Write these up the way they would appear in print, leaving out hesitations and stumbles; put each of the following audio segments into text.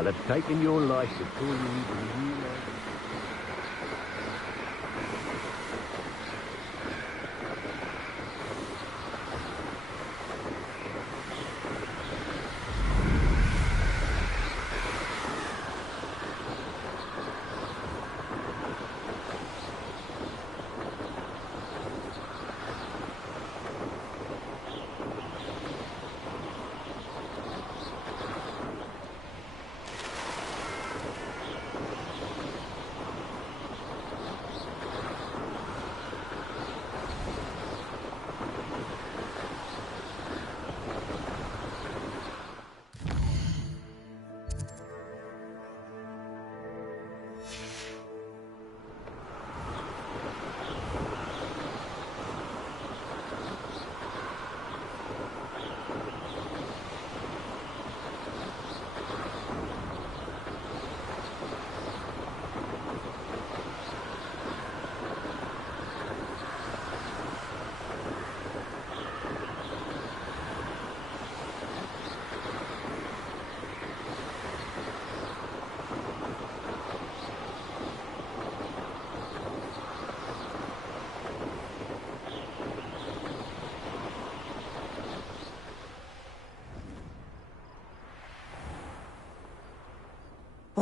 I'll have taken your life before you even knew my...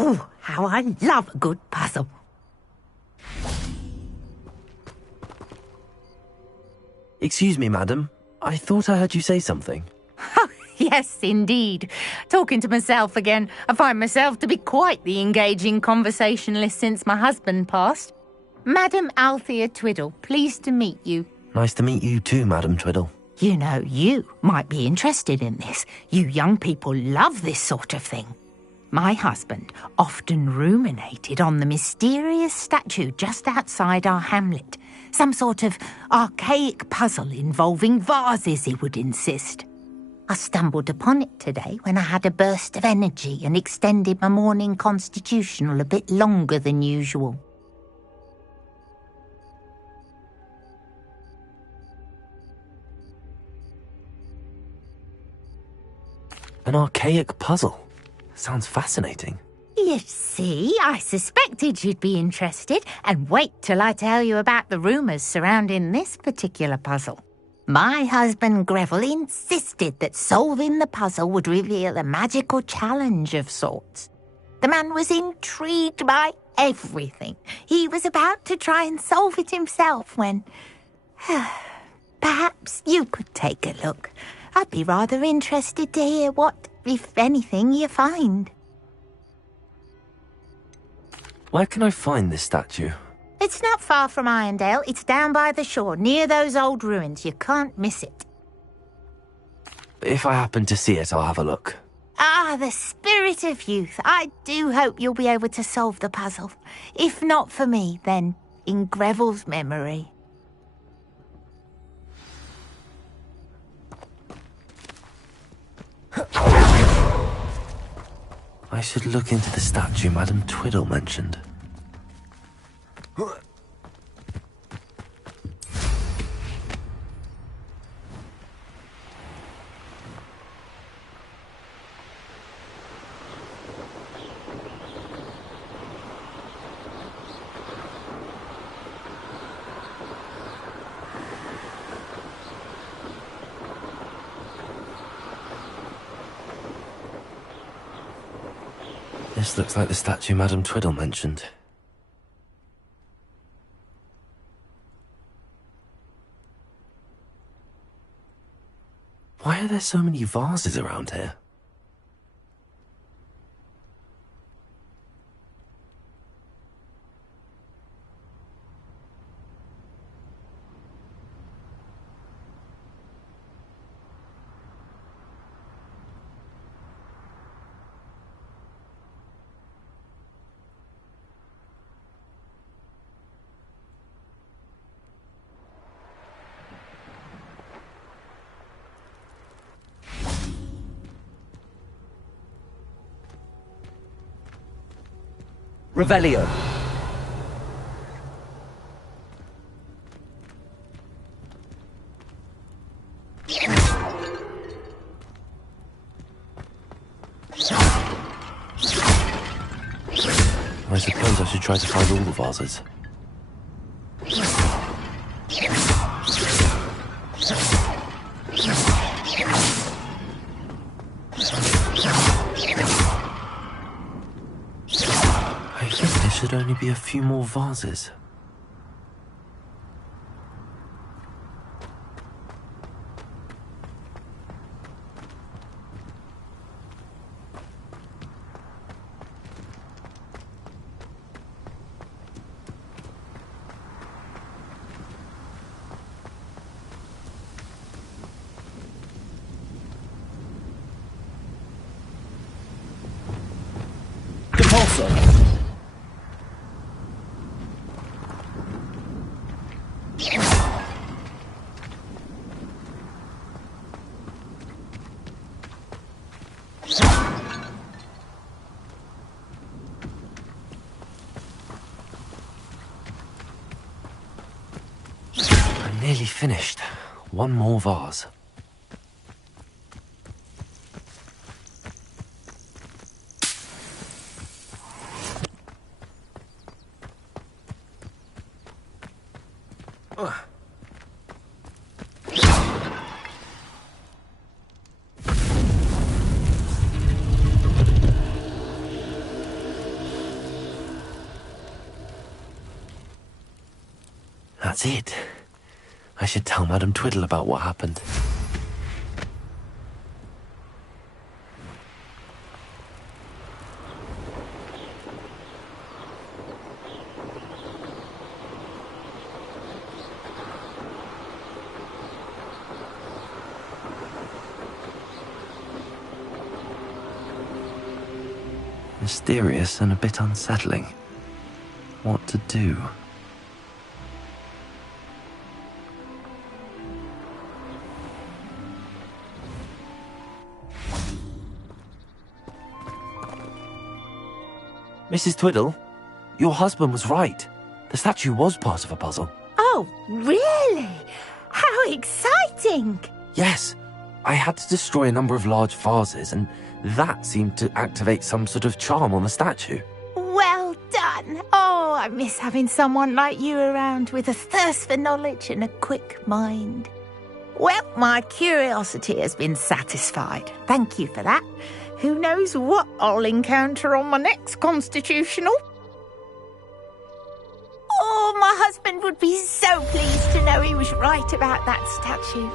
Oh, how I love a good puzzle. Excuse me, madam. I thought I heard you say something. Oh, yes, indeed. Talking to myself again. I find myself to be quite the engaging conversationalist since my husband passed. Madam Althea Twiddle, pleased to meet you. Nice to meet you too, Madam Twiddle. You know, you might be interested in this. You young people love this sort of thing. My husband often ruminated on the mysterious statue just outside our hamlet. Some sort of archaic puzzle involving vases, he would insist. I stumbled upon it today when I had a burst of energy and extended my morning constitutional a bit longer than usual. An archaic puzzle. Sounds fascinating. You see, I suspected you'd be interested, and wait till I tell you about the rumours surrounding this particular puzzle. My husband Greville insisted that solving the puzzle would reveal a magical challenge of sorts. The man was intrigued by everything. He was about to try and solve it himself when... Perhaps you could take a look. I'd be rather interested to hear what, if anything, you find. Where can I find this statue? It's not far from Irondale. It's down by the shore, near those old ruins. You can't miss it. If I happen to see it, I'll have a look. Ah, the spirit of youth. I do hope you'll be able to solve the puzzle. If not for me, then in Greville's memory. I should look into the statue Madam Twiddle mentioned. This looks like the statue Madam Twiddle mentioned. Why are there so many vases around here? Revelio. I suppose I should try to find all the vases. I think there should only be a few more vases. I'm nearly finished. One more vase. That's it. I should tell Madame Twiddle about what happened. Mysterious and a bit unsettling. What to do? Mrs. Twiddle, your husband was right. The statue was part of a puzzle. Oh, really? How exciting! Yes, I had to destroy a number of large vases, and that seemed to activate some sort of charm on the statue. Well done. Oh, I miss having someone like you around with a thirst for knowledge and a quick mind. Well, my curiosity has been satisfied. Thank you for that. Who knows what I'll encounter on my next constitutional? Oh, my husband would be so pleased to know he was right about that statue.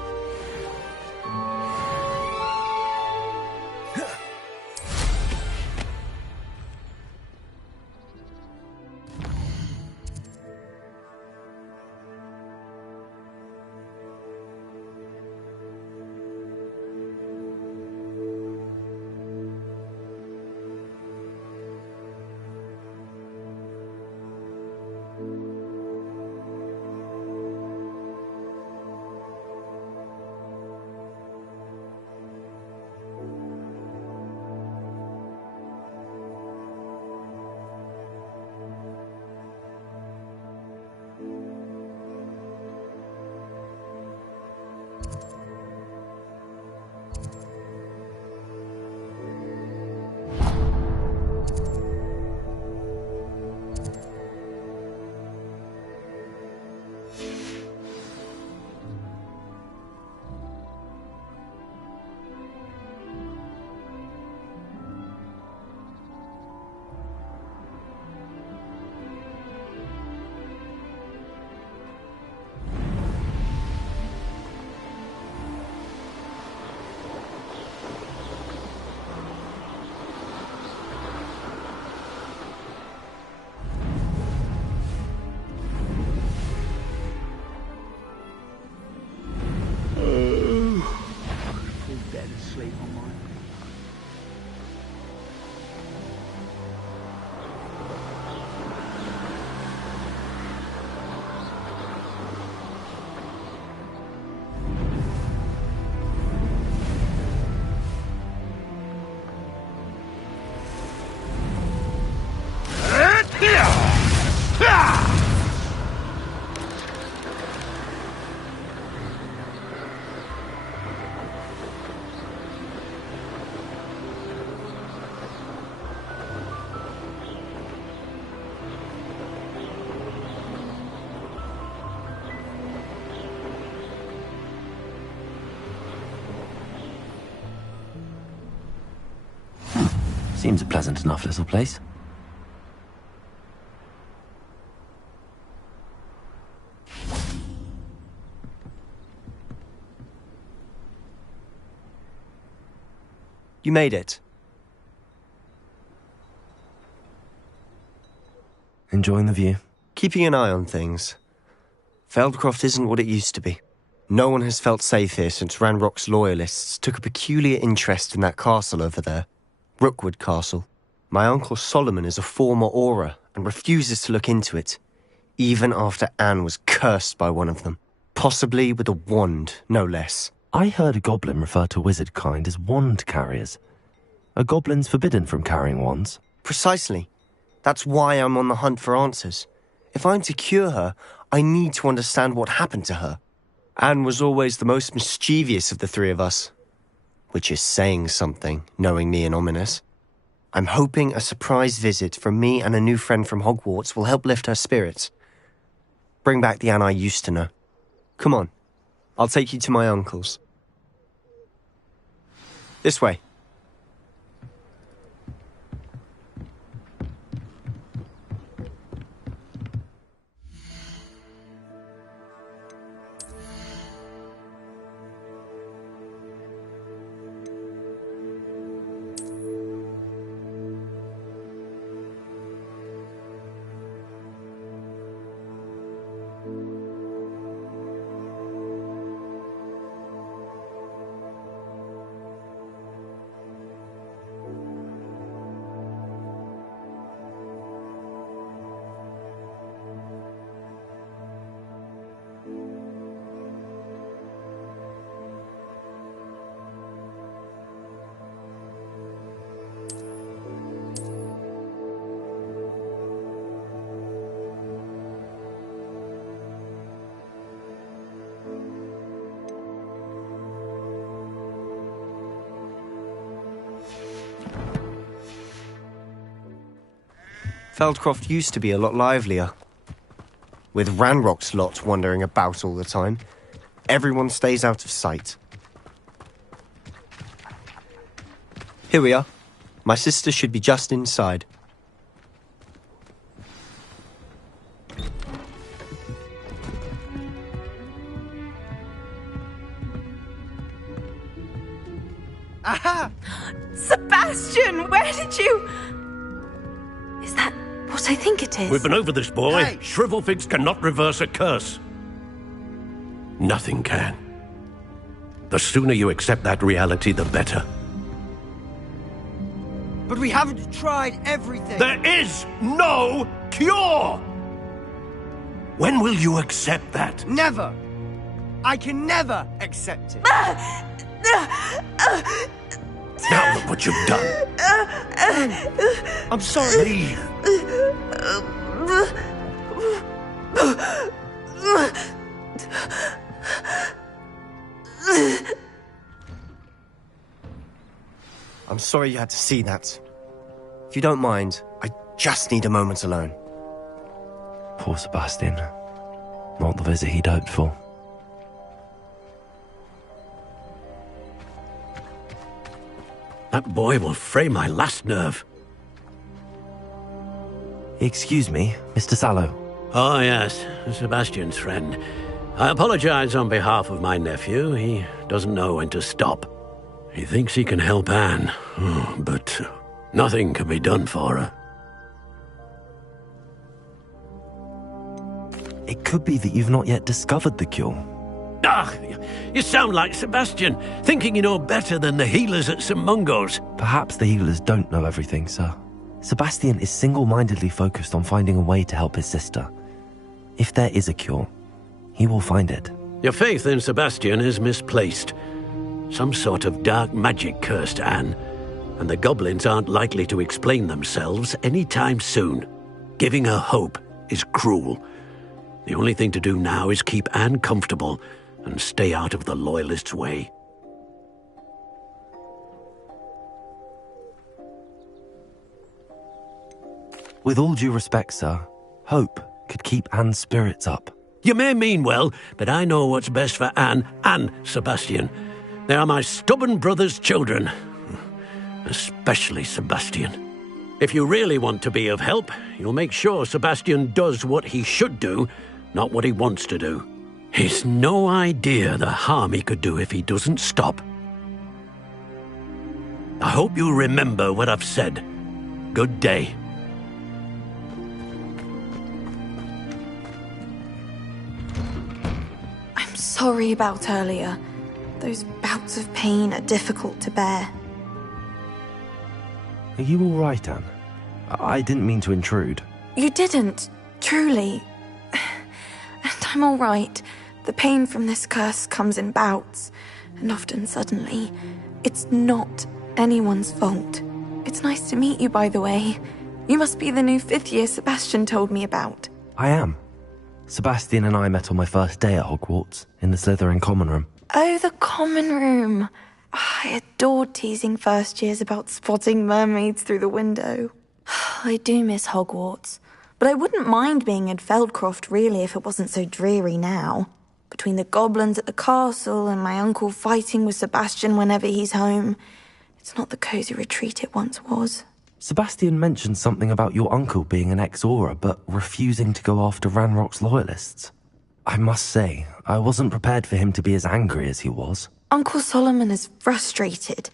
Seems a pleasant enough little place. You made it. Enjoying the view? Keeping an eye on things. Feldcroft isn't what it used to be. No one has felt safe here since Ranrock's loyalists took a peculiar interest in that castle over there. Rookwood Castle. My uncle Solomon is a former Auror and refuses to look into it, even after Anne was cursed by one of them. Possibly with a wand, no less. I heard a goblin refer to wizard kind as wand carriers. Are goblins forbidden from carrying wands? Precisely. That's why I'm on the hunt for answers. If I'm to cure her, I need to understand what happened to her. Anne was always the most mischievous of the three of us. Which is saying something, knowing me and ominous. I'm hoping a surprise visit from me and a new friend from Hogwarts will help lift her spirits. Bring back the Anne I used to know. Come on, I'll take you to my uncle's. This way. Feldcroft used to be a lot livelier. With Ranrock's lot wandering about all the time, everyone stays out of sight. Here we are. My sister should be just inside. Aha! Sebastian, where did you... Is that what I think it is? We've been over this, boy. Hey. Shrivelfigs cannot reverse a curse. Nothing can. The sooner you accept that reality, the better. But we haven't tried everything. There is no cure! When will you accept that? Never. I can never accept it. Now look what you've done. I'm sorry. Leave. I'm sorry you had to see that. If you don't mind, I just need a moment alone. Poor Sebastian. Not the visit he'd hoped for. That boy will fray my last nerve. Excuse me, Mr. Sallow. Oh, yes, Sebastian's friend. I apologize on behalf of my nephew. He doesn't know when to stop. He thinks he can help Anne, but nothing can be done for her. It could be that you've not yet discovered the cure. Ah, you sound like Sebastian, thinking you know better than the healers at St. Mungo's. Perhaps the healers don't know everything, sir. Sebastian is single-mindedly focused on finding a way to help his sister. If there is a cure, he will find it. Your faith in Sebastian is misplaced. Some sort of dark magic cursed Anne, and the goblins aren't likely to explain themselves anytime soon. Giving her hope is cruel. The only thing to do now is keep Anne comfortable and stay out of the Loyalists' way. With all due respect, sir, hope could keep Anne's spirits up. You may mean well, but I know what's best for Anne and Sebastian. They are my stubborn brother's children. especially Sebastian. If you really want to be of help, you'll make sure Sebastian does what he should do, not what he wants to do. He's no idea the harm he could do if he doesn't stop. I hope you remember what I've said. Good day. I'm sorry about earlier. Those bouts of pain are difficult to bear. Are you all right, Anne? I didn't mean to intrude. You didn't, truly. And I'm all right. The pain from this curse comes in bouts, and often suddenly. It's not anyone's fault. It's nice to meet you, by the way. You must be the new 5th year Sebastian told me about. I am. Sebastian and I met on my first day at Hogwarts, in the Slytherin common room. Oh, the common room. I adored teasing first years about spotting mermaids through the window. I do miss Hogwarts, but I wouldn't mind being in Feldcroft really if it wasn't so dreary now. Between the goblins at the castle and my uncle fighting with Sebastian whenever he's home, it's not the cosy retreat it once was. Sebastian mentioned something about your uncle being an ex-Auror, but refusing to go after Ranrock's loyalists. I must say, I wasn't prepared for him to be as angry as he was. Uncle Solomon is frustrated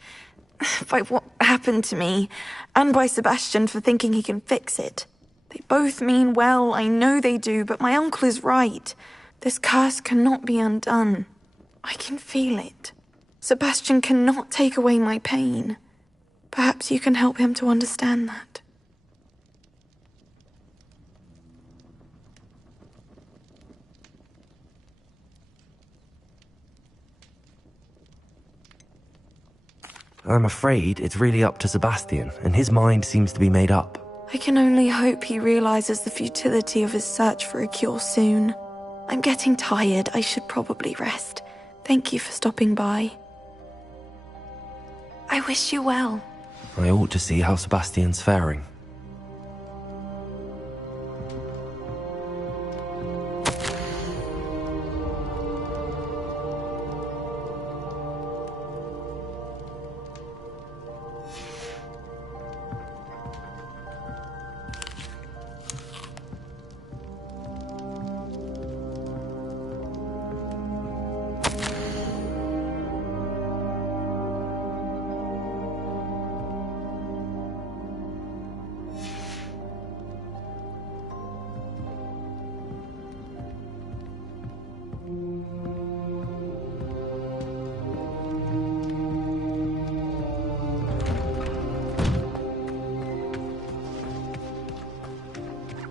by what happened to me, and by Sebastian for thinking he can fix it. They both mean well, I know they do, but my uncle is right. This curse cannot be undone. I can feel it. Sebastian cannot take away my pain. Perhaps you can help him to understand that. I'm afraid it's really up to Sebastian, and his mind seems to be made up. I can only hope he realizes the futility of his search for a cure soon. I'm getting tired. I should probably rest. Thank you for stopping by. I wish you well. I ought to see how Sebastian's faring.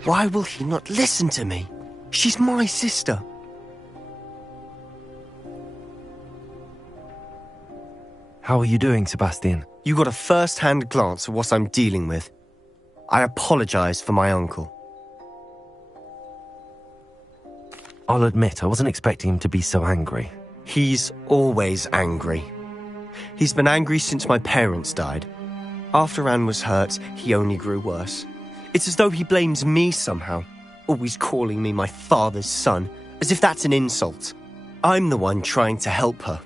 Why will he not listen to me? She's my sister. How are you doing, Sebastian? You got a first-hand glance at what I'm dealing with. I apologize for my uncle. I'll admit, I wasn't expecting him to be so angry. He's always angry. He's been angry since my parents died. After Anne was hurt, he only grew worse. It's as though he blames me somehow, always calling me my father's son, as if that's an insult. I'm the one trying to help her.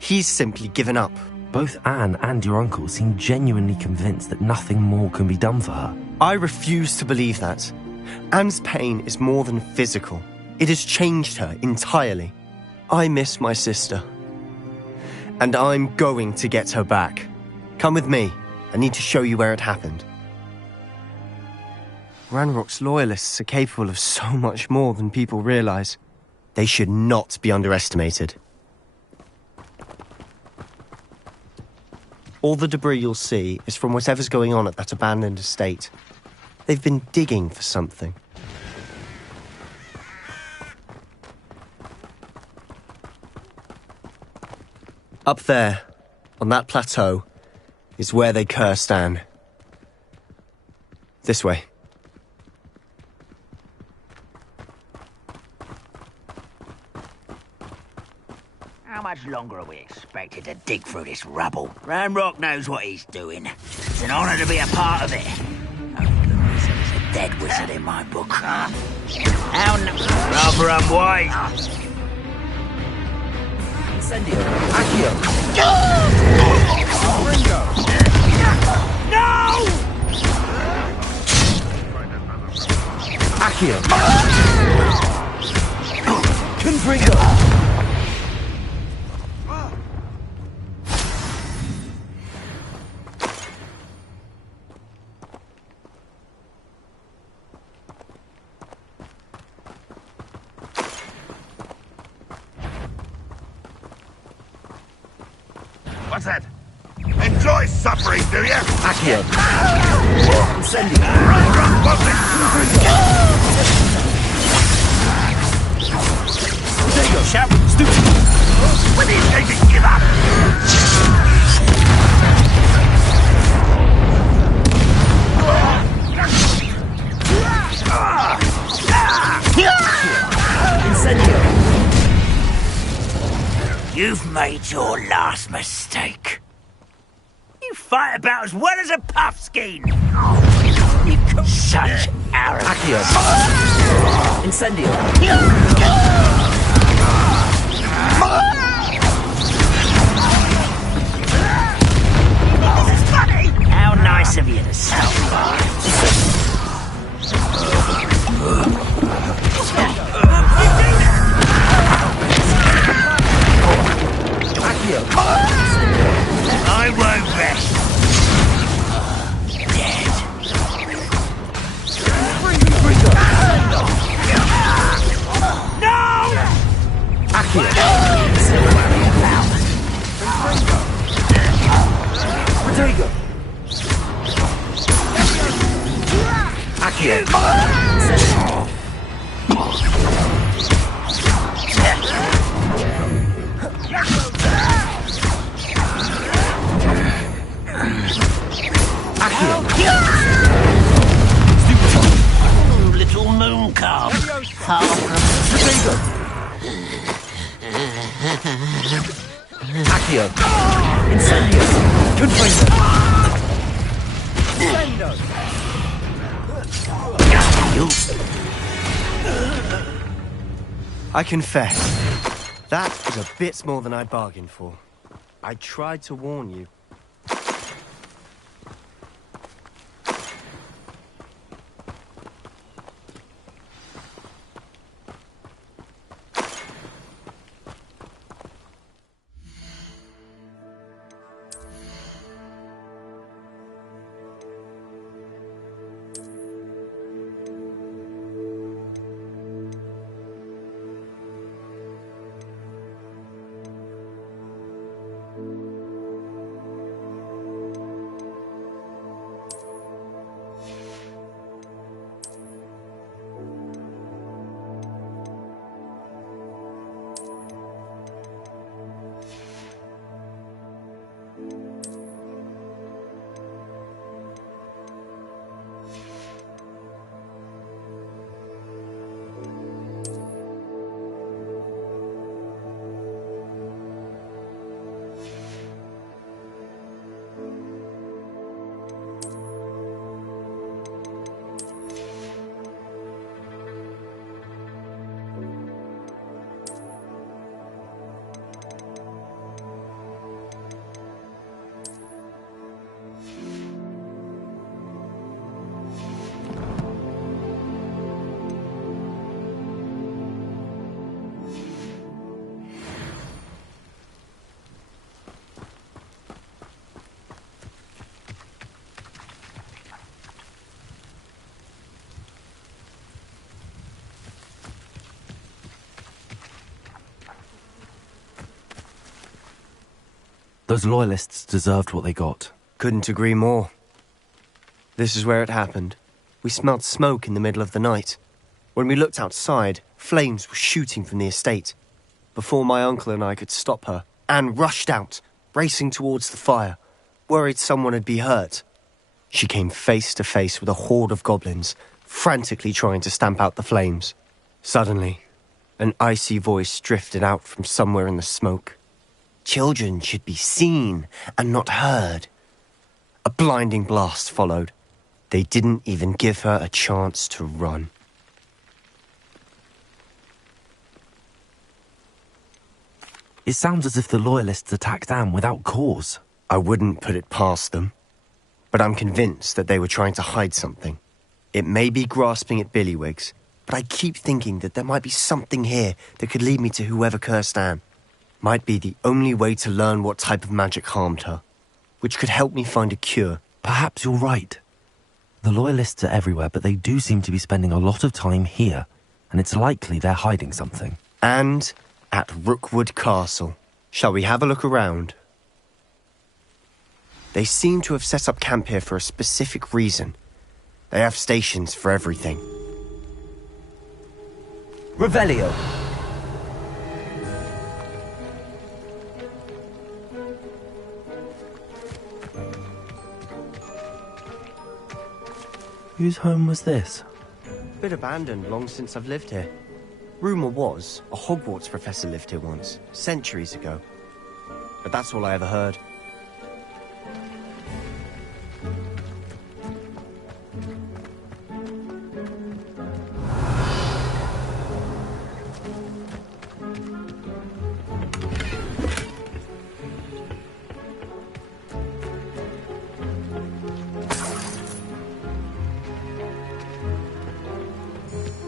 He's simply given up. Both Anne and your uncle seem genuinely convinced that nothing more can be done for her. I refuse to believe that. Anne's pain is more than physical. It has changed her entirely. I miss my sister. And I'm going to get her back. Come with me. I need to show you where it happened. Ranrock's loyalists are capable of so much more than people realize. They should not be underestimated. All the debris you'll see is from whatever's going on at that abandoned estate. They've been digging for something. Up there, on that plateau, is where they cursed Anne. This way. How much longer are we expected to dig through this rubble? Ranrock knows what he's doing. It's an honor to be a part of it. Only the wizard is a dead wizard in my book. Rather unwise. Incendio. Accio. Ringo. No! Accio! Confringo! What's that? Enjoy suffering, do you? Accio! Incendio! There you go, shout. Stupid. When are you taking? Give up! Incendio! You've made your last mistake. You fight about as well as a puffskein. You such arrogance. Accio! Incendio! This is funny. How nice of you to stop. Accio! I won't rest. Dead. No! Accio! Still worry about. Protego! Accio! Oh, little moon calf. Far from Accio! Incendio! Confringo! I confess, that was a bit more than I bargained for. I tried to warn you. Those loyalists deserved what they got. Couldn't agree more. This is where it happened. We smelled smoke in the middle of the night. When we looked outside, flames were shooting from the estate. Before my uncle and I could stop her, Anne rushed out, racing towards the fire, worried someone had been hurt. She came face to face with a horde of goblins, frantically trying to stamp out the flames. Suddenly, an icy voice drifted out from somewhere in the smoke. Children should be seen and not heard. A blinding blast followed. They didn't even give her a chance to run. It sounds as if the loyalists attacked Anne without cause. I wouldn't put it past them. but I'm convinced that they were trying to hide something. It may be grasping at Billywigs, but I keep thinking that there might be something here that could lead me to whoever cursed Anne. Might be the only way to learn what type of magic harmed her, which could help me find a cure. Perhaps you're right. The Loyalists are everywhere, but they do seem to be spending a lot of time here, and it's likely they're hiding something. And at Rookwood Castle. Shall we have a look around? They seem to have set up camp here for a specific reason. They have stations for everything. Revelio! Whose home was this? Bit abandoned long since I've lived here. Rumour was a Hogwarts professor lived here once, centuries ago. But that's all I ever heard.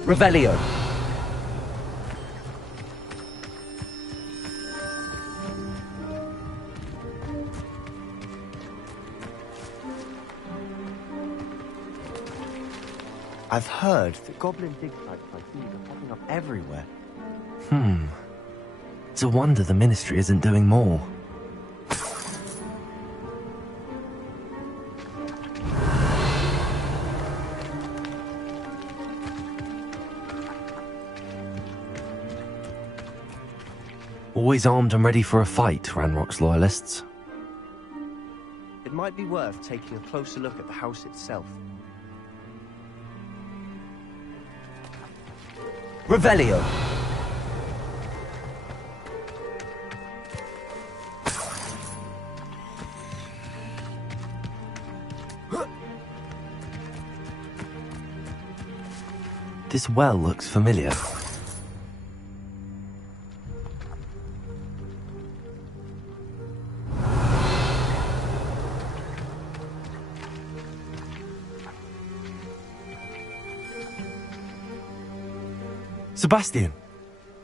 Revelio. I've heard that goblin dig sites like these are popping up everywhere. It's a wonder the Ministry isn't doing more. Always armed and ready for a fight, Ranrock's Loyalists. It might be worth taking a closer look at the house itself. Revelio! This well looks familiar. Sebastian,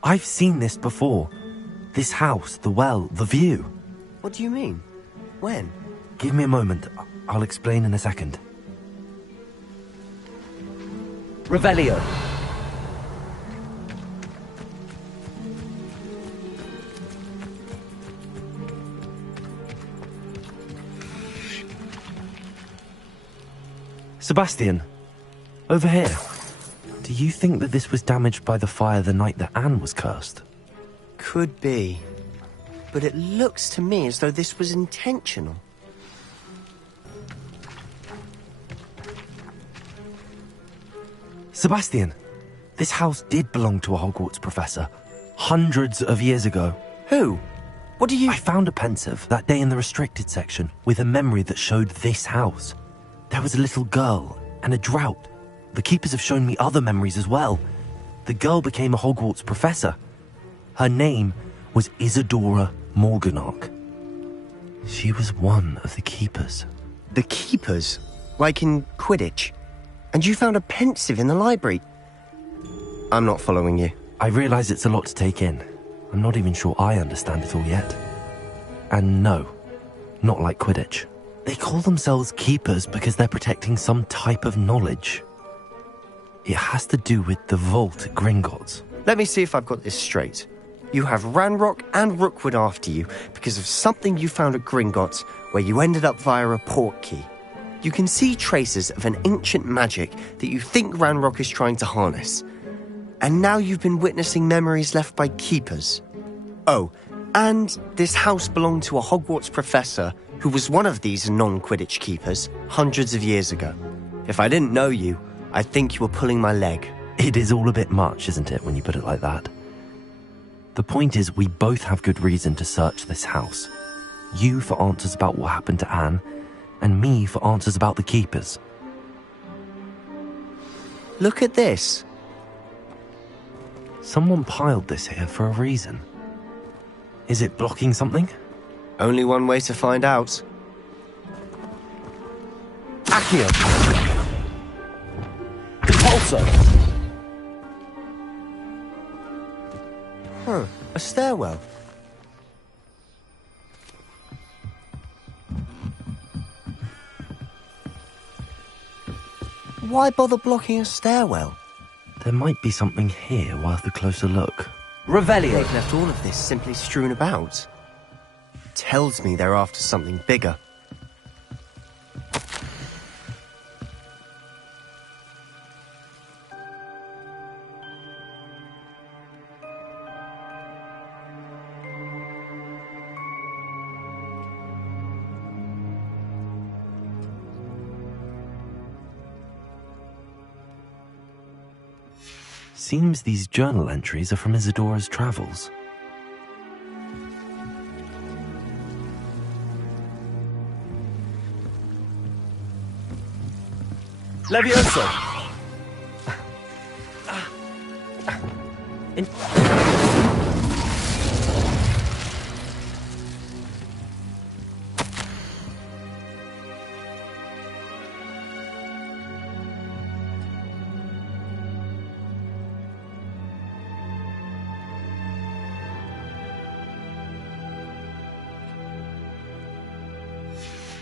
I've seen this before. This house, the well, the view. What do you mean? When? Give me a moment. I'll explain in a second. Revelio. Sebastian, over here. Do you think that this was damaged by the fire the night that Anne was cursed? Could be. But it looks to me as though this was intentional. Sebastian, this house did belong to a Hogwarts professor, hundreds of years ago. Who? What do you... I found a pensive that day in the restricted section with a memory that showed this house. There was a little girl and a drought. The keepers have shown me other memories as well. The girl became a Hogwarts professor. Her name was Isadora Morganach. She was one of the keepers. The keepers? Like in Quidditch? And you found a pensive in the library? I'm not following you. I realise it's a lot to take in. I'm not even sure I understand it all yet. And no, not like Quidditch. They call themselves keepers because they're protecting some type of knowledge. It has to do with the vault at Gringotts. Let me see if I've got this straight. You have Ranrock and Rookwood after you because of something you found at Gringotts where you ended up via a portkey. You can see traces of an ancient magic that you think Ranrock is trying to harness. And now you've been witnessing memories left by keepers. Oh, and this house belonged to a Hogwarts professor who was one of these non-Quidditch keepers hundreds of years ago. If I didn't know you, I'd think you were pulling my leg. It is all a bit much, isn't it, when you put it like that? The point is, we both have good reason to search this house. You for answers about what happened to Anne, and me for answers about the keepers. Look at this. Someone piled this here for a reason. Is it blocking something? Only one way to find out. Accio! Impulso! Huh, a stairwell. Why bother blocking a stairwell? There might be something here worth a closer look. Revelio! They've left all of this simply strewn about. Tells me they're after something bigger. Seems these journal entries are from Isadora's travels. Levioso!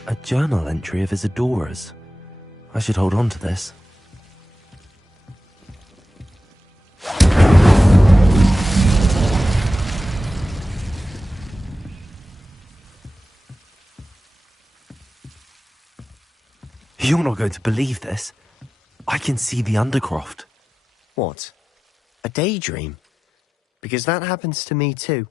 A journal entry of Isadora's. I should hold on to this. You're not going to believe this. I can see the Undercroft. What? A daydream? Because that happens to me too.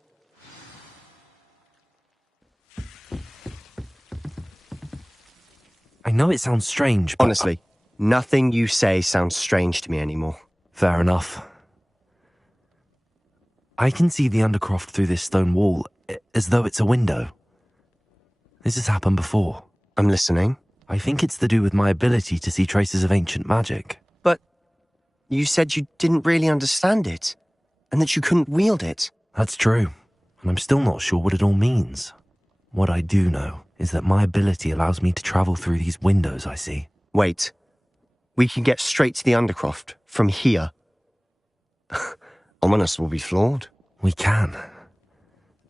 I know it sounds strange, but... Honestly, nothing you say sounds strange to me anymore. Fair enough. I can see the Undercroft through this stone wall, as though it's a window. This has happened before. I'm listening. I think it's to do with my ability to see traces of ancient magic. But you said you didn't really understand it, and that you couldn't wield it. That's true, and I'm still not sure what it all means. What I do know is that my ability allows me to travel through these windows I see. Wait. We can get straight to the Undercroft from here. Ominous will be flawed. We can.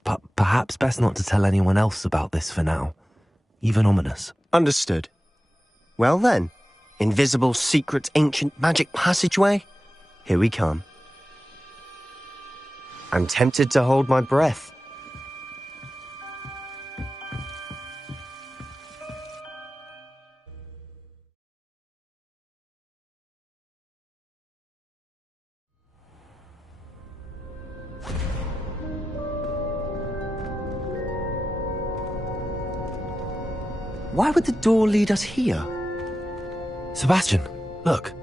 But perhaps best not to tell anyone else about this for now. Even Ominous. Understood. Well then, invisible, secret, ancient magic passageway? Here we come. I'm tempted to hold my breath. Why would the door lead us here? Sebastian, look.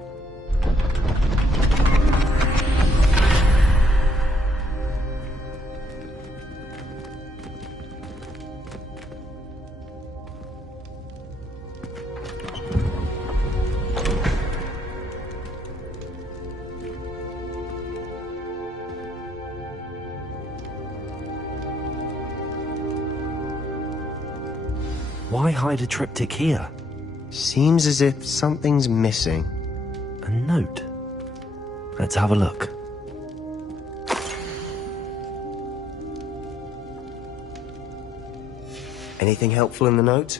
Why hide a triptych here? Seems as if something's missing. A note. Let's have a look. Anything helpful in the note?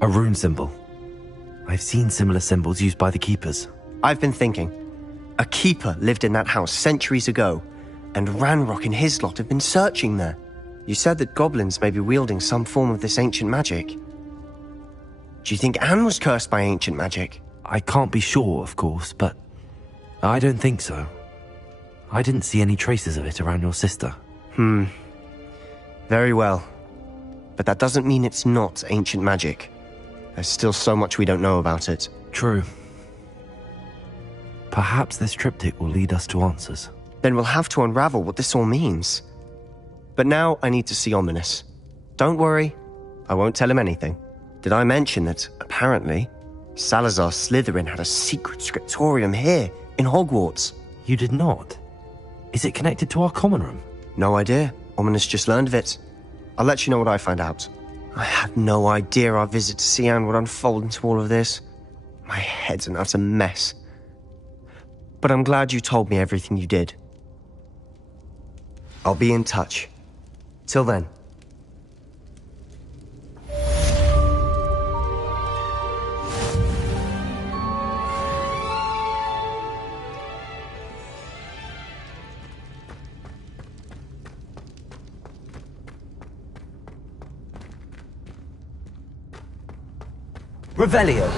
A rune symbol. I've seen similar symbols used by the keepers. I've been thinking. A keeper lived in that house centuries ago, and Ranrock and his lot have been searching there. You said that goblins may be wielding some form of this ancient magic. Do you think Anne was cursed by ancient magic? I can't be sure, of course, but I don't think so. I didn't see any traces of it around your sister. Very well. But that doesn't mean it's not ancient magic. There's still so much we don't know about it. True. Perhaps this triptych will lead us to answers. Then we'll have to unravel what this all means. But now I need to see Ominous. Don't worry, I won't tell him anything. Did I mention that, apparently, Salazar Slytherin had a secret scriptorium here, in Hogwarts? You did not? Is it connected to our common room? No idea. Woman just learned of it. I'll let you know what I find out. I had no idea our visit to Sian would unfold into all of this. My head's an utter mess. But I'm glad you told me everything you did. I'll be in touch. Till then. Revelio.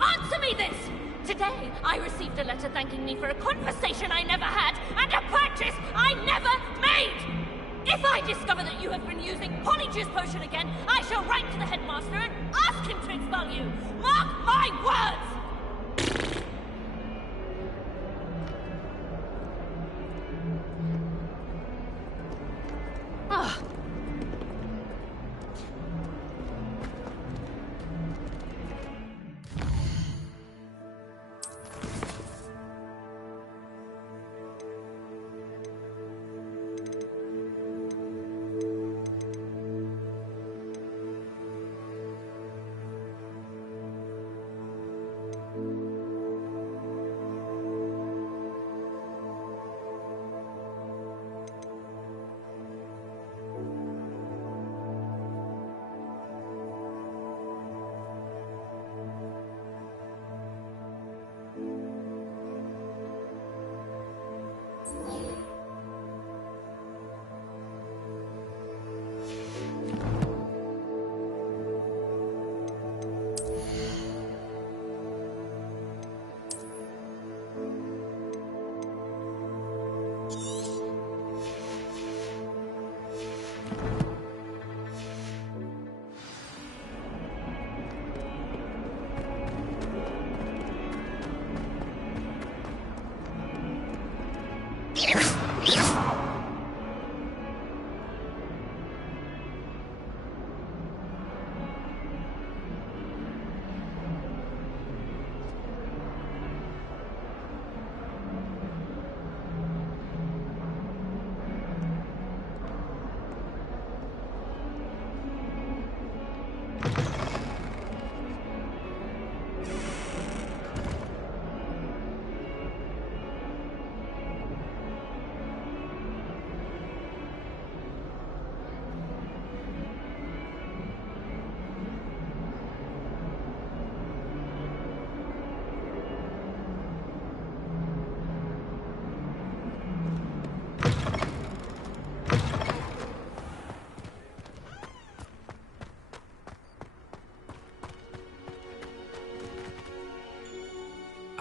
Answer me this! Today, I received a letter thanking me for a conversation I never had and a purchase I never made! If I discover that you have been using Polyjuice Potion again, I shall write to the headmaster and ask him to expel you! Mark my words! Ugh.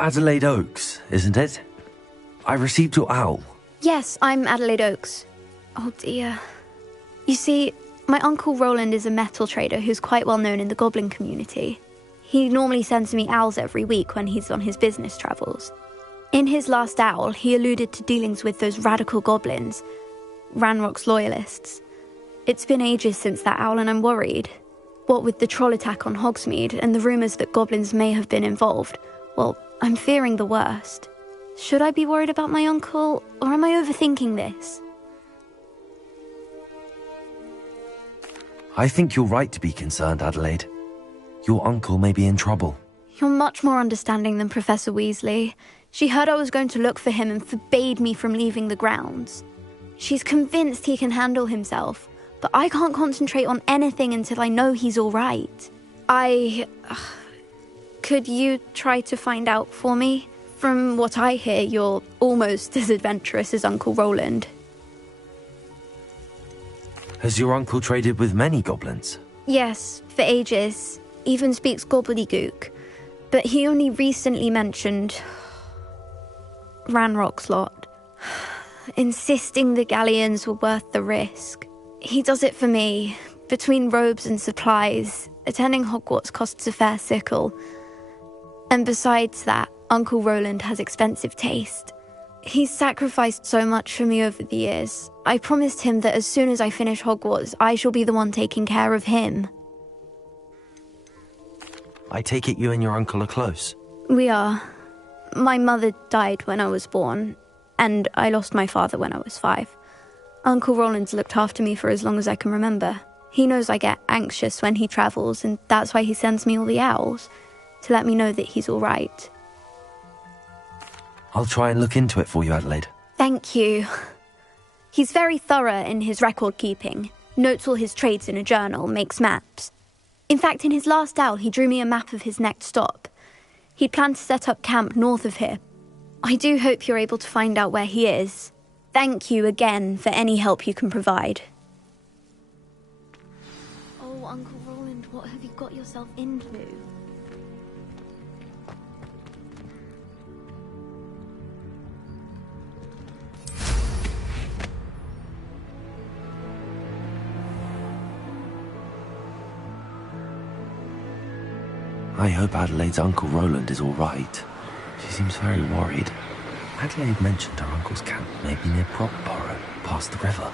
Adelaide Oaks, isn't it? I received your owl. Yes, I'm Adelaide Oaks. Oh dear. You see, my Uncle Roland is a metal trader who's quite well known in the goblin community. He normally sends me owls every week when he's on his business travels. In his last owl, he alluded to dealings with those radical goblins, Ranrock's loyalists. It's been ages since that owl and I'm worried. What with the troll attack on Hogsmeade and the rumours that goblins may have been involved, well, I'm fearing the worst. Should I be worried about my uncle, or am I overthinking this? I think you're right to be concerned, Adelaide. Your uncle may be in trouble. You're much more understanding than Professor Weasley. She heard I was going to look for him and forbade me from leaving the grounds. She's convinced he can handle himself, but I can't concentrate on anything until I know he's all right. Could you try to find out for me? From what I hear, you're almost as adventurous as Uncle Roland. Has your uncle traded with many goblins? Yes, for ages. Even speaks gobbledygook. But he only recently mentioned Ranrock's lot, insisting the galleons were worth the risk. He does it for me. Between robes and supplies, attending Hogwarts costs a fair sickle. And besides that, Uncle Roland has expensive taste. He's sacrificed so much for me over the years. I promised him that as soon as I finish Hogwarts, I shall be the one taking care of him. I take it you and your uncle are close? We are. My mother died when I was born, and I lost my father when I was 5. Uncle Roland's looked after me for as long as I can remember. He knows I get anxious when he travels, and that's why he sends me all the owls, to let me know that he's all right. I'll try and look into it for you, Adelaide. Thank you. He's very thorough in his record keeping, notes all his trades in a journal, makes maps. In fact, in his last owl, he drew me a map of his next stop. He'd planned to set up camp north of here. I do hope you're able to find out where he is. Thank you again for any help you can provide. Oh, Uncle Roland, what have you got yourself into? I hope Adelaide's Uncle Roland is all right. She seems very worried. Adelaide mentioned her uncle's camp may be near Brockborough, past the river.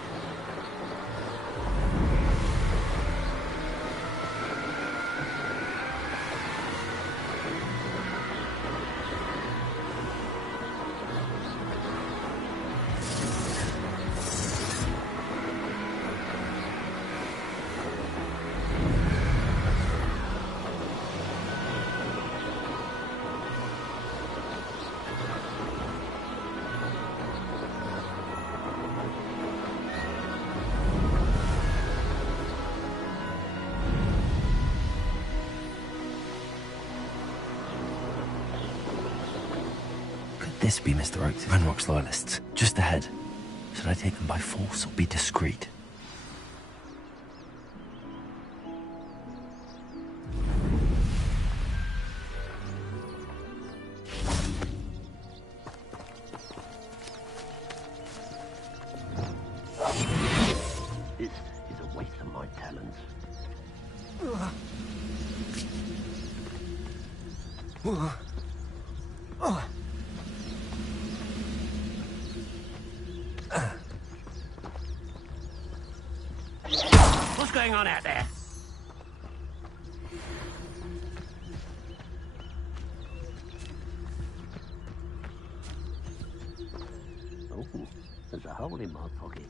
This be Mr. Oakes' Ranrock's loyalists, just ahead. Should I take them by force or be discreet? This is a waste of my talents. What's going on out there? Oh, there's a hole in my pocket.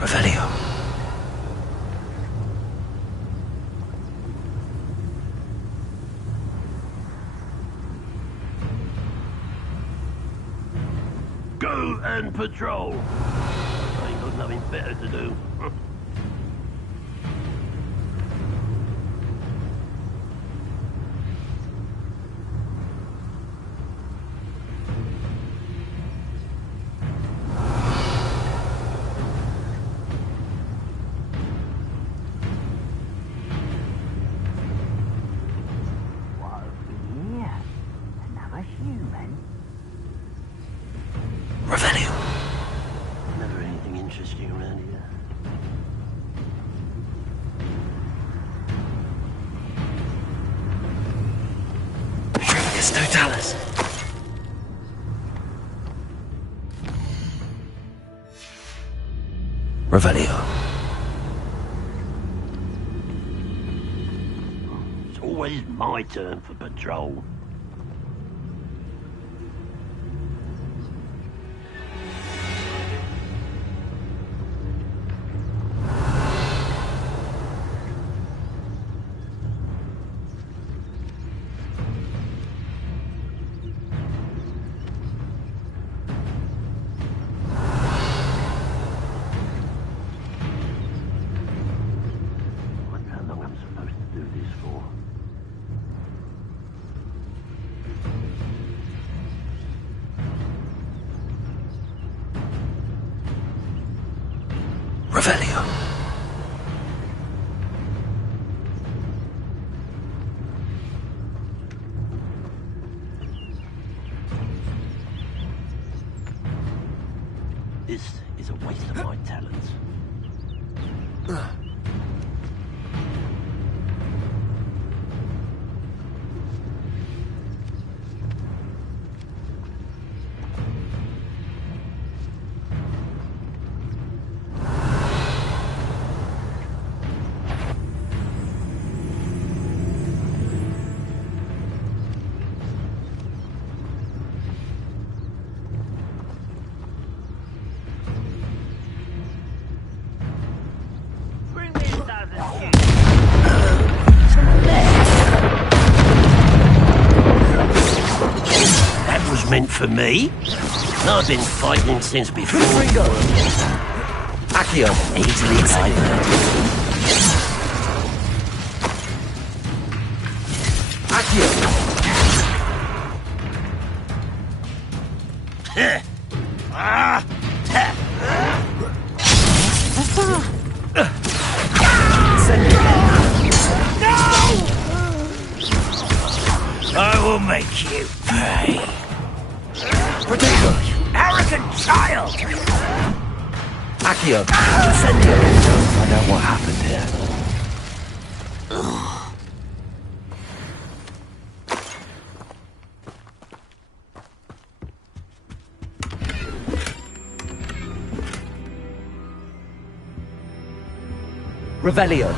Revelio. Go and patrol. I ain't got nothing better to do. Vicus Totalis. Revelio. It's always my turn for patrol. Revelio. This is a waste of my talents. That was meant for me. I've been fighting since before. Accio. Easily timed. Accio. I will make you pay. Protego. Arrogant child! Accio. Incendio. Find out what happened here. Revelio.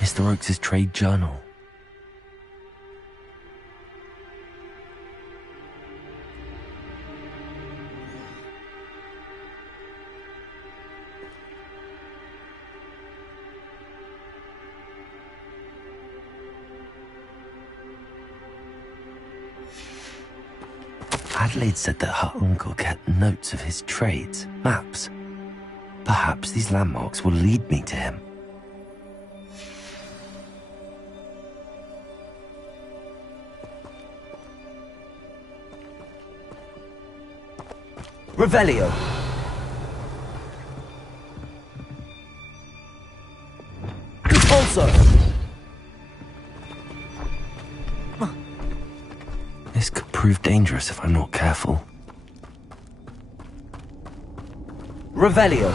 Mr. Oakes' trade journal. Adelaide said that her uncle kept notes of his trades, maps. Perhaps these landmarks will lead me to him. Revelio. Also. This could prove dangerous if I'm not careful. Revelio.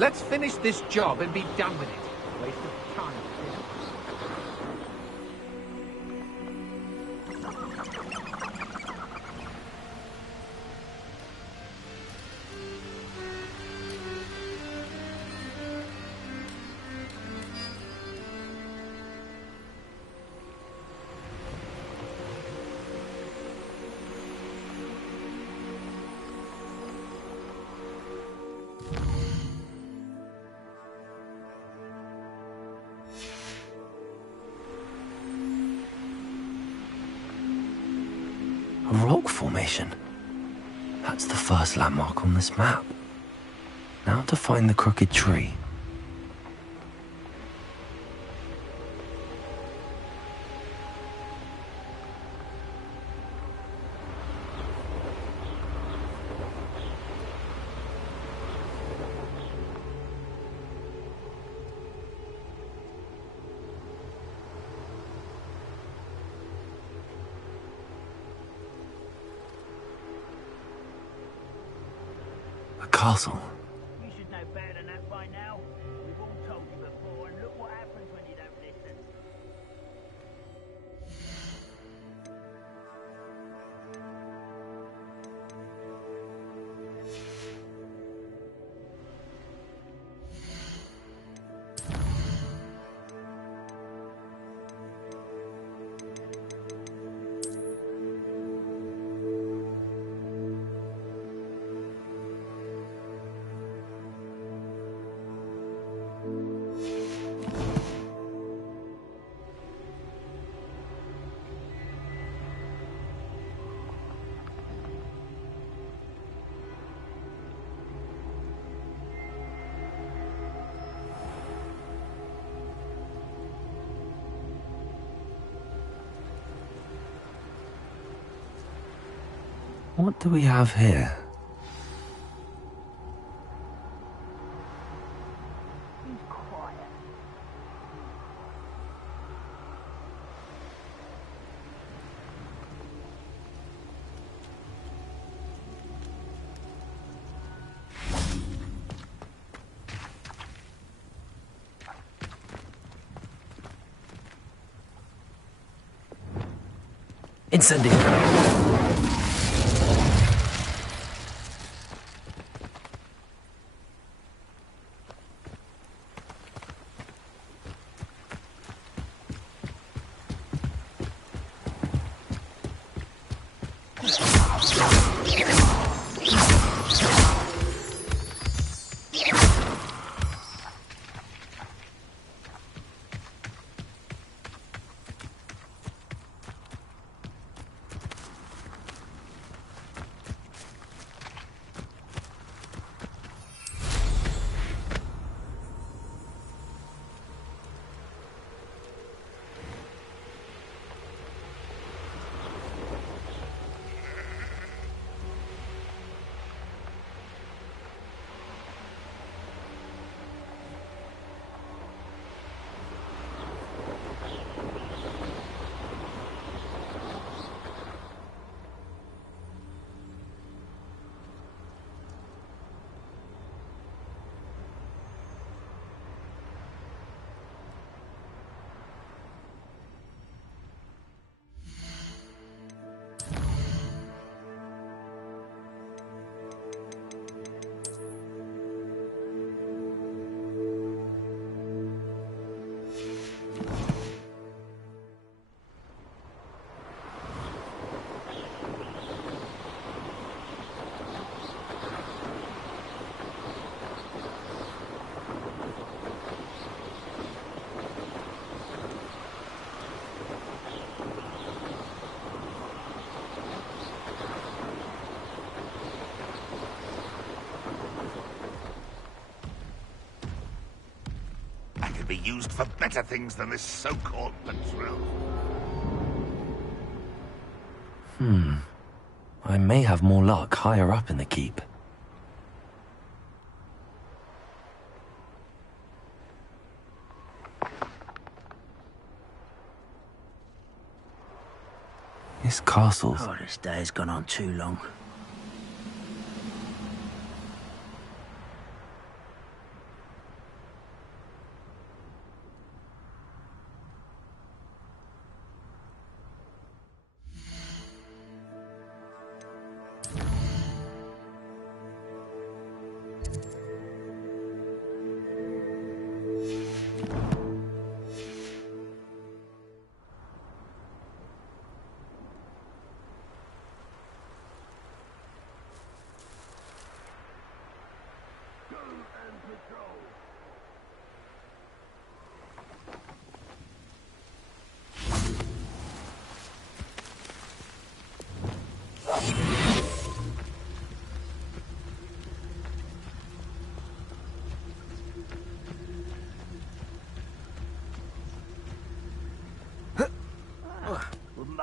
Let's finish this job and be done with it. Waste of time. A rock formation. That's the first landmark on this map. Now to find the crooked tree. Castle. You should know better than that by now. We've all told you before, and look what happens when you don't listen. What do we have here? Incendiary. Be used for better things than this so-called patrol. I may have more luck higher up in the keep. This castle's... Oh, this day's gone on too long.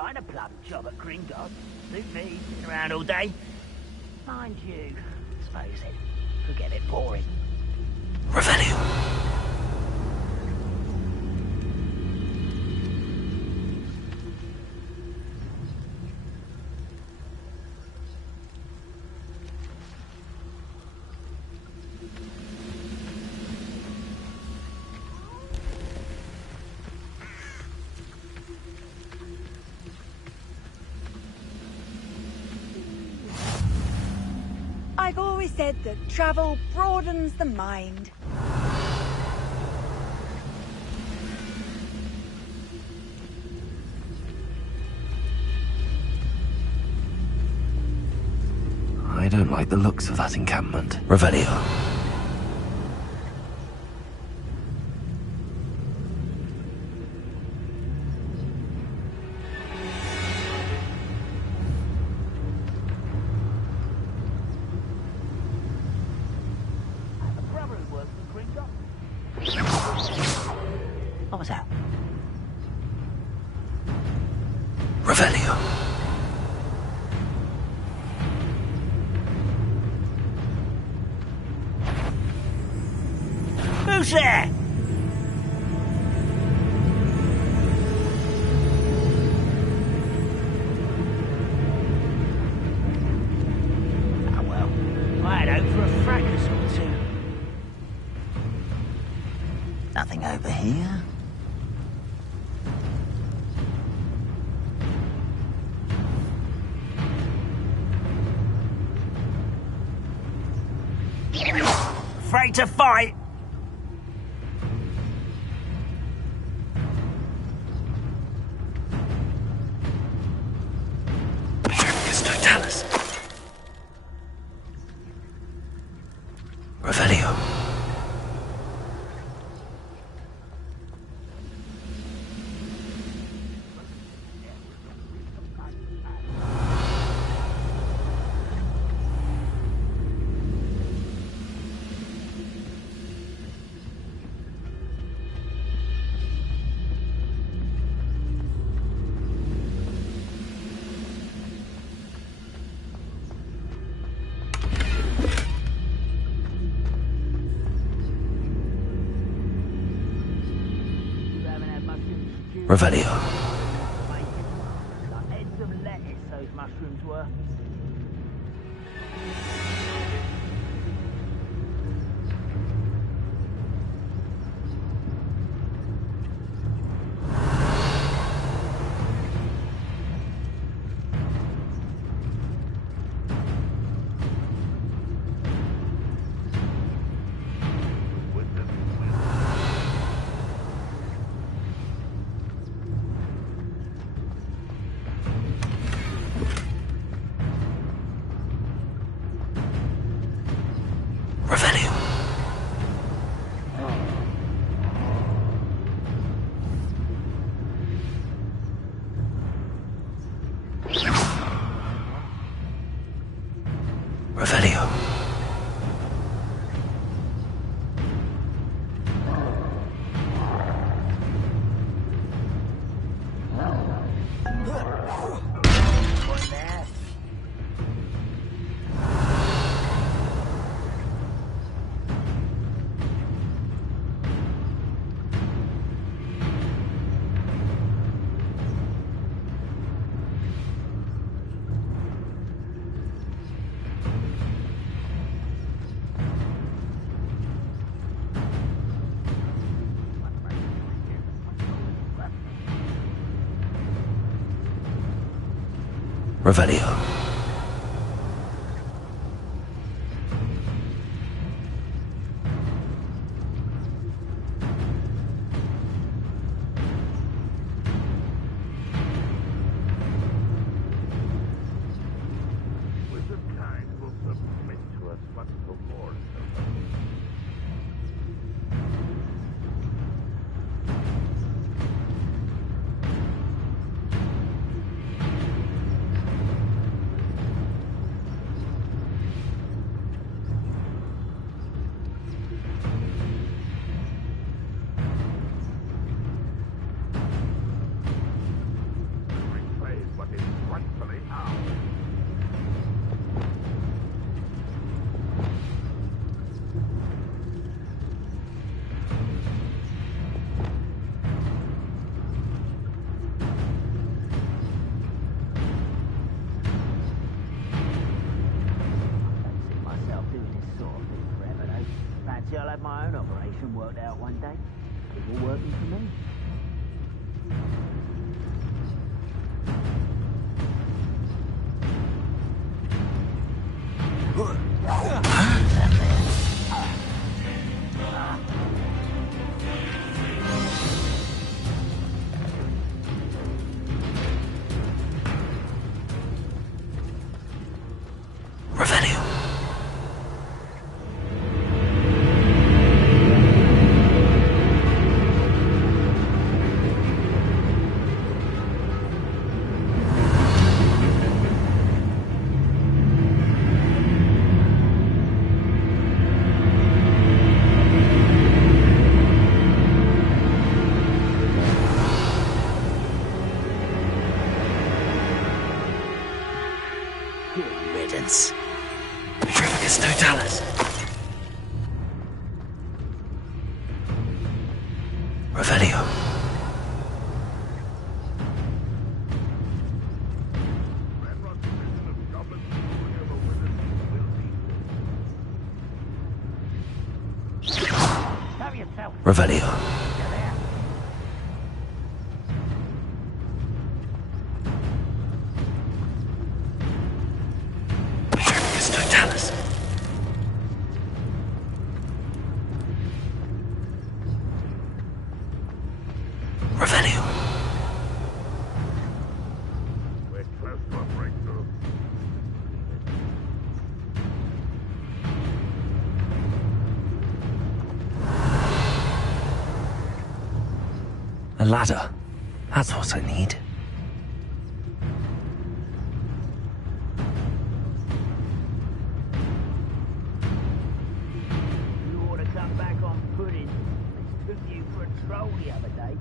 mind a plum job at Gringotts. Suit me, been around all day. Mind you, suppose it could get a bit boring. Revelio. I've always said that travel broadens the mind. I don't like the looks of that encampment. Revelio. What was that? Revelio. Who's there? Oh well, I had hoped for a fracas or two. Nothing over here. Afraid to fight? Revelio. Revelio. Like heads of lettuce, those mushrooms were. Revelio. Revelio. Revelio. have my own operation worked out one day. It's all working for me. Revelio. Riddance. Petrificus totalis. Revelio. Revelio. Petrificus totalis. Revelio. We're close to a breakthrough. A ladder. That's what I need. You ought to come back on pudding. They took you for a troll the other day.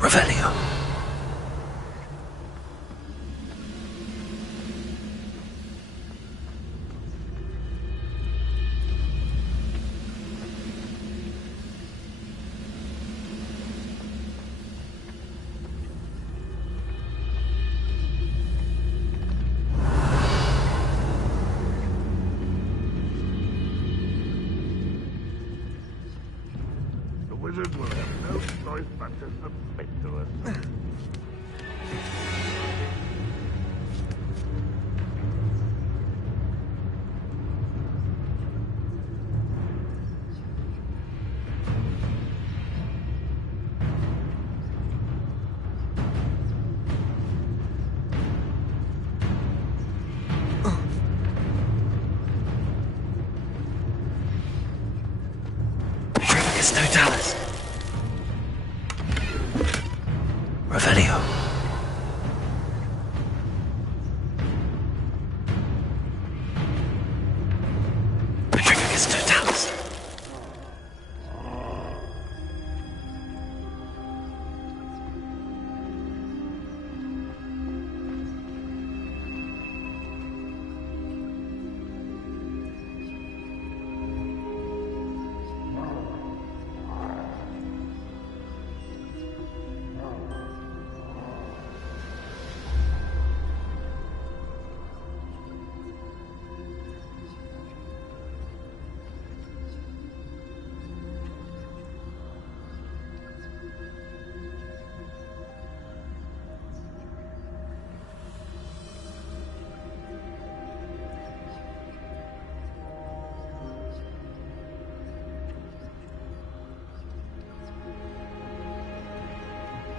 Revelio. The wizard will have no choice but to submit to us. Petrificus totalis. Revelio. Petrificus totalis.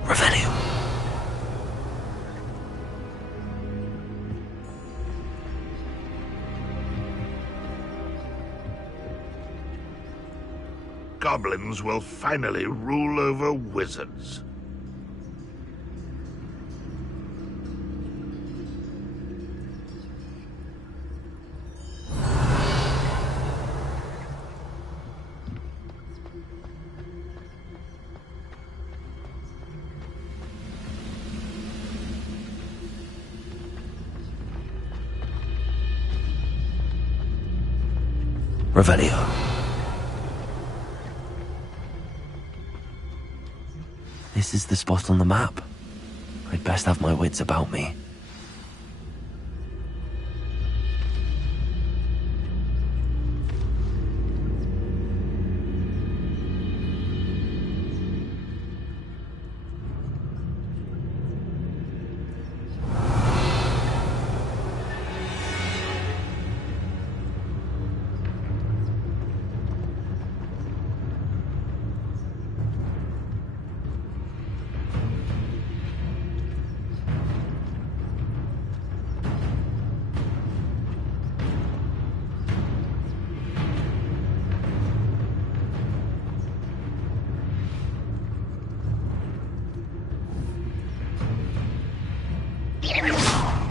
Revelio. goblins will finally rule over wizards. Revelio. This is the spot on the map. I'd best have my wits about me.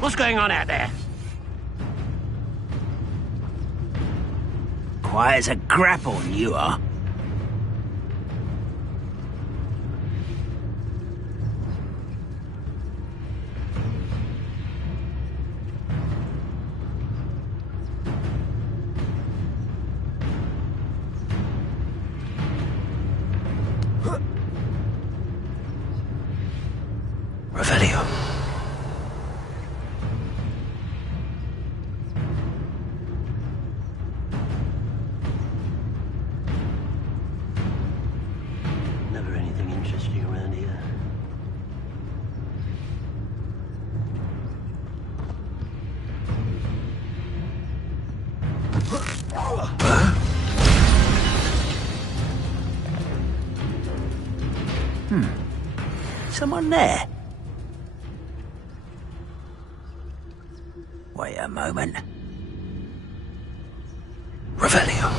What's going on out there? Quiet as a grapple, you are. Revelio. Never anything interesting around here. Someone there? Wait a moment. Revelio.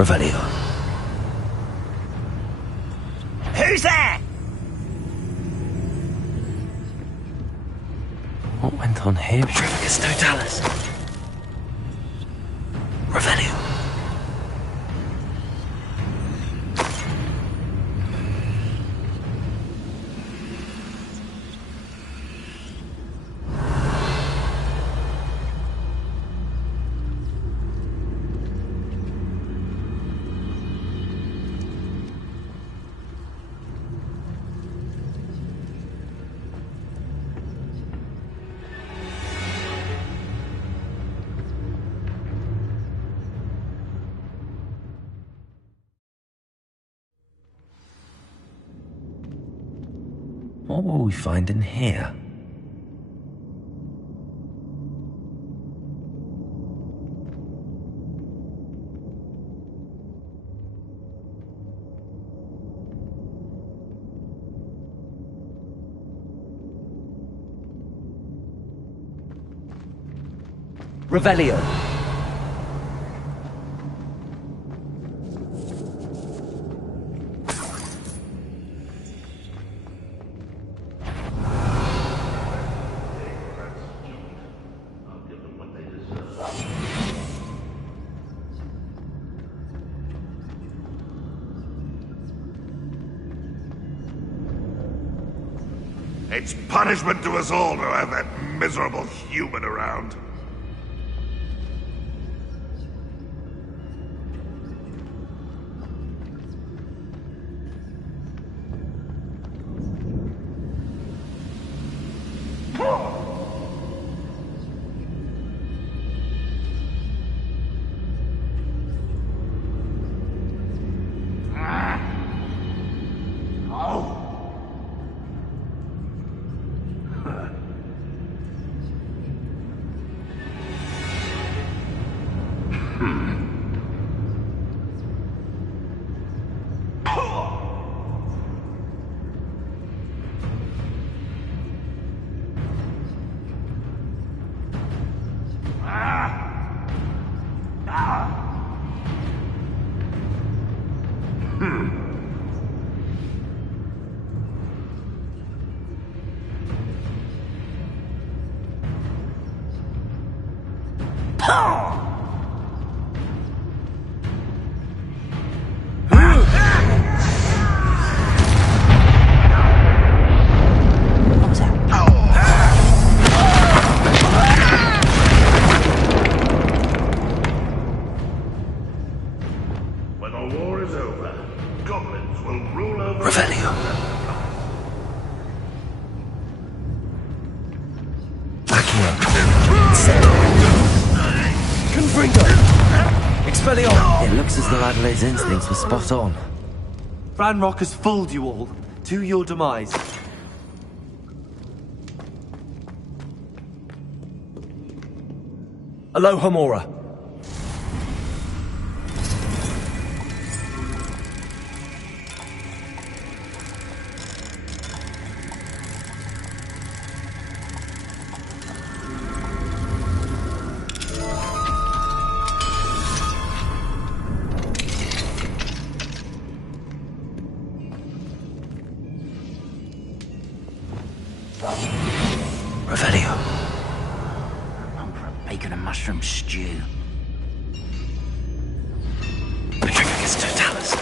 Revelio. Who's there? What went on here? Trevicus Totalis. Revelio. What will we find in here? Revelio. It's punishment to us all to have that miserable human around. When the war is over, goblins will rule over... Revelio. Accio. Confringo! Expelliarmus! It looks as though Adelaide's instincts were spot on. Ranrock has fooled you all. To your demise. Alohomora. Revelio. I'm for a bacon and mushroom stew. Patricius Totalis.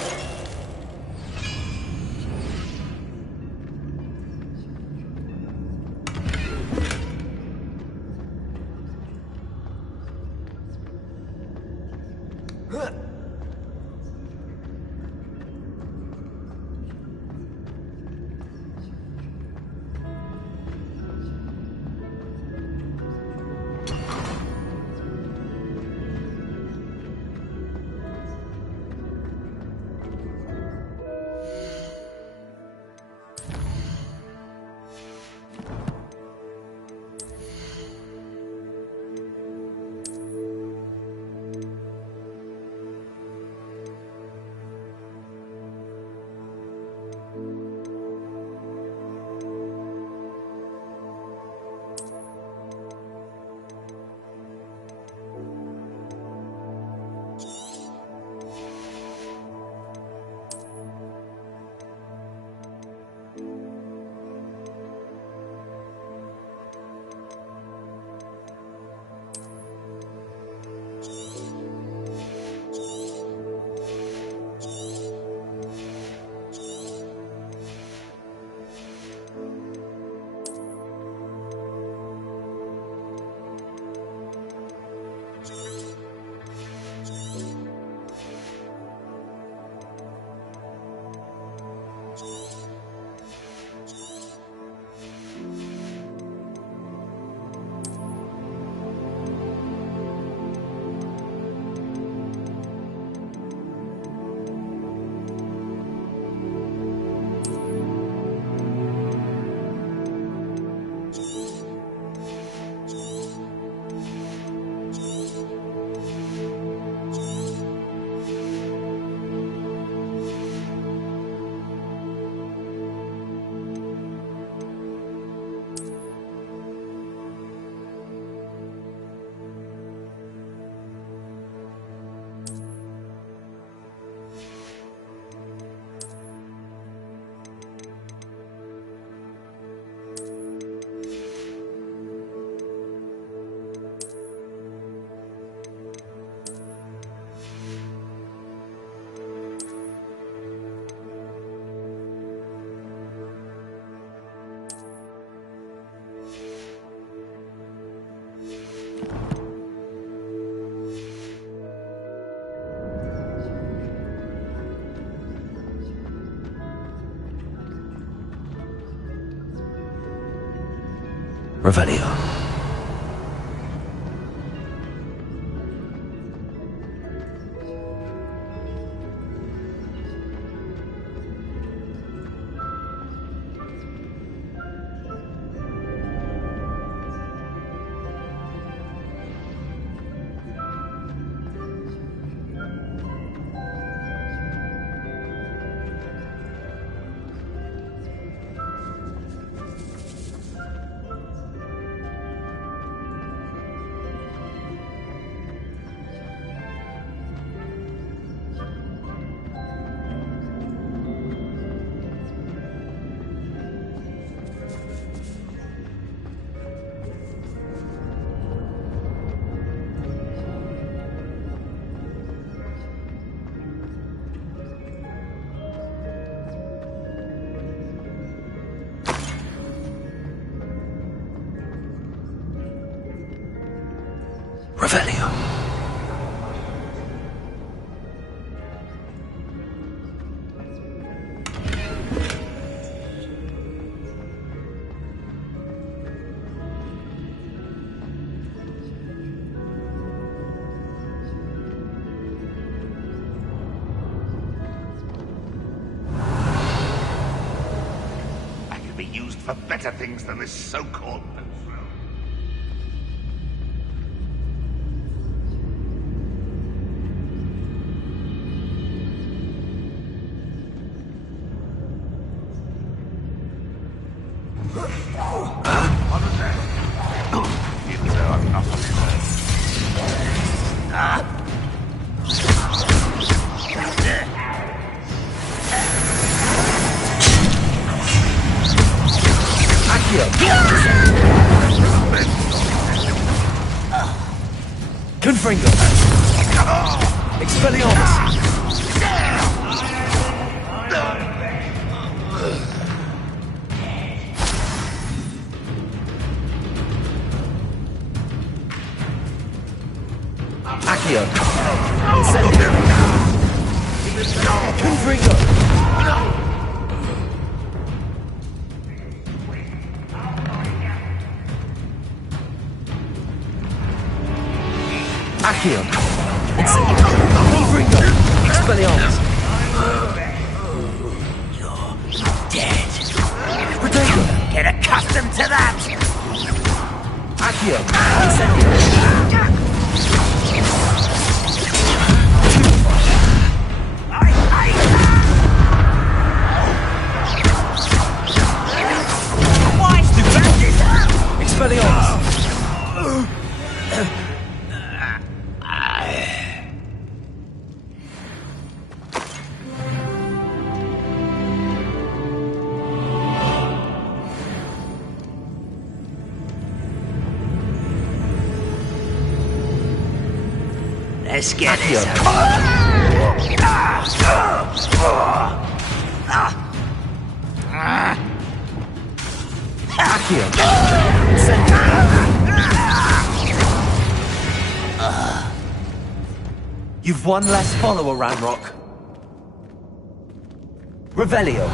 Revelio. Revelio. I could be used for better things than this so-called no throne. Confringo. Expelliarmus. Accio. Incendio. Confringo. Accio. Incendio. Confringo. Expelliarmus. You're dead. Protego. Get accustomed to that! Accio. Incendio. Expelliarmus. Let's get this. Accio. You've one less follower, Ranrock. Revelio.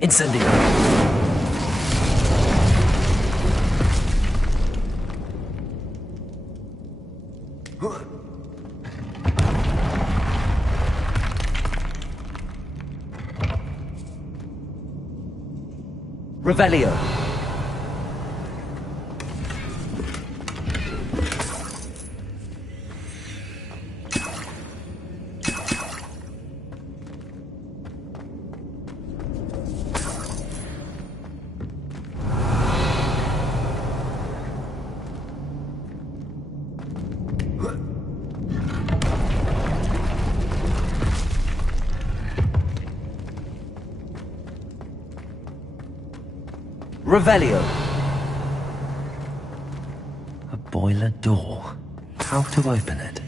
Incendio. Revelio. Revelio. A boiler door. How to open it?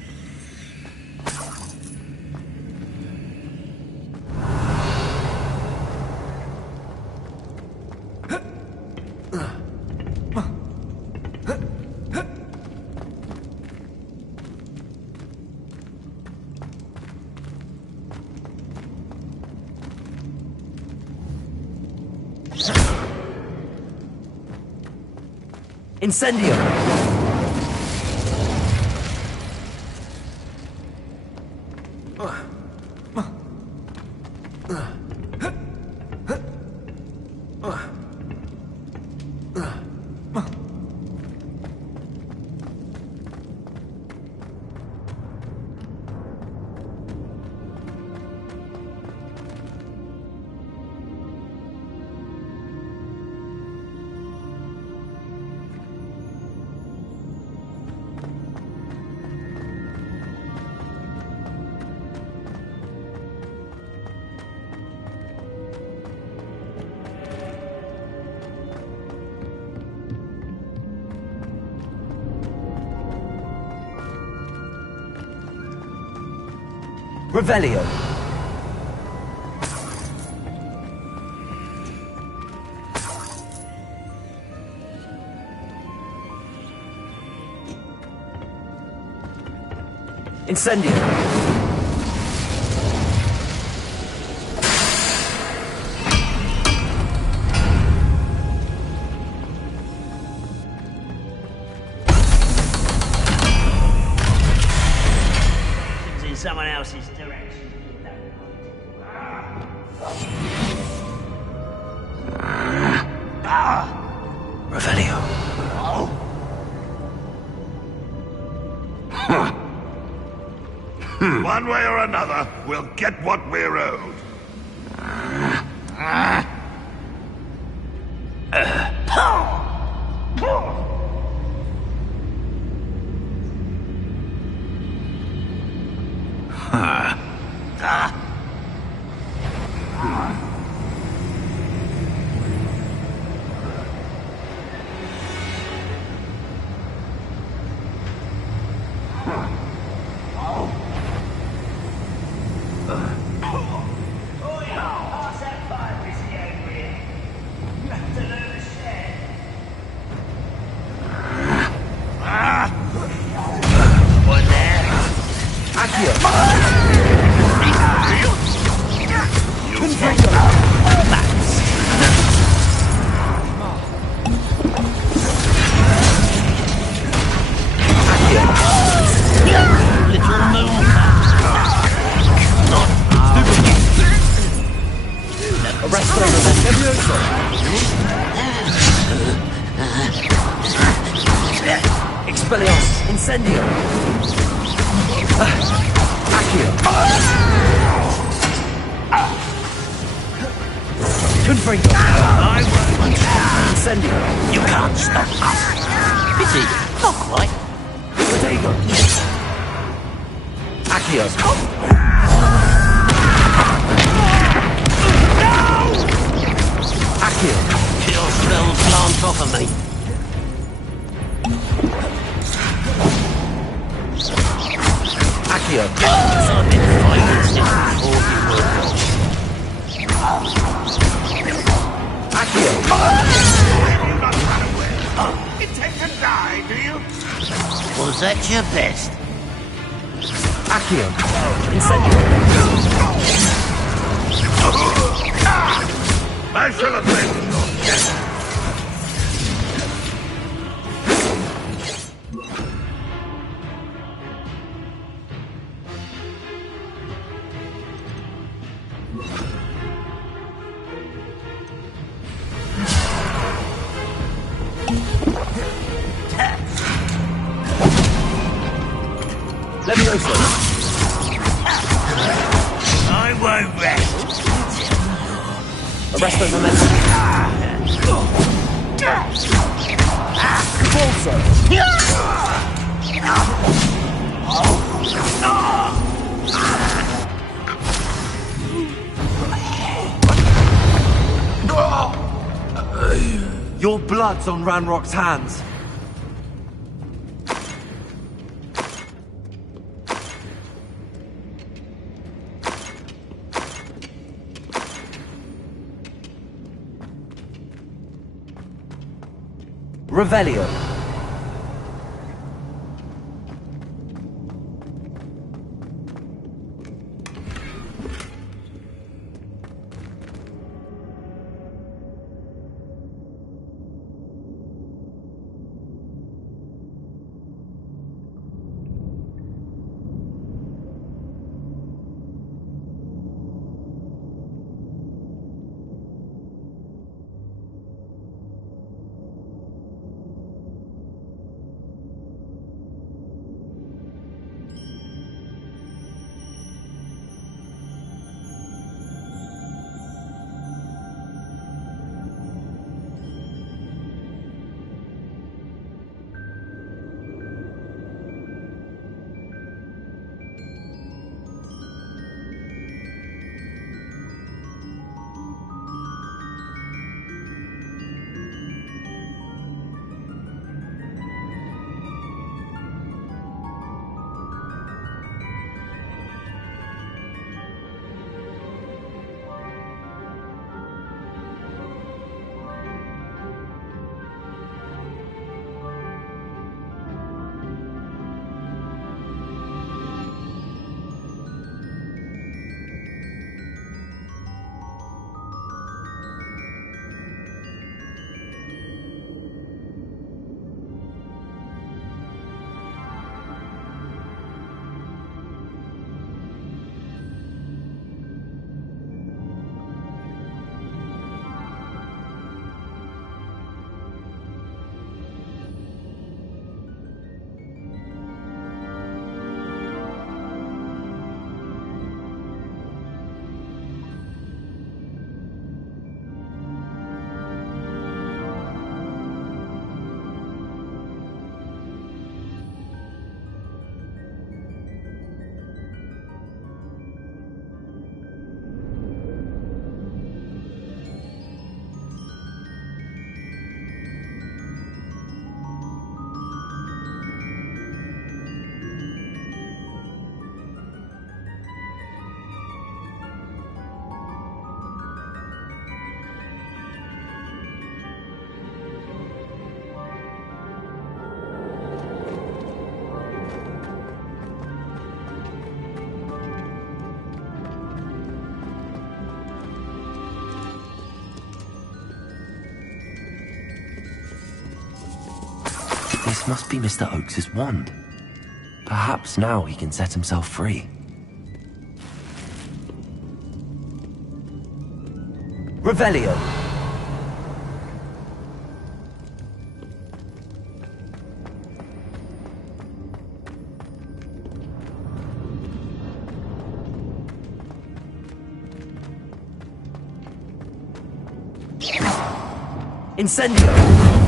Incendio! Revelio. Incendio! In someone else's direction. Revelio. One way or another, we'll get what we're owed. Expelliarmus, Incendio! Accio! Confringo! Incendio! You can't stop us. Pity. Not quite. Protego! Accio! Accio! Your spells can't offer me. Accio! I've been fighting since before you were born. Accio! You not run away. Intend to die, do you? Was that your best? Accio! Incendio! I shall avenge your death. Levioso! I won't rest. Arresto momentum. Bolso! Your blood's on Ranrock's hands. Revelio. This must be Mr. Oakes's wand. Perhaps now he can set himself free. Revelio! Incendio!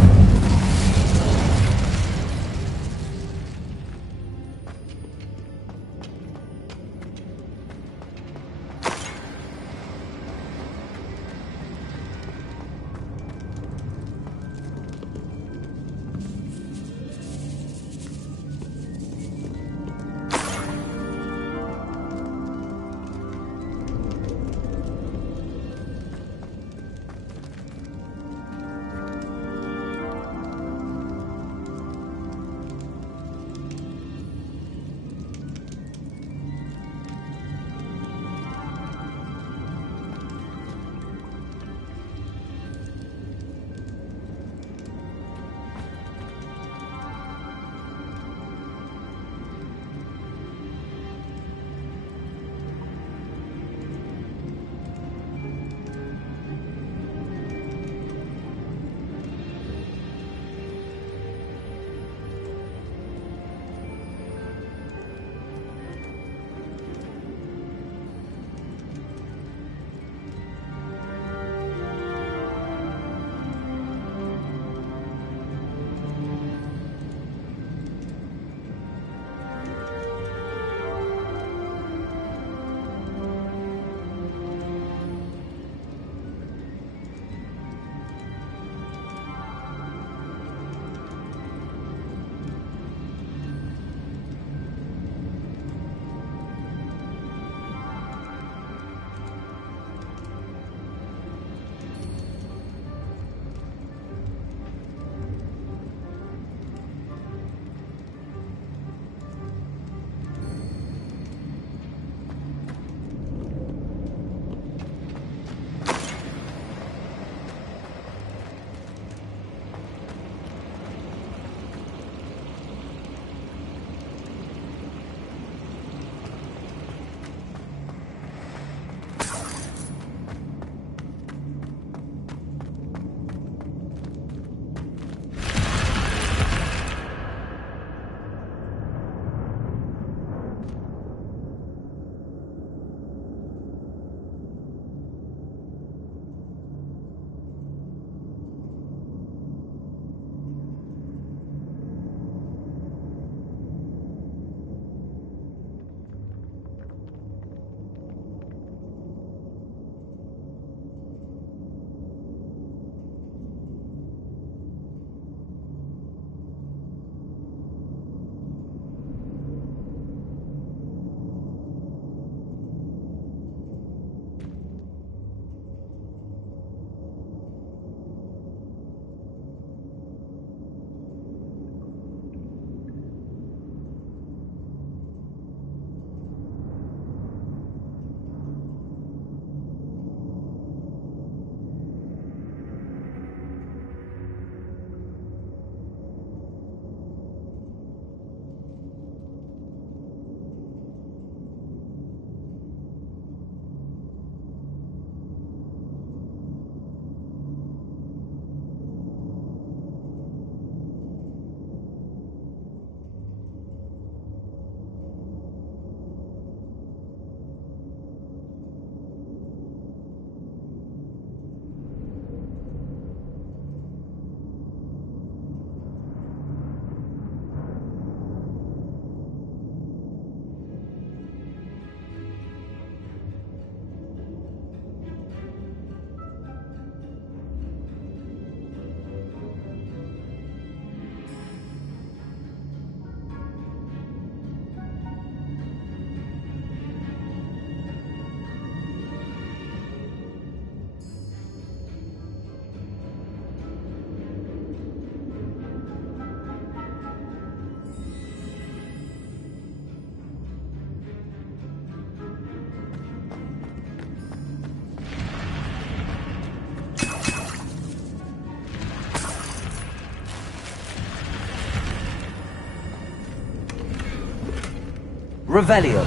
Revelio.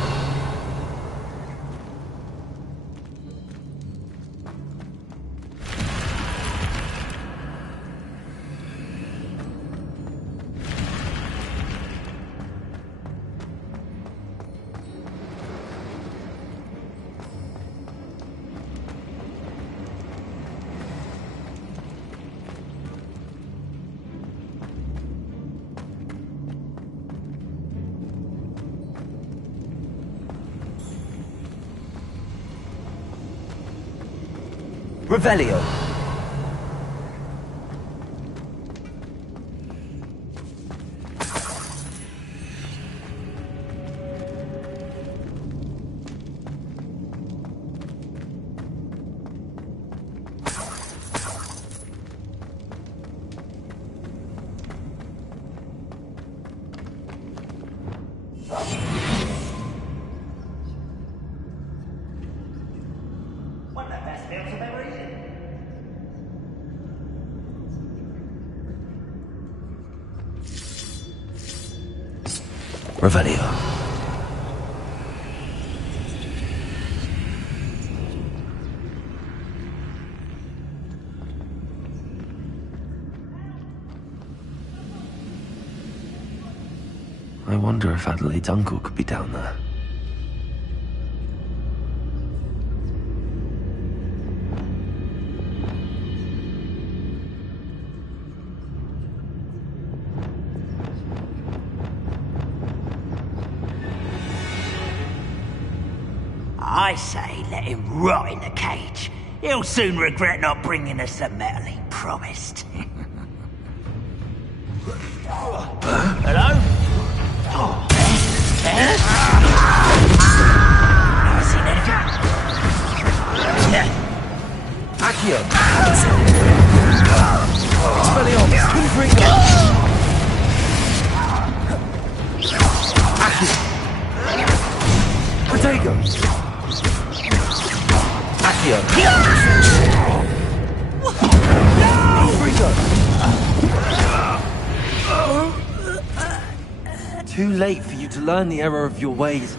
Revelio. One of the best meals I've ever eaten. Revelio. I wonder if Adelaide's uncle could be down there. I say let him rot in the cage. He'll soon regret not bringing us the metal he promised. Hello? Never seen anything. Accio! Expelliarmus! Confringo! Accio! Protego! Accio! Confringo! Too late for you to learn the error of your ways.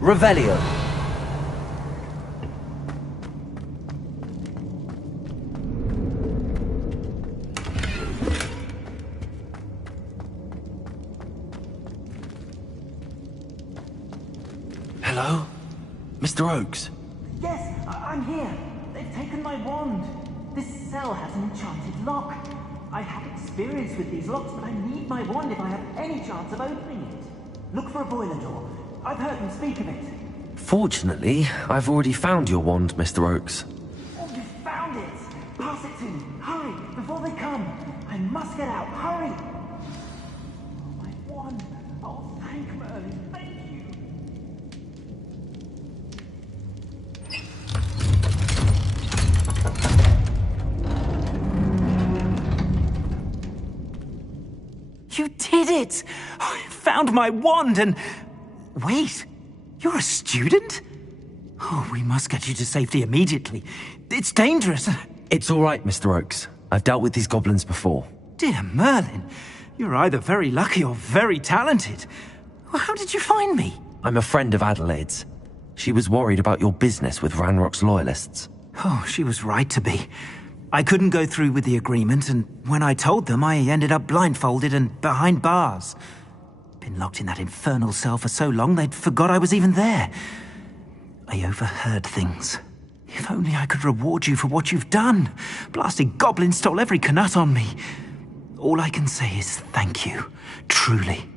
Revelio. Hello? Mr. Oakes? Yes, I'm here. They've taken my wand. This cell has an enchanted lock. I have experience with these locks, but I need my wand if I have any chance of opening it. Look for a boiler door. I've heard them speak of it. Fortunately, I've already found your wand, Mr. Oakes. Oh, you found it! Pass it to me. Hurry, before they come. I must get out. Hurry! Oh, my wand. Oh, thank Merlin. Thank you. You did it! I found my wand and... Wait, you're a student? Oh, we must get you to safety immediately. It's dangerous. It's all right, Mr. Oakes. I've dealt with these goblins before. Dear Merlin, you're either very lucky or very talented. How did you find me? I'm a friend of Adelaide's. She was worried about your business with Ranrock's loyalists. Oh, she was right to be. I couldn't go through with the agreement, and when I told them, I ended up blindfolded and behind bars. Been locked in that infernal cell for so long, they'd forgot I was even there. I overheard things. If only I could reward you for what you've done. Blasted goblin stole every canut on me. All I can say is thank you, truly.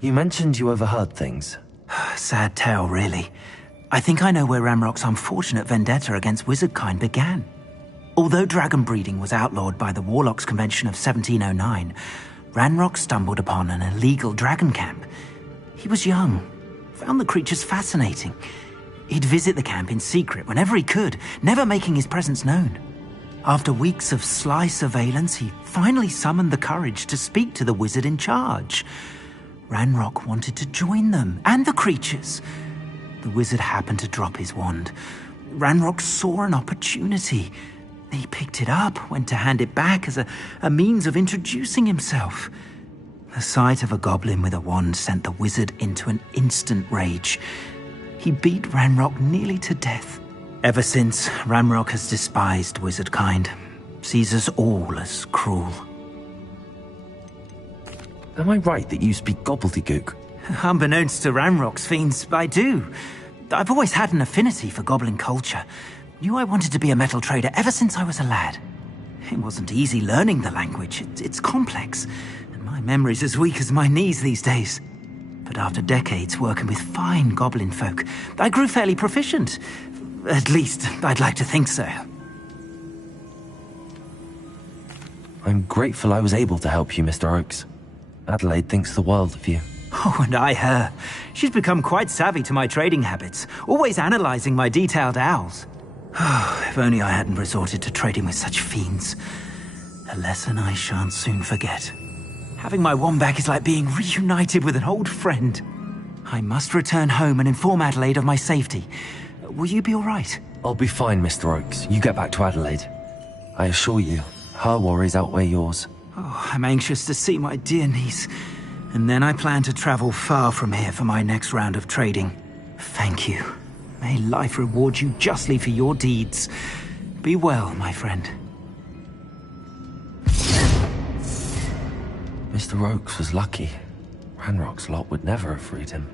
You mentioned you overheard things. Sad tale, really. I think I know where Ramrock's unfortunate vendetta against wizardkind began. Although dragon breeding was outlawed by the Warlocks Convention of 1709, Ranrock stumbled upon an illegal dragon camp. He was young, found the creatures fascinating. He'd visit the camp in secret whenever he could, never making his presence known. After weeks of sly surveillance, he finally summoned the courage to speak to the wizard in charge. Ranrock wanted to join them, and the creatures. The wizard happened to drop his wand. Ranrock saw an opportunity. He picked it up, went to hand it back as a means of introducing himself. The sight of a goblin with a wand sent the wizard into an instant rage. He beat Ranrock nearly to death. Ever since, Ranrock has despised wizardkind, sees us all as cruel. Am I right that you speak gobbledygook? Unbeknownst to Ranrock's fiends, I do. I've always had an affinity for goblin culture. Knew I wanted to be a metal trader ever since I was a lad. It wasn't easy learning the language. It's complex, and my memory's as weak as my knees these days. But after decades working with fine goblin folk, I grew fairly proficient. At least, I'd like to think so. I'm grateful I was able to help you, Mr. Oakes. Adelaide thinks the world of you. Oh, and I her. She's become quite savvy to my trading habits, always analyzing my detailed owls. If only I hadn't resorted to trading with such fiends. A lesson I shan't soon forget. Having my wand back is like being reunited with an old friend. I must return home and inform Adelaide of my safety. Will you be all right? I'll be fine, Mr. Oakes. You get back to Adelaide. I assure you, her worries outweigh yours. Oh, I'm anxious to see my dear niece. And then I plan to travel far from here for my next round of trading. Thank you. May life reward you justly for your deeds. Be well, my friend. Mr. Oakes was lucky. Ranrock's lot would never have freed him.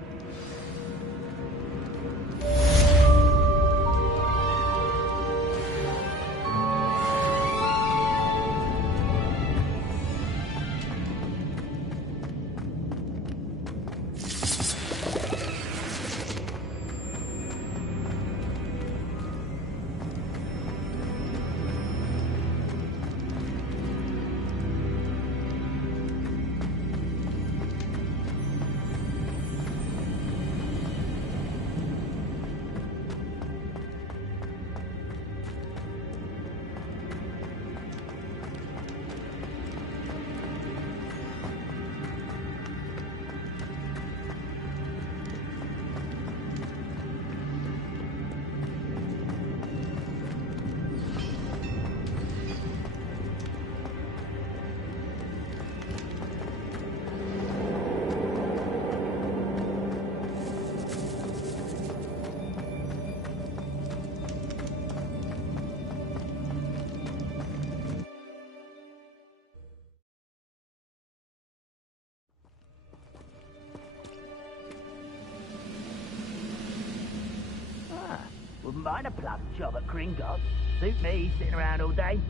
Wouldn't mind a plum job at Gringotts. Suit me, sitting around all day.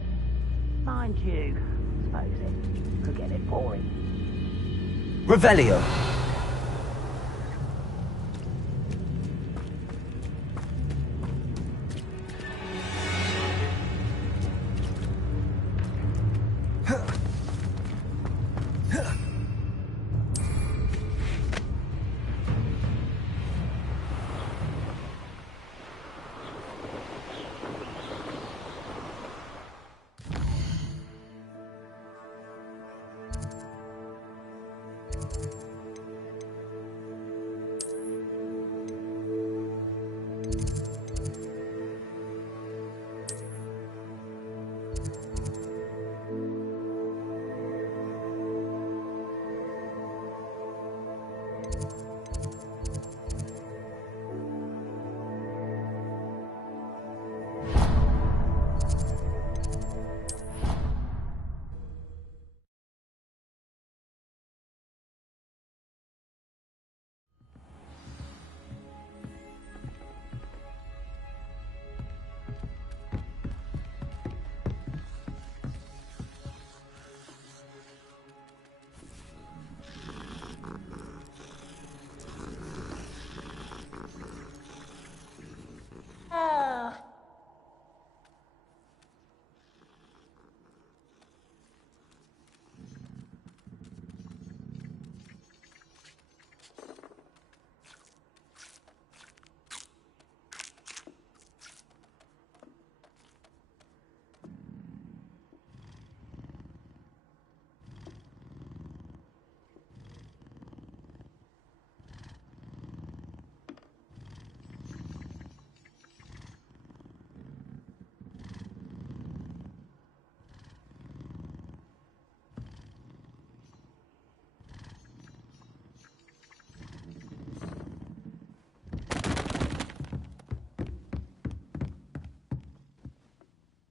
Mind you, suppose it could get a bit boring. Revelio.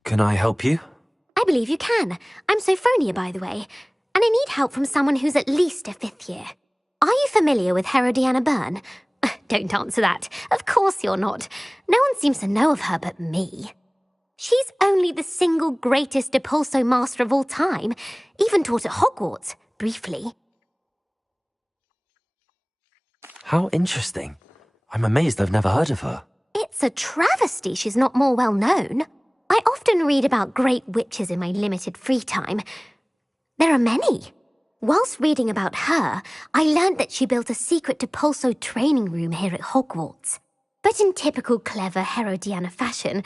Can I help you? I believe you can. I'm Sophronia, by the way, and I need help from someone who's at least a 5th year. Are you familiar with Herodiana Byrne? Don't answer that. Of course you're not. No one seems to know of her but me. She's only the single greatest Depulso master of all time, even taught at Hogwarts, briefly. How interesting. I'm amazed I've never heard of her. It's a travesty she's not more well known. I often read about great witches in my limited free time. There are many. Whilst reading about her, I learned that she built a secret Depulso training room here at Hogwarts. But in typical clever Herodiana fashion,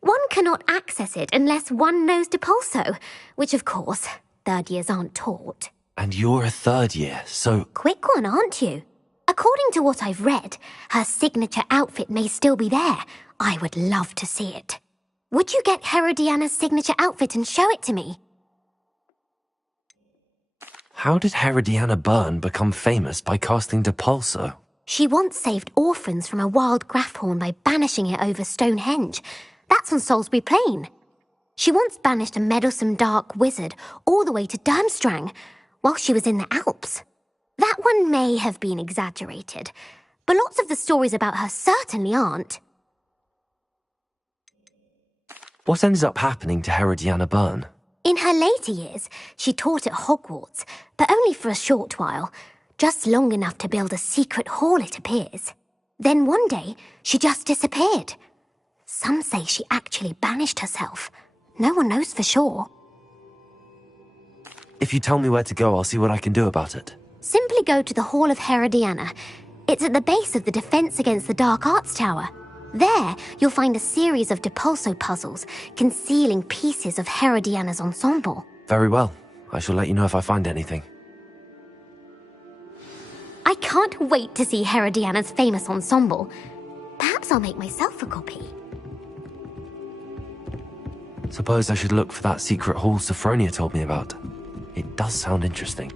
one cannot access it unless one knows Depulso, which of course, 3rd years aren't taught. And you're a 3rd year, so... Quick one, aren't you? According to what I've read, her signature outfit may still be there. I would love to see it. Would you get Herodiana's signature outfit and show it to me? How did Herodiana Byrne become famous by casting Depulso? She once saved orphans from a wild Graffhorn by banishing it over Stonehenge. That's on Salisbury Plain. She once banished a meddlesome dark wizard all the way to Durmstrang while she was in the Alps. That one may have been exaggerated, but lots of the stories about her certainly aren't. What ended up happening to Herodiana Byrne? In her later years, she taught at Hogwarts, but only for a short while, just long enough to build a secret hall, it appears. Then one day, she just disappeared. Some say she actually banished herself. No one knows for sure. If you tell me where to go, I'll see what I can do about it. Simply go to the Hall of Herodiana. It's at the base of the Defense Against the Dark Arts Tower. There, you'll find a series of Depulso puzzles concealing pieces of Herodiana's ensemble. Very well. I shall let you know if I find anything. I can't wait to see Herodiana's famous ensemble. Perhaps I'll make myself a copy. Suppose I should look for that secret hall Sophronia told me about. It does sound interesting.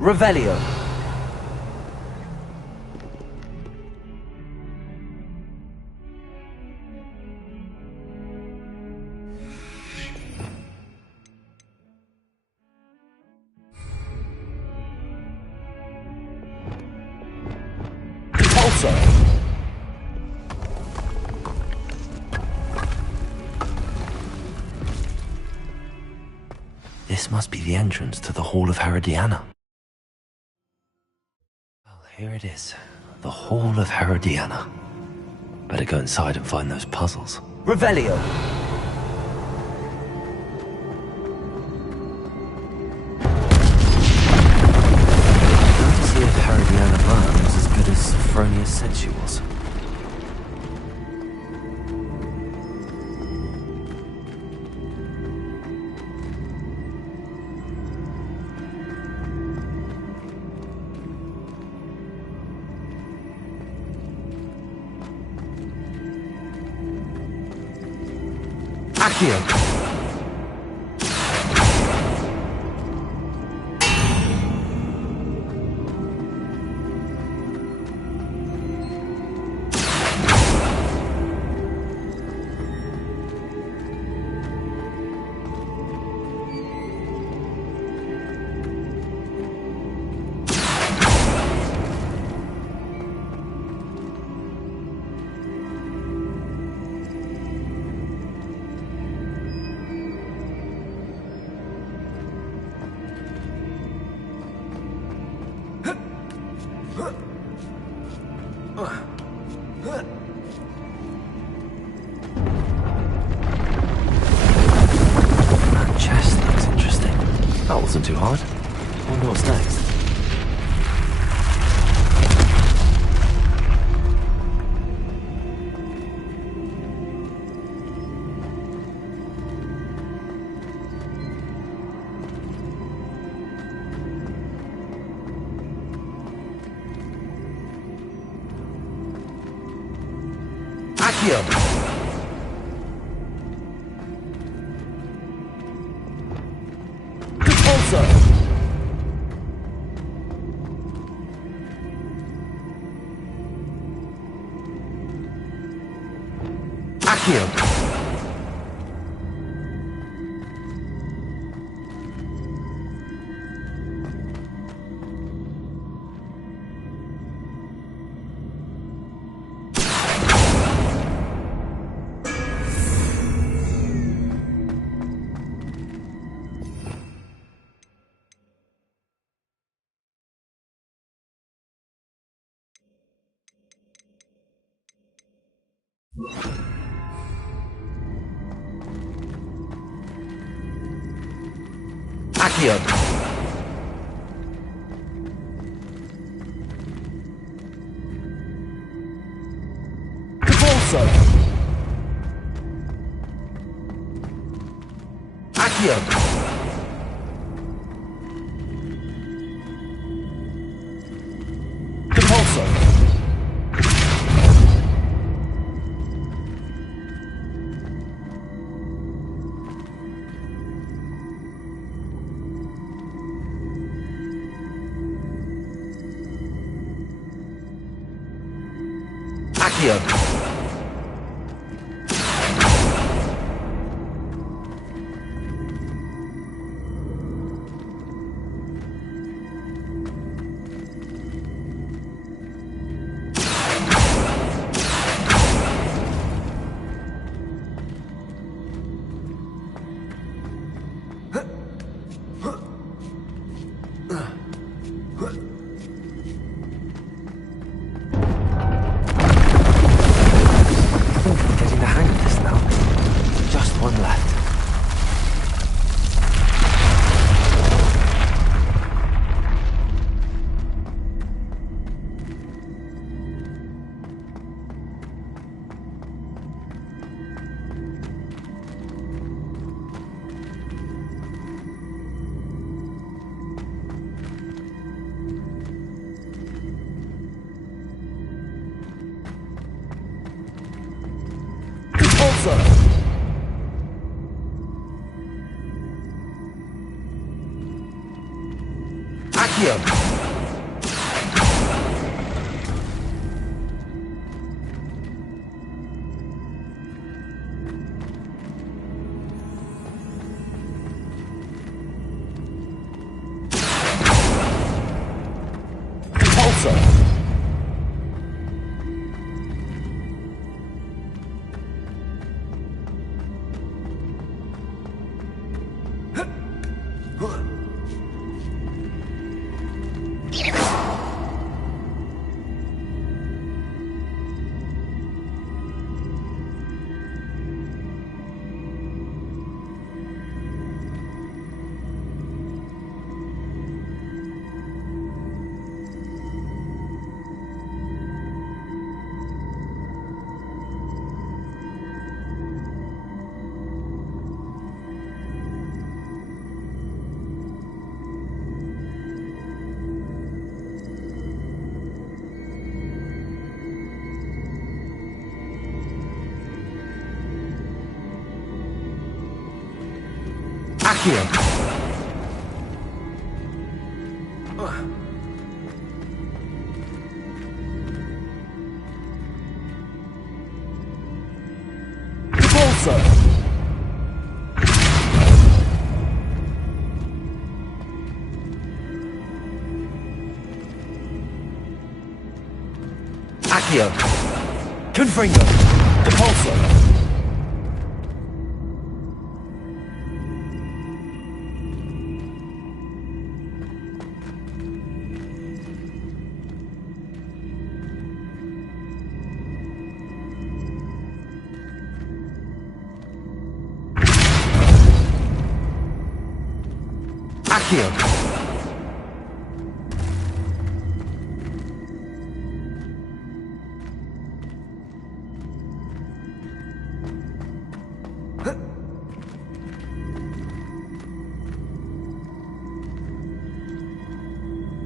Revelio. Also. This must be the entrance to the Hall of Herodiana. Well, here it is. The Hall of Herodiana. Better go inside and find those puzzles. Revelio! Let's see if Herodiana Byrne was as good as Sophronia said she was. Accio! That chest looks interesting. That wasn't too hard. Wonder what's next. Accio! Repulsor! Accio! Accio! Repulsor! Accio! Repulsor! Accio! Getting the hang of this now. Just one left. Repulsor! Accio! Repulsor! Accio. Repulsor. Accio. Confringo. Repulsor. Accio.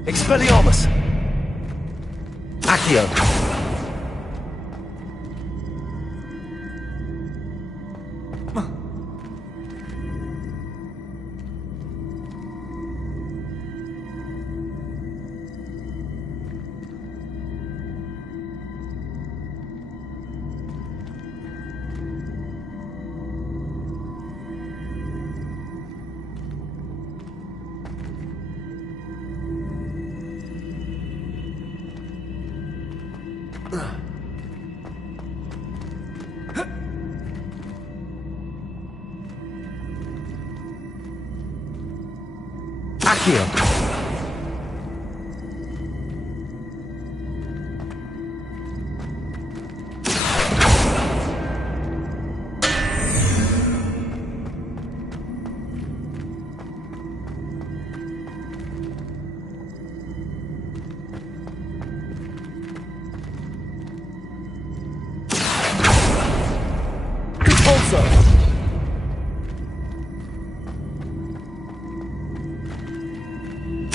Expelliarmus. Accio. Accio. Repulsor.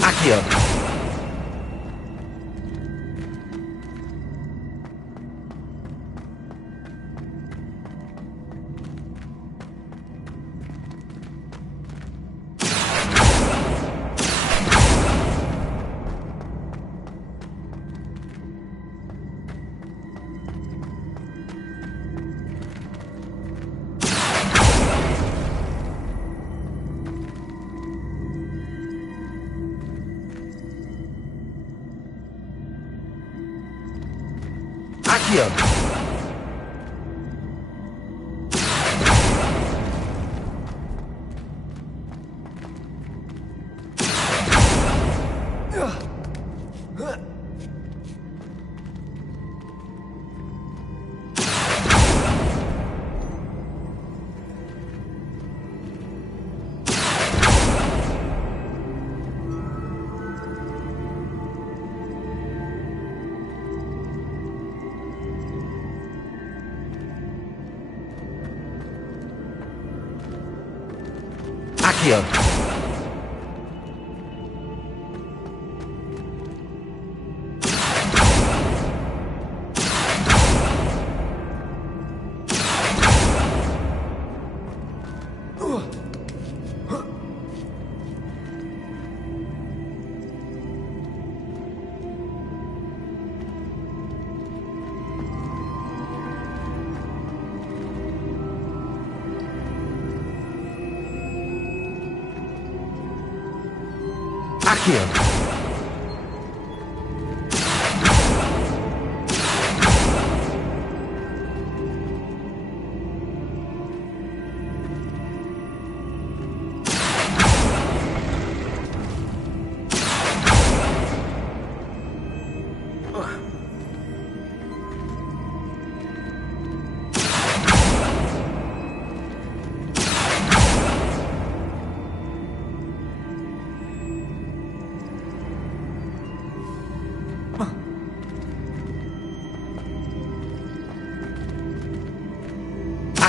Accio. Accio. Accio. Accio.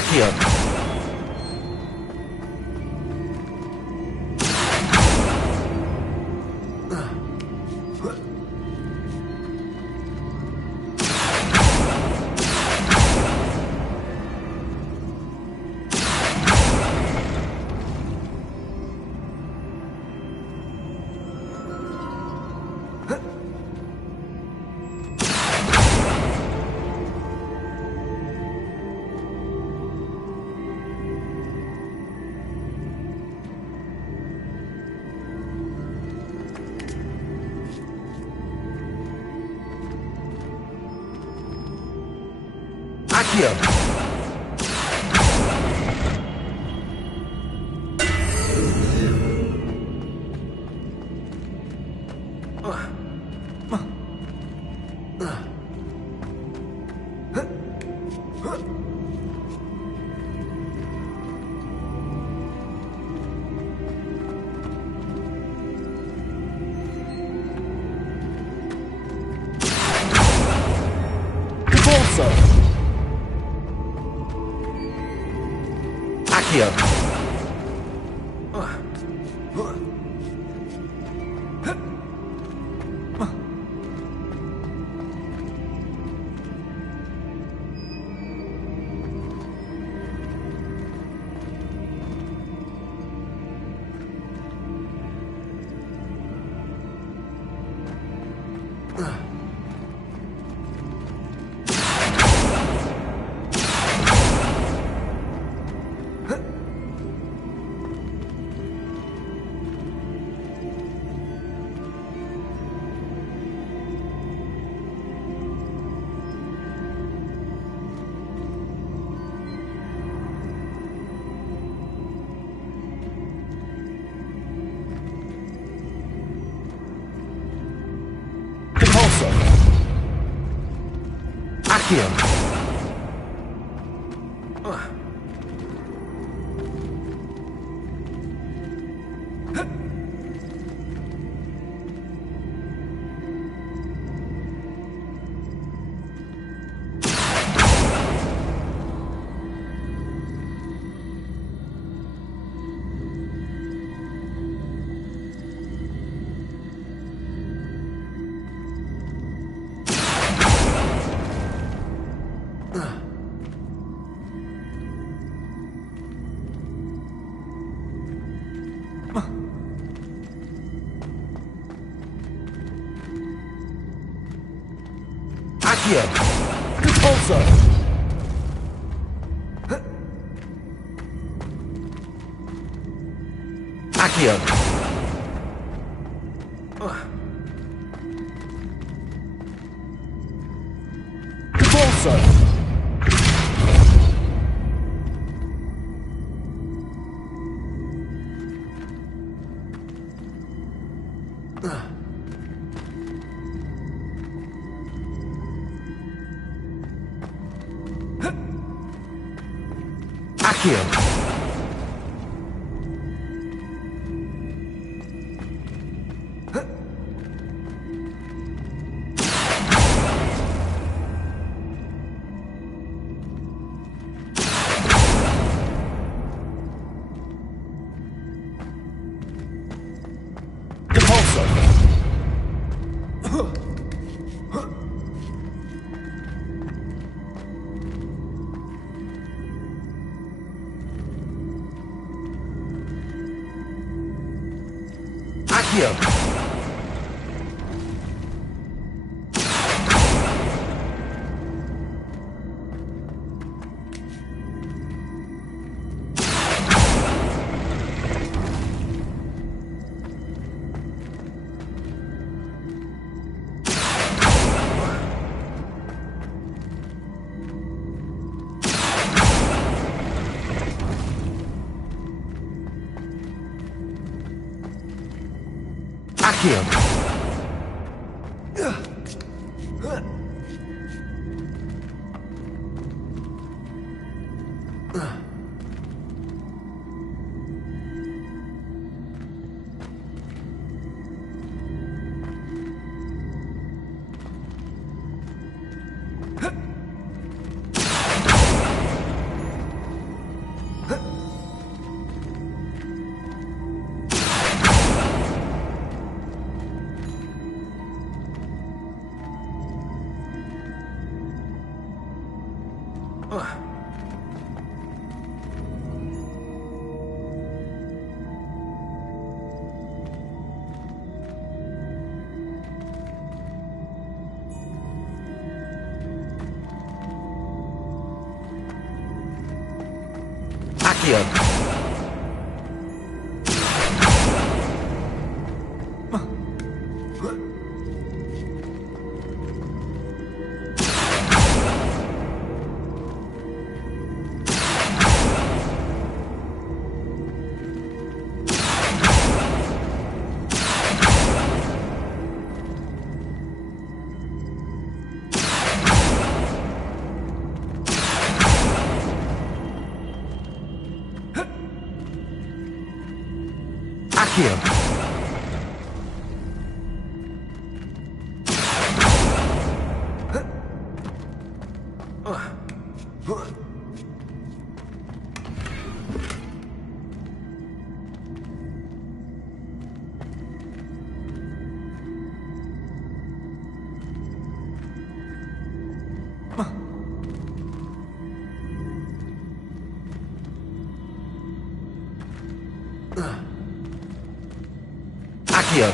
Accio. Accio! Accio! Accio! Accio! Repulsor! Accio! Repulsor! Accio! Accio! Accio! Accio! Accio. Accio.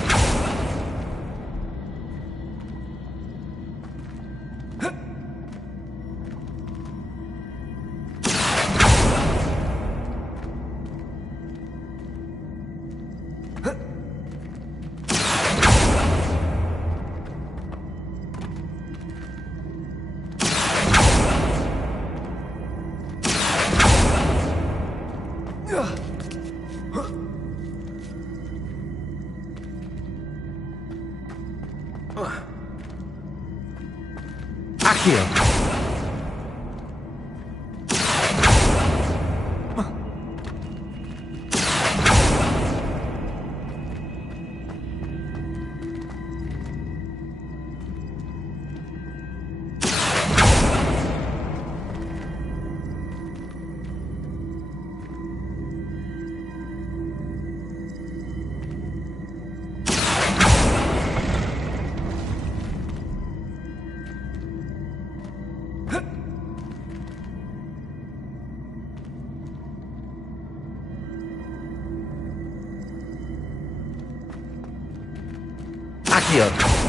Accio. Accio.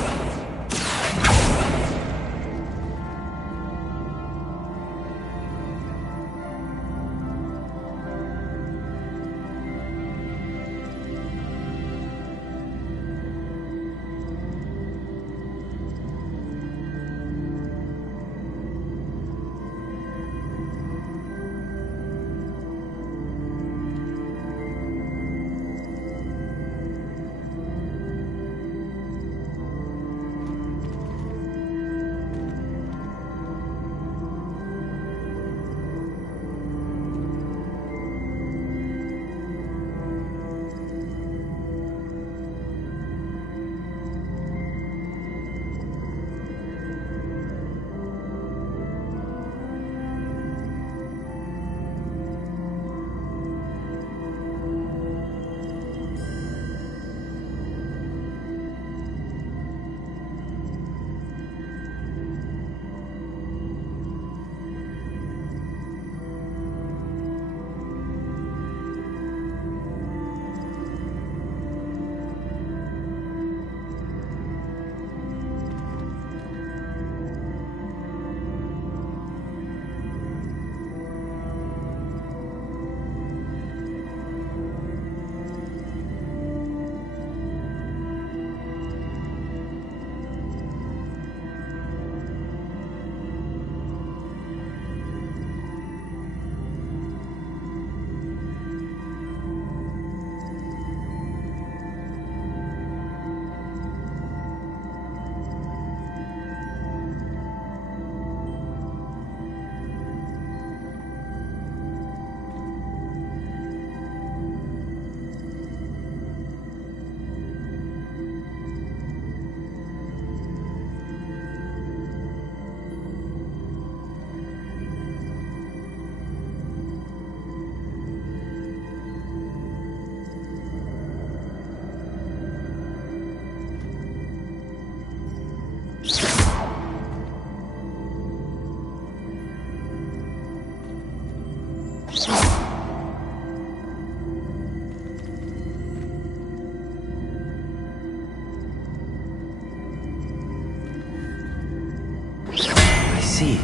see.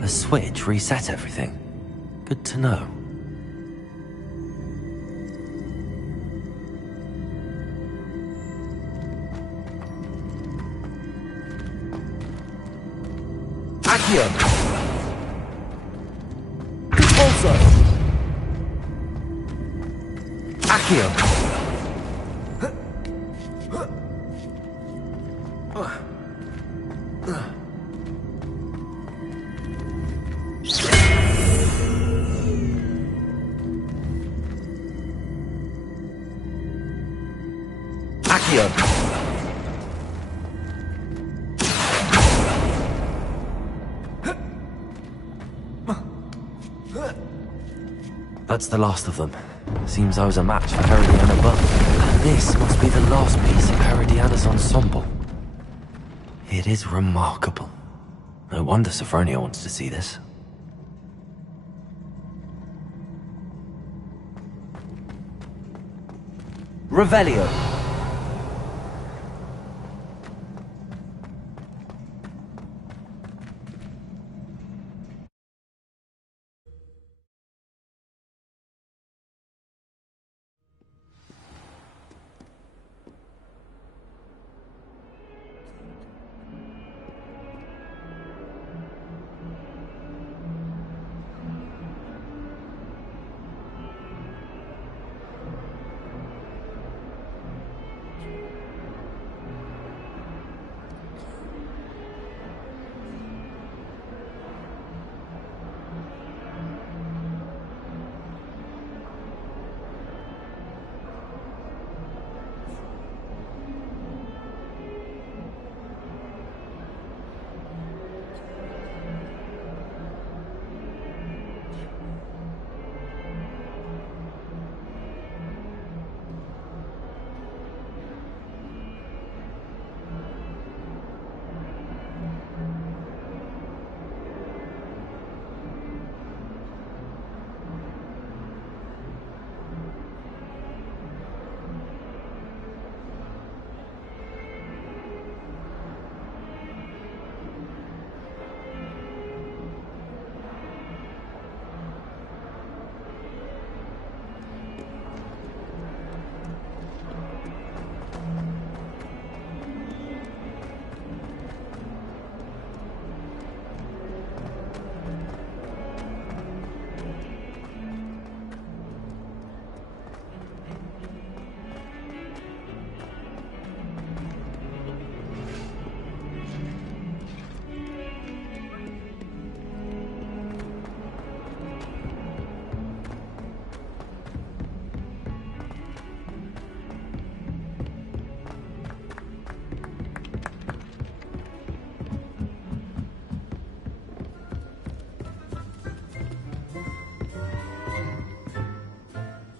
The switch reset everything. Good to know. Accio! Repulsor! Accio! That's the last of them. Seems I was a match for Herodiana, but this must be the last piece of Herodiana's ensemble. It is remarkable. No wonder Sophronia wants to see this. Revelio.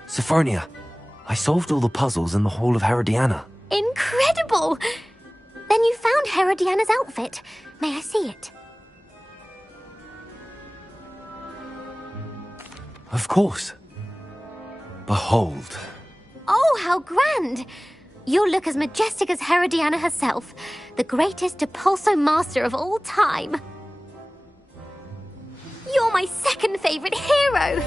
Sophronia, I solved all the puzzles in the Hall of Herodiana. Incredible! Then you found Herodiana's outfit. May I see it? Of course. Behold. Oh, how grand! You'll look as majestic as Herodiana herself, the greatest Depulso master of all time. You're my second favorite hero!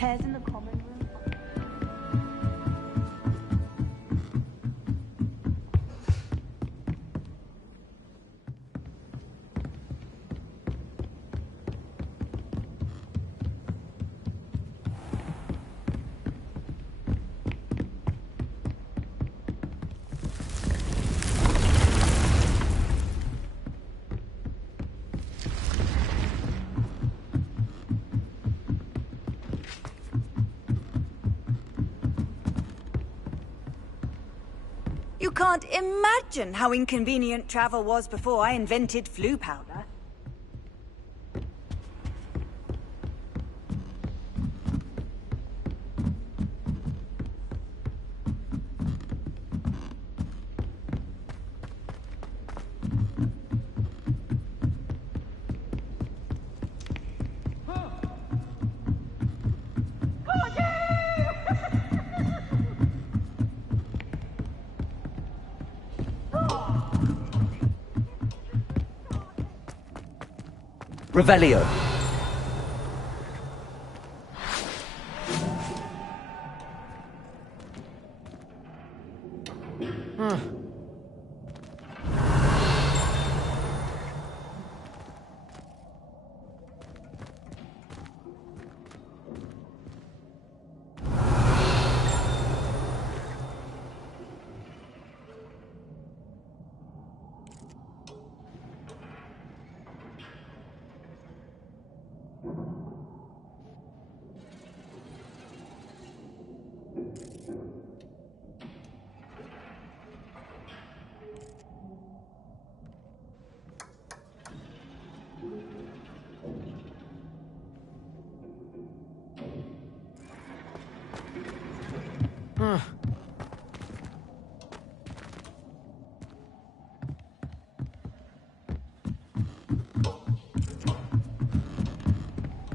Chairs in the common room. You can't imagine how inconvenient travel was before I invented flu powder. Revelio.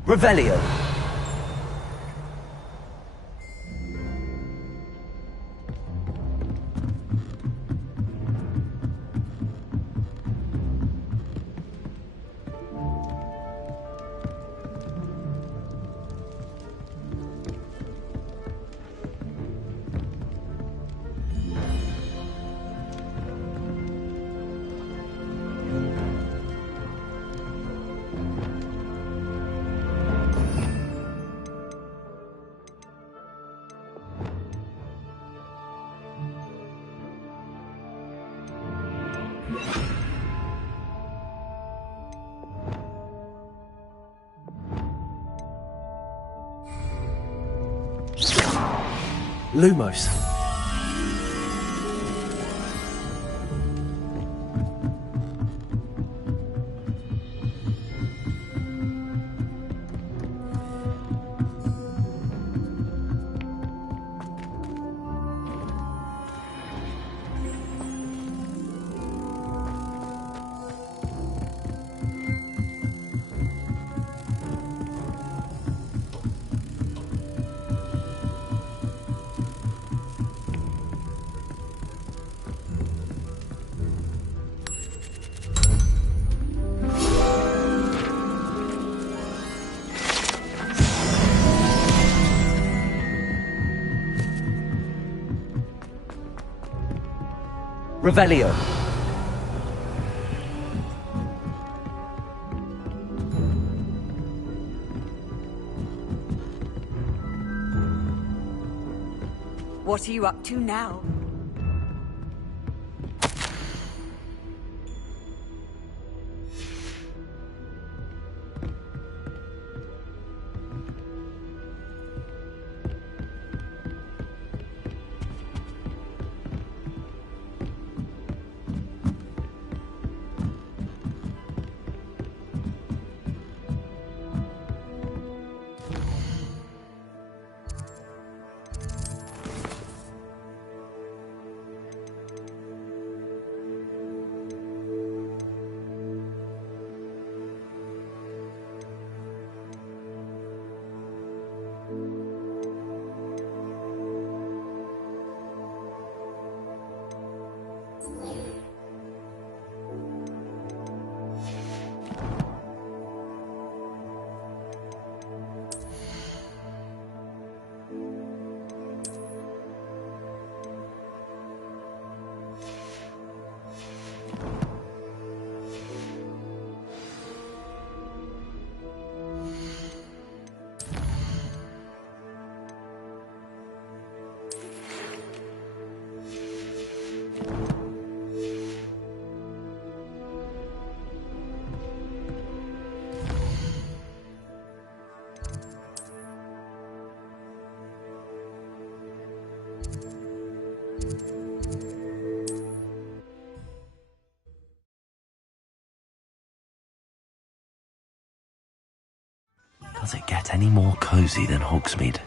Revelio. Lumos. Revelio. What are you up to now? Does it get any more cozy than Hogsmeade?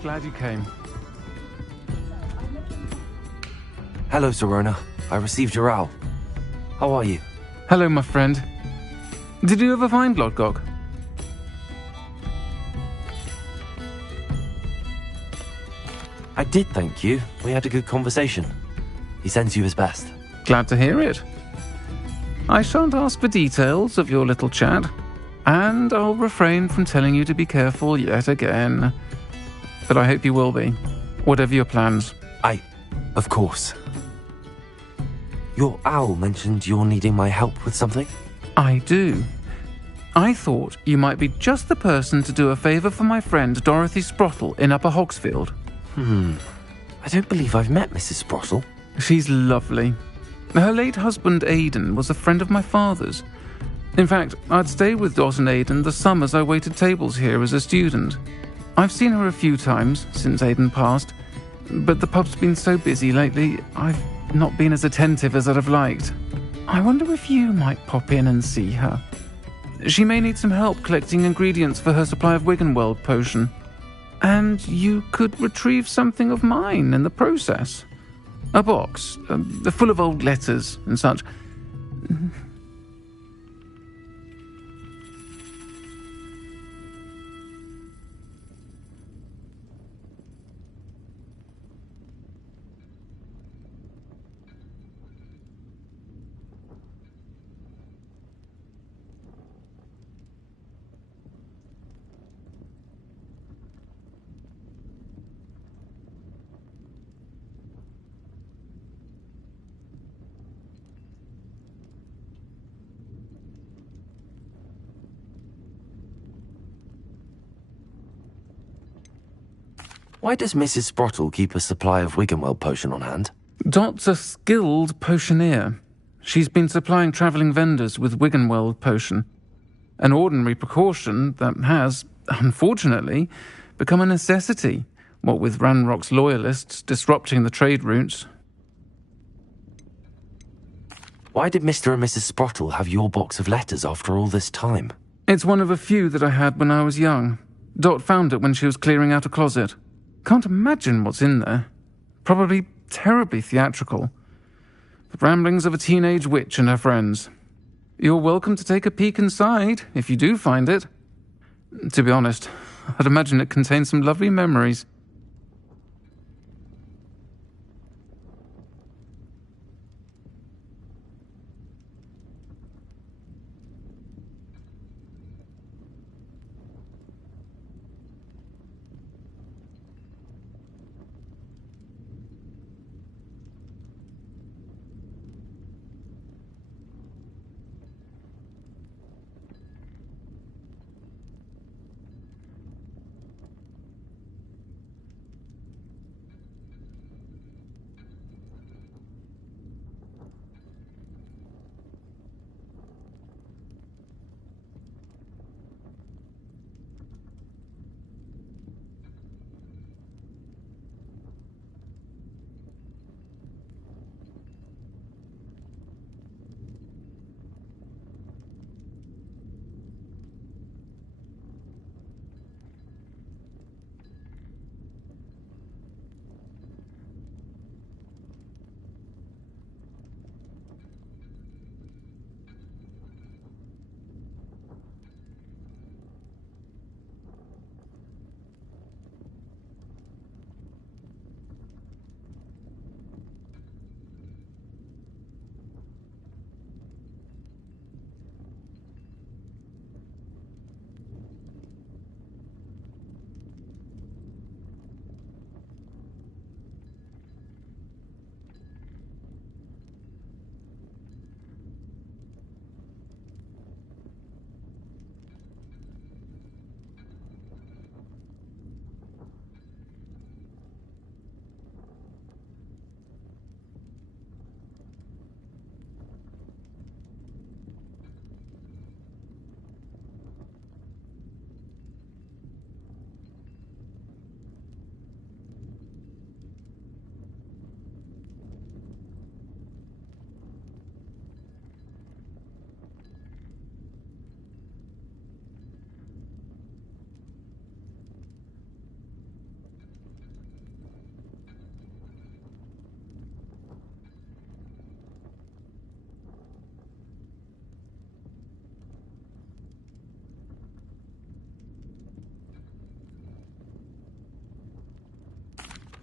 Glad you came. Hello, Sirona. I received your owl. How are you? Hello, my friend. Did you ever find Lodgok? I did, thank you. We had a good conversation. He sends you his best. Glad to hear it. I shan't ask for details of your little chat, and I'll refrain from telling you to be careful yet again. But I hope you will be, whatever your plans. Of course. Your owl mentioned you're needing my help with something? I do. I thought you might be just the person to do a favour for my friend Dorothy Sprottle in Upper Hogsfield. I don't believe I've met Mrs. Sprottle. She's lovely. Her late husband Aidan was a friend of my father's. In fact, I'd stayed with Dot and Aidan the summers I waited tables here as a student. I've seen her a few times since Aidan passed, but the pub's been so busy lately, I've not been as attentive as I'd have liked. I wonder if you might pop in and see her. She may need some help collecting ingredients for her supply of Wiggenweld potion. And you could retrieve something of mine in the process. A box, full of old letters and such. Why does Mrs. Sprottle keep a supply of Wiggenweld potion on hand? Dot's a skilled potioneer. She's been supplying travelling vendors with Wiggenweld potion, an ordinary precaution that has, unfortunately, become a necessity, what with Ranrock's loyalists disrupting the trade routes. Why did Mr. and Mrs. Sprottle have your box of letters after all this time? It's one of a few that I had when I was young. Dot found it when she was clearing out a closet. Can't imagine what's in there. Probably terribly theatrical. The ramblings of a teenage witch and her friends. You're welcome to take a peek inside, if you do find it. To be honest, I'd imagine it contains some lovely memories.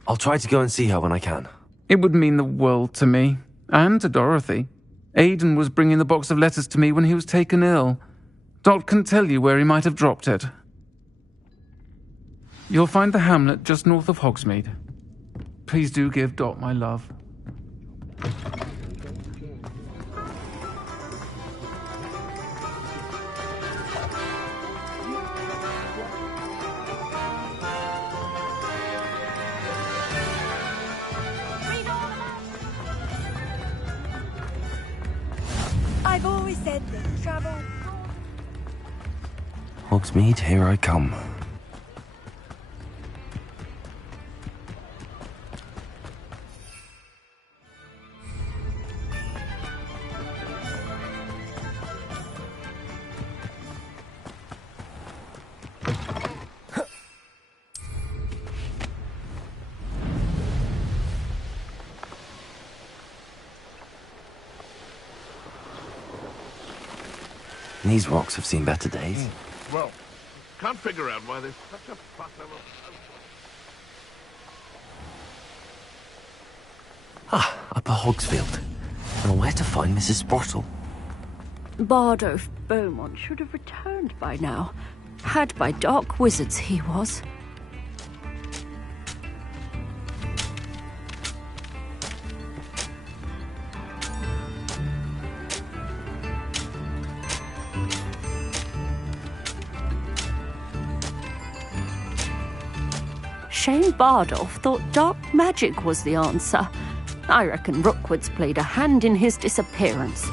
I'll try to go and see her when I can. It would mean the world to me, and to Dorothy. Aidan was bringing the box of letters to me when he was taken ill. Dot can tell you where he might have dropped it. You'll find the hamlet just north of Hogsmeade. Please do give Dot my love. I've always said that travel... Hogsmeade, here I come. These rocks have seen better days. Well, can't figure out why there's such a fuss over... Upper Hogsfield. And where to find Mrs. Sprottle? Bardolph Beaumont should have returned by now. Had by dark wizards he was. Shame Bardolph thought dark magic was the answer. I reckon Rookwood's played a hand in his disappearance.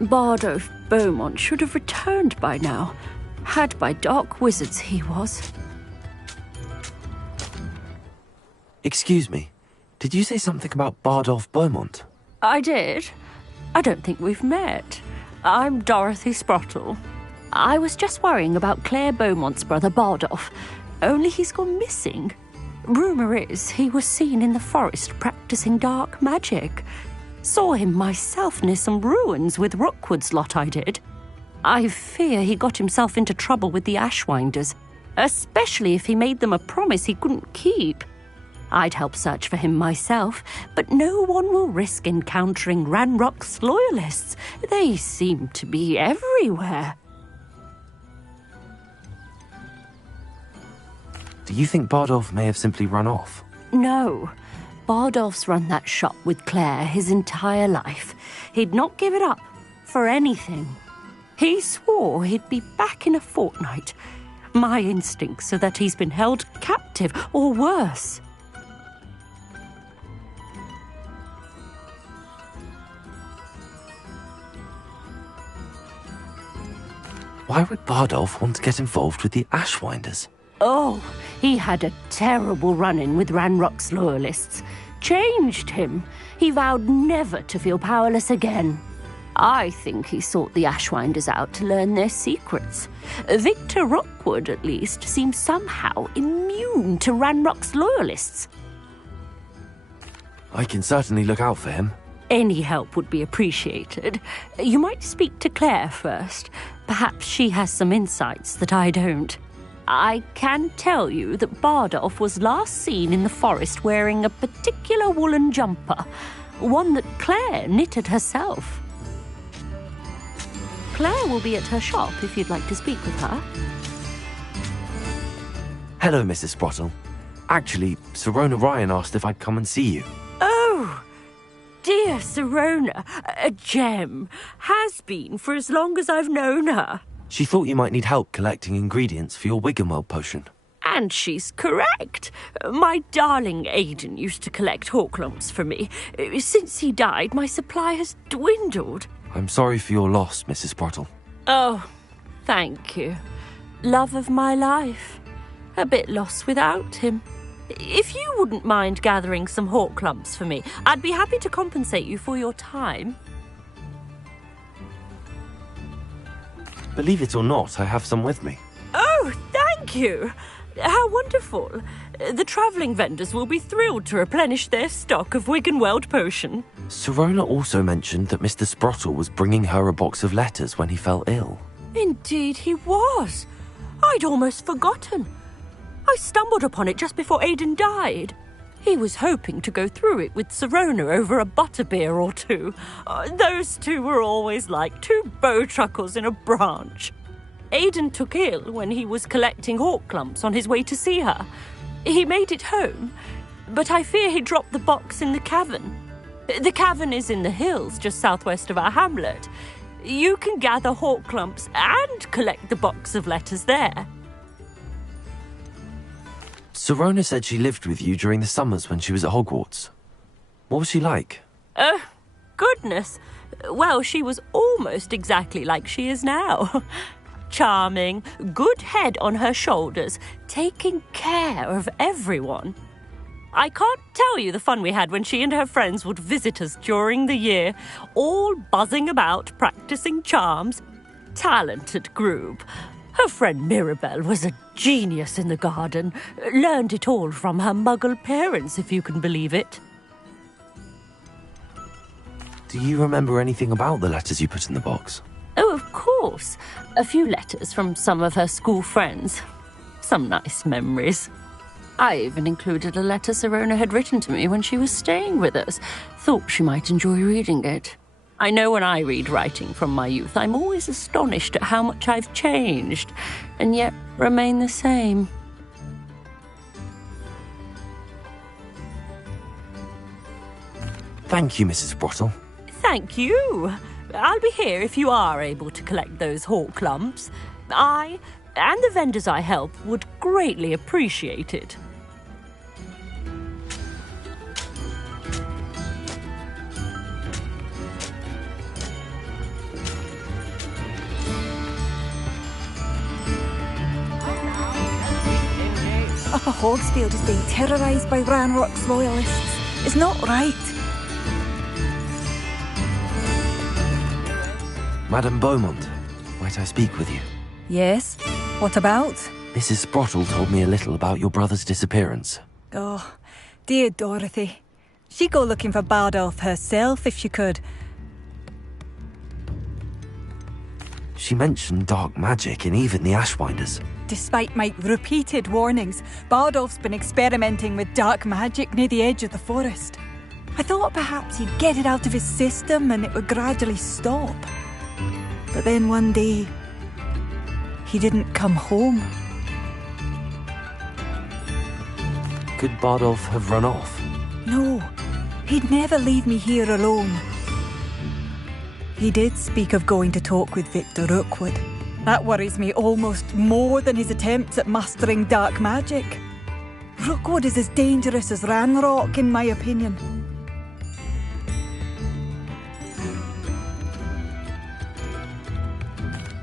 Bardolph Beaumont should have returned by now. Had by dark wizards he was. Excuse me, did you say something about Bardolph Beaumont? I did. I don't think we've met. I'm Dorothy Sprottle. I was just worrying about Claire Beaumont's brother Bardolph, only he's gone missing. Rumour is he was seen in the forest practicing dark magic. Saw him myself near some ruins with Rookwood's lot I did. I fear he got himself into trouble with the Ashwinders, especially if he made them a promise he couldn't keep. I'd help search for him myself, but no one will risk encountering Ranrock's loyalists. They seem to be everywhere. Do you think Bardolph may have simply run off? No. Bardolph's run that shop with Claire his entire life. He'd not give it up for anything. He swore he'd be back in a fortnight. My instincts are that he's been held captive, or worse. Why would Bardolph want to get involved with the Ashwinders? Oh, he had a terrible run-in with Ranrock's loyalists. Changed him. He vowed never to feel powerless again. I think he sought the Ashwinders out to learn their secrets. Victor Rookwood, at least, seems somehow immune to Ranrock's loyalists. I can certainly look out for him. Any help would be appreciated. You might speak to Claire first. Perhaps she has some insights that I don't. I can tell you that Bardolph was last seen in the forest wearing a particular woolen jumper, one that Claire knitted herself. Claire will be at her shop if you'd like to speak with her. Hello, Mrs. Sprottle. Actually, Sirona Ryan asked if I'd come and see you. Oh, dear Sirona, a gem. Has been for as long as I've known her. She thought you might need help collecting ingredients for your Wiggenweld potion. And she's correct. My darling Aidan used to collect hawklumps for me. Since he died, my supply has dwindled. I'm sorry for your loss, Mrs. Sprottle. Oh, thank you. Love of my life. A bit lost without him. If you wouldn't mind gathering some hawklumps for me, I'd be happy to compensate you for your time. Believe it or not, I have some with me. Oh, thank you. How wonderful. The travelling vendors will be thrilled to replenish their stock of Wiggenweld potion. Sirona also mentioned that Mr. Sprottle was bringing her a box of letters when he fell ill. Indeed he was. I'd almost forgotten. I stumbled upon it just before Aidan died. He was hoping to go through it with Sirona over a butterbeer or two. Those two were always like two bowtruckles in a branch. Aidan took ill when he was collecting hawklumps on his way to see her. He made it home, but I fear he dropped the box in the cavern. The cavern is in the hills just southwest of our hamlet. You can gather hawklumps and collect the box of letters there. Sirona said she lived with you during the summers when she was at Hogwarts. What was she like? Goodness. Well, she was almost exactly like she is now. Charming, good head on her shoulders, taking care of everyone. I can't tell you the fun we had when she and her friends would visit us during the year, all buzzing about, practicing charms. Talented group. Her friend Mirabelle was a genius in the garden. Learned it all from her muggle parents, if you can believe it. Do you remember anything about the letters you put in the box? Oh, of course. A few letters from some of her school friends. Some nice memories. I even included a letter Serona had written to me when she was staying with us. Thought she might enjoy reading it. I know when I read writing from my youth, I'm always astonished at how much I've changed, and yet remain the same. Thank you, Mrs. Sprottle. Thank you. I'll be here if you are able to collect those hawk lumps. I, and the vendors I help, would greatly appreciate it. Upper Hogsfield is being terrorised by Ranrock's loyalists. It's not right. Madame Beaumont, might I speak with you? Yes? What about? Mrs. Sprottle told me a little about your brother's disappearance. Oh, dear Dorothy. She'd go looking for Bardolph herself if she could. She mentioned dark magic and even the Ashwinders. Despite my repeated warnings, Bardolph's been experimenting with dark magic near the edge of the forest. I thought perhaps he'd get it out of his system and it would gradually stop. But then one day, he didn't come home. Could Bardolph have run off? No, he'd never leave me here alone. He did speak of going to talk with Victor Rookwood. That worries me almost more than his attempts at mastering dark magic. Rookwood is as dangerous as Ranrock, in my opinion.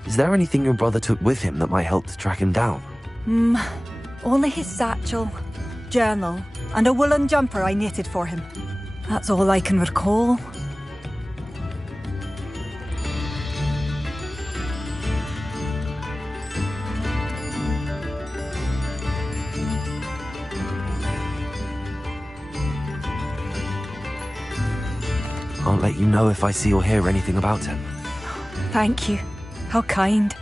Is there anything your brother took with him that might help to track him down? Only his satchel, journal, and a woolen jumper I knitted for him. That's all I can recall. I'll let you know if I see or hear anything about him. Thank you. How kind.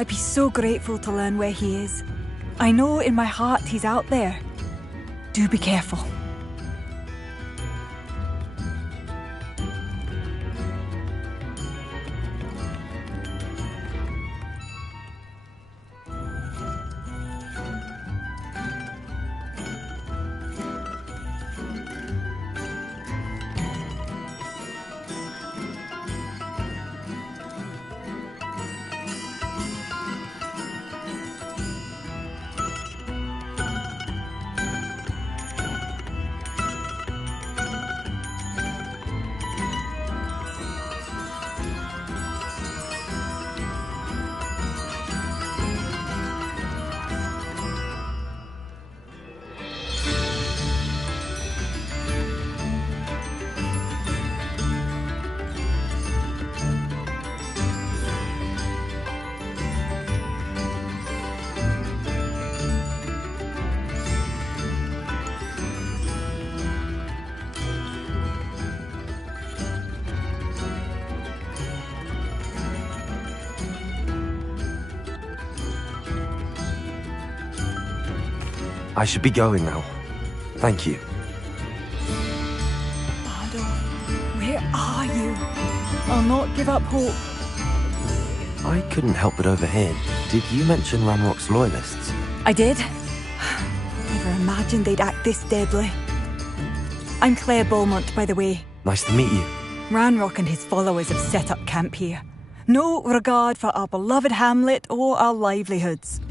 I'd be so grateful to learn where he is. I know in my heart he's out there. Do be careful. I should be going now. Thank you. Bardolph, where are you? I'll not give up hope. I couldn't help but overhear. Did you mention Ranrock's loyalists? I did. Never imagined they'd act this deadly. I'm Claire Beaumont, by the way. Nice to meet you. Ranrock and his followers have set up camp here. No regard for our beloved hamlet or our livelihoods.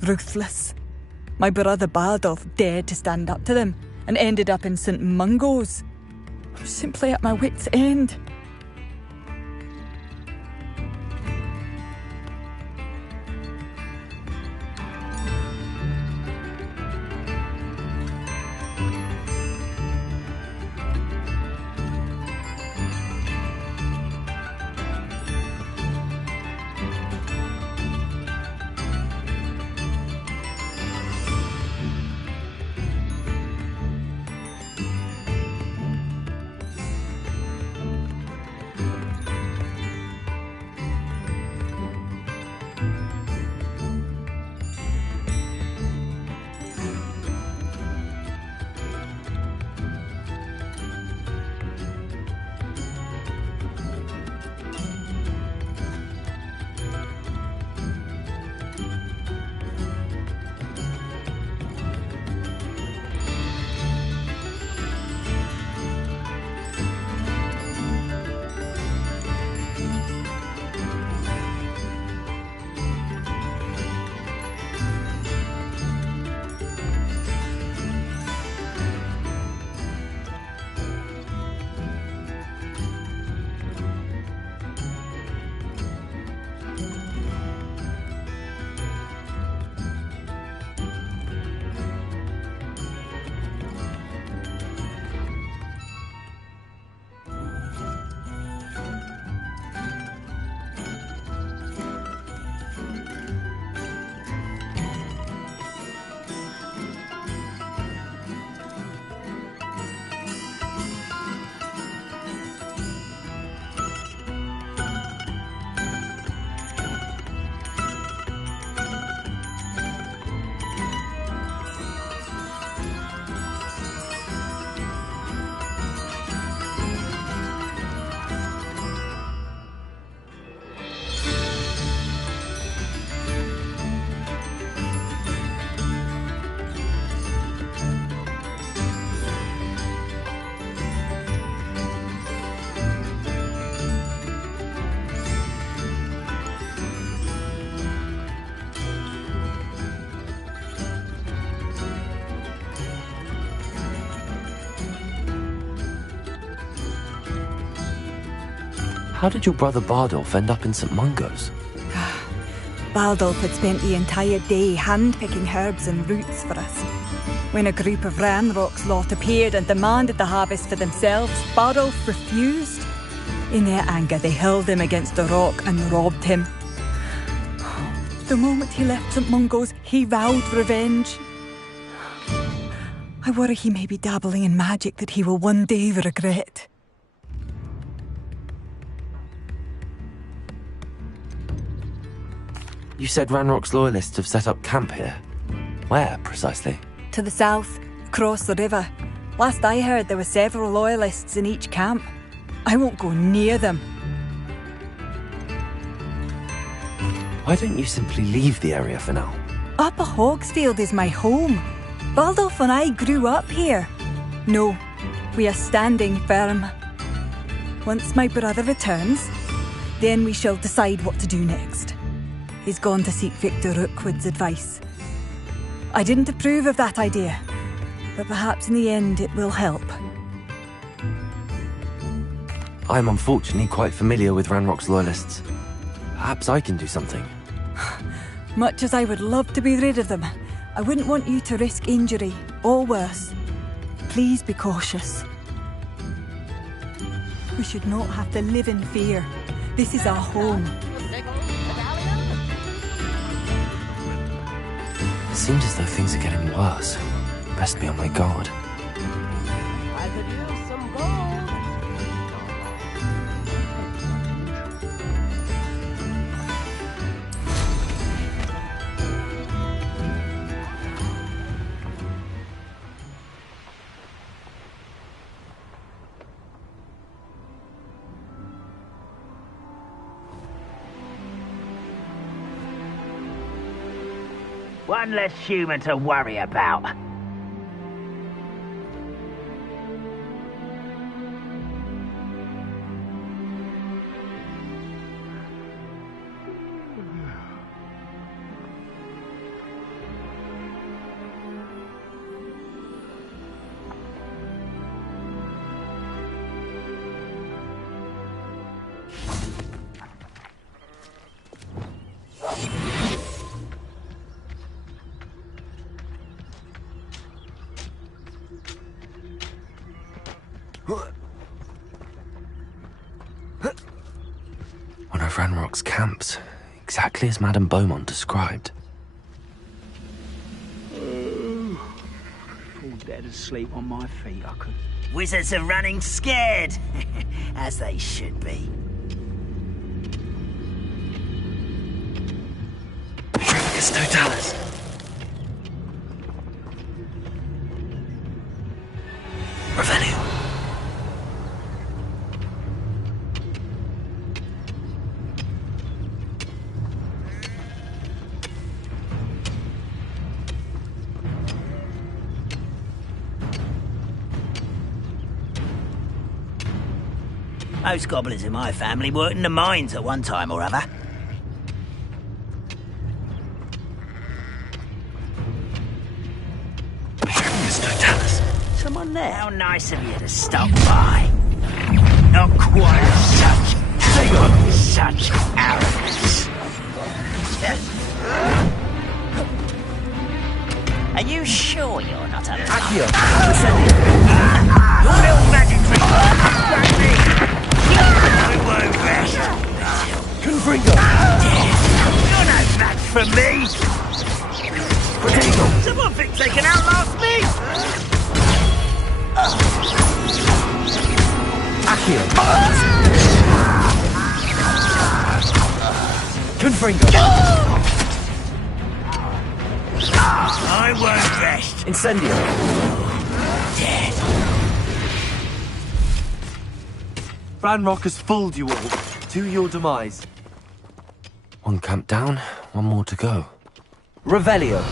Ruthless. My brother Bardolph dared to stand up to them and ended up in St. Mungo's. I'm simply at my wit's end. How did your brother Bardolph end up in St. Mungo's? Baldolf had spent the entire day hand-picking herbs and roots for us. When a group of Ranrock's lot appeared and demanded the harvest for themselves, Bardolph refused. In their anger, they hurled him against a rock and robbed him. The moment he left St. Mungo's, he vowed revenge. I worry he may be dabbling in magic that he will one day regret. You said Ranrock's loyalists have set up camp here. Where, precisely? To the south, across the river. Last I heard, there were several loyalists in each camp. I won't go near them. Why don't you simply leave the area for now? Upper Hogsfield is my home. Baldolf and I grew up here. No, we are standing firm. Once my brother returns, then we shall decide what to do next. He's gone to seek Victor Rookwood's advice. I didn't approve of that idea, but perhaps in the end it will help. I'm unfortunately quite familiar with Ranrock's loyalists. Perhaps I can do something. Much as I would love to be rid of them, I wouldn't want you to risk injury, or worse. Please be cautious. We should not have to live in fear. This is our home. It seems as though things are getting worse. Best be on my guard. I could use some gold. One less human to worry about. One of Ranrock's camps, exactly as Madame Beaumont described. Fall dead asleep on my feet, I could. Wizards are running scared, as they should be. Dracus Totalis! Revelio! Most goblins in my family worked in the mines at one time or other. Someone there? How nice of you to stop by. Not quite such arrogance. Are you sure you're not a Accio! little magic trick? I won't rest. Confringo! You're no match for me. Potato! Someone thinks they can outlast me. Accio! Confringo! I won't rest. Incendio! Dead. Ranrock has fooled you all. To your demise. One camp down, one more to go. Revelio!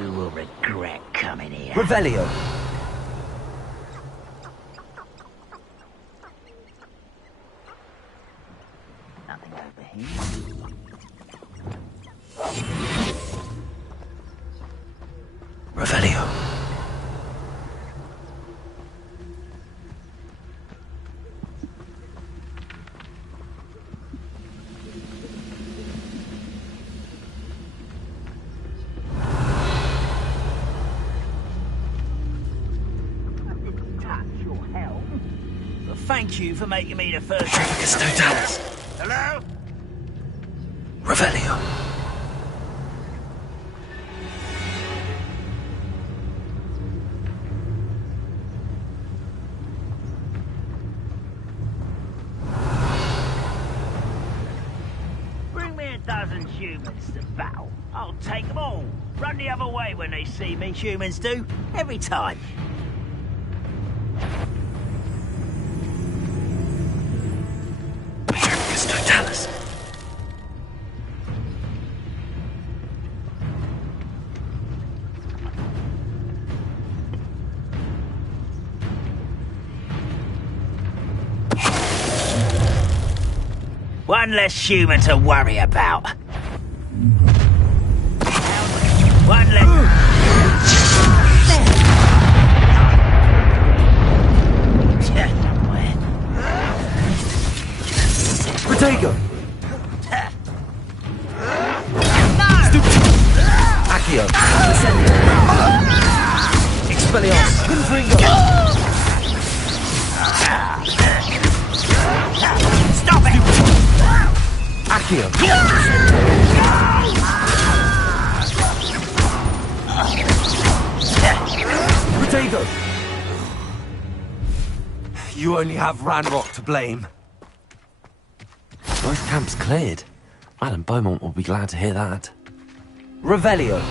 You will regret coming here. Revelio. Nothing over here. Revelio. But thank you for making me the first. Tricus Totalis. Hello? Revelio. Bring me a dozen humans to battle. I'll take them all. Run the other way when they see me, humans do. Every time. Tricus Totalis. One less human to worry about. One less. Protego. Accio. Expelliarmus. Confringo. Stop it! Accio. Protego. You only have Ranrock to blame. Both camps cleared. Madame Beaumont will be glad to hear that. Revelio.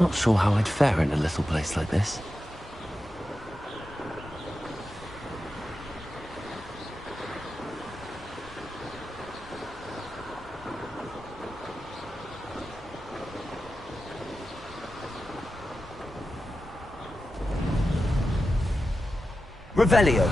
Not sure how I'd fare in a little place like this. Revelio.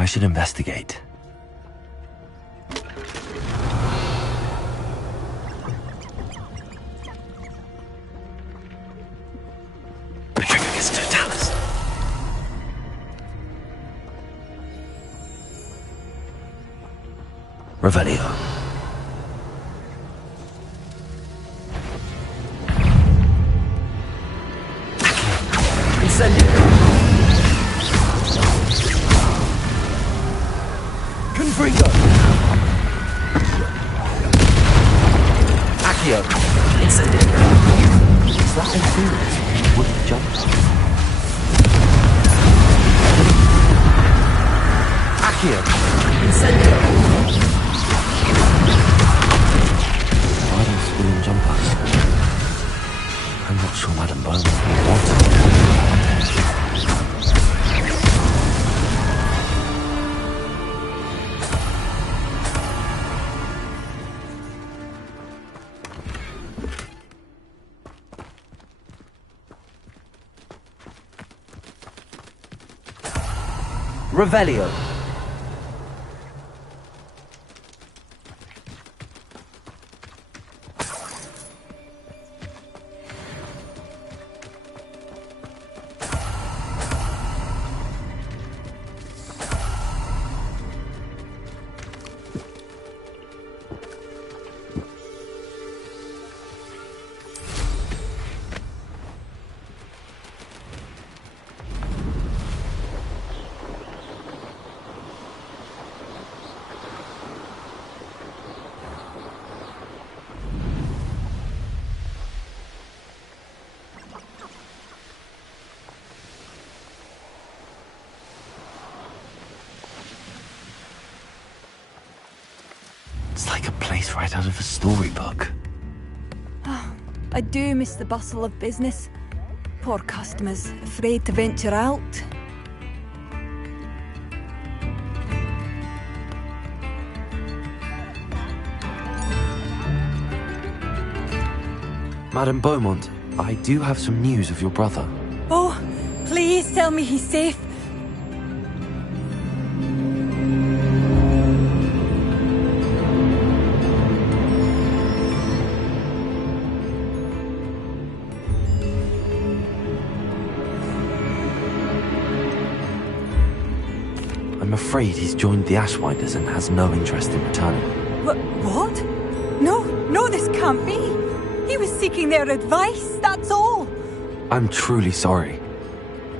I should investigate. Petrificus totalis. Revelio. Incendio. Confringo. Accio. Incendio. Is that inferior? Would it jump? Accio. Incendio. Why don't spoon jump us? I'm not sure Madame Bowman will want it. Revelio. It's like a place right out of a storybook. I do miss the bustle of business. Poor customers, afraid to venture out. Madame Beaumont, I do have some news of your brother. Oh, please tell me he's safe. I'm afraid he's joined the Ashwinders and has no interest in returning. What? No, this can't be. He was seeking their advice, that's all. I'm truly sorry.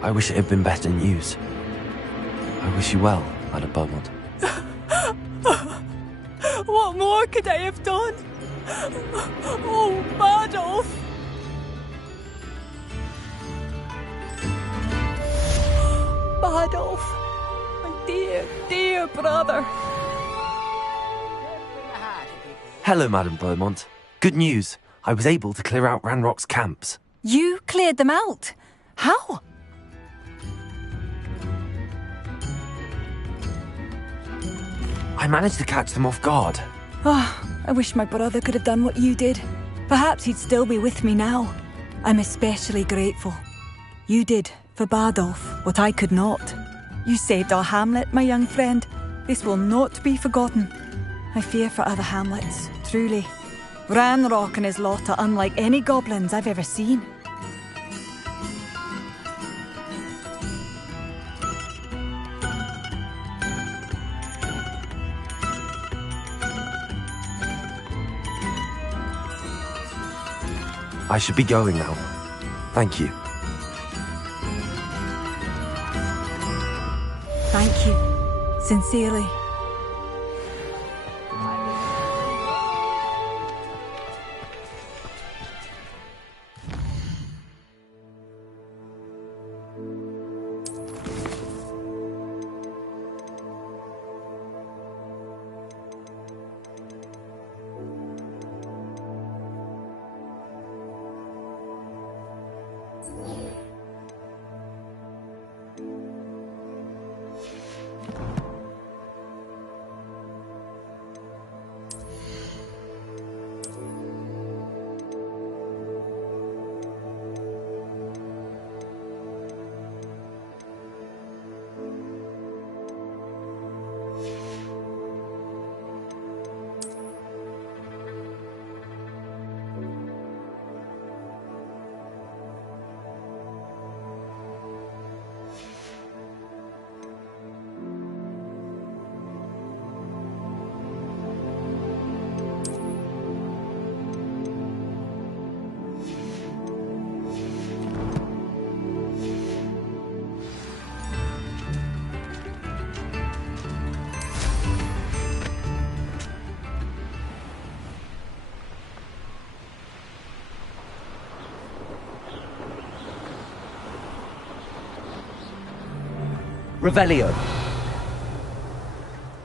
I wish it had been better news. I wish you well, Madame Beaumont. What more could I have done? Oh, Badolf! Badolf, my dear, dear brother. Hello, Madame Beaumont. Good news. I was able to clear out Ranrock's camps. You cleared them out? How? I managed to catch them off guard. I wish my brother could have done what you did. Perhaps he'd still be with me now. I'm especially grateful. You did, for Badolf, what I could not. You saved our hamlet, my young friend. This will not be forgotten. I fear for other hamlets, truly. Ranrock and his lot are unlike any goblins I've ever seen. I should be going now. Thank you. Thank you. Sincerely. Revelio.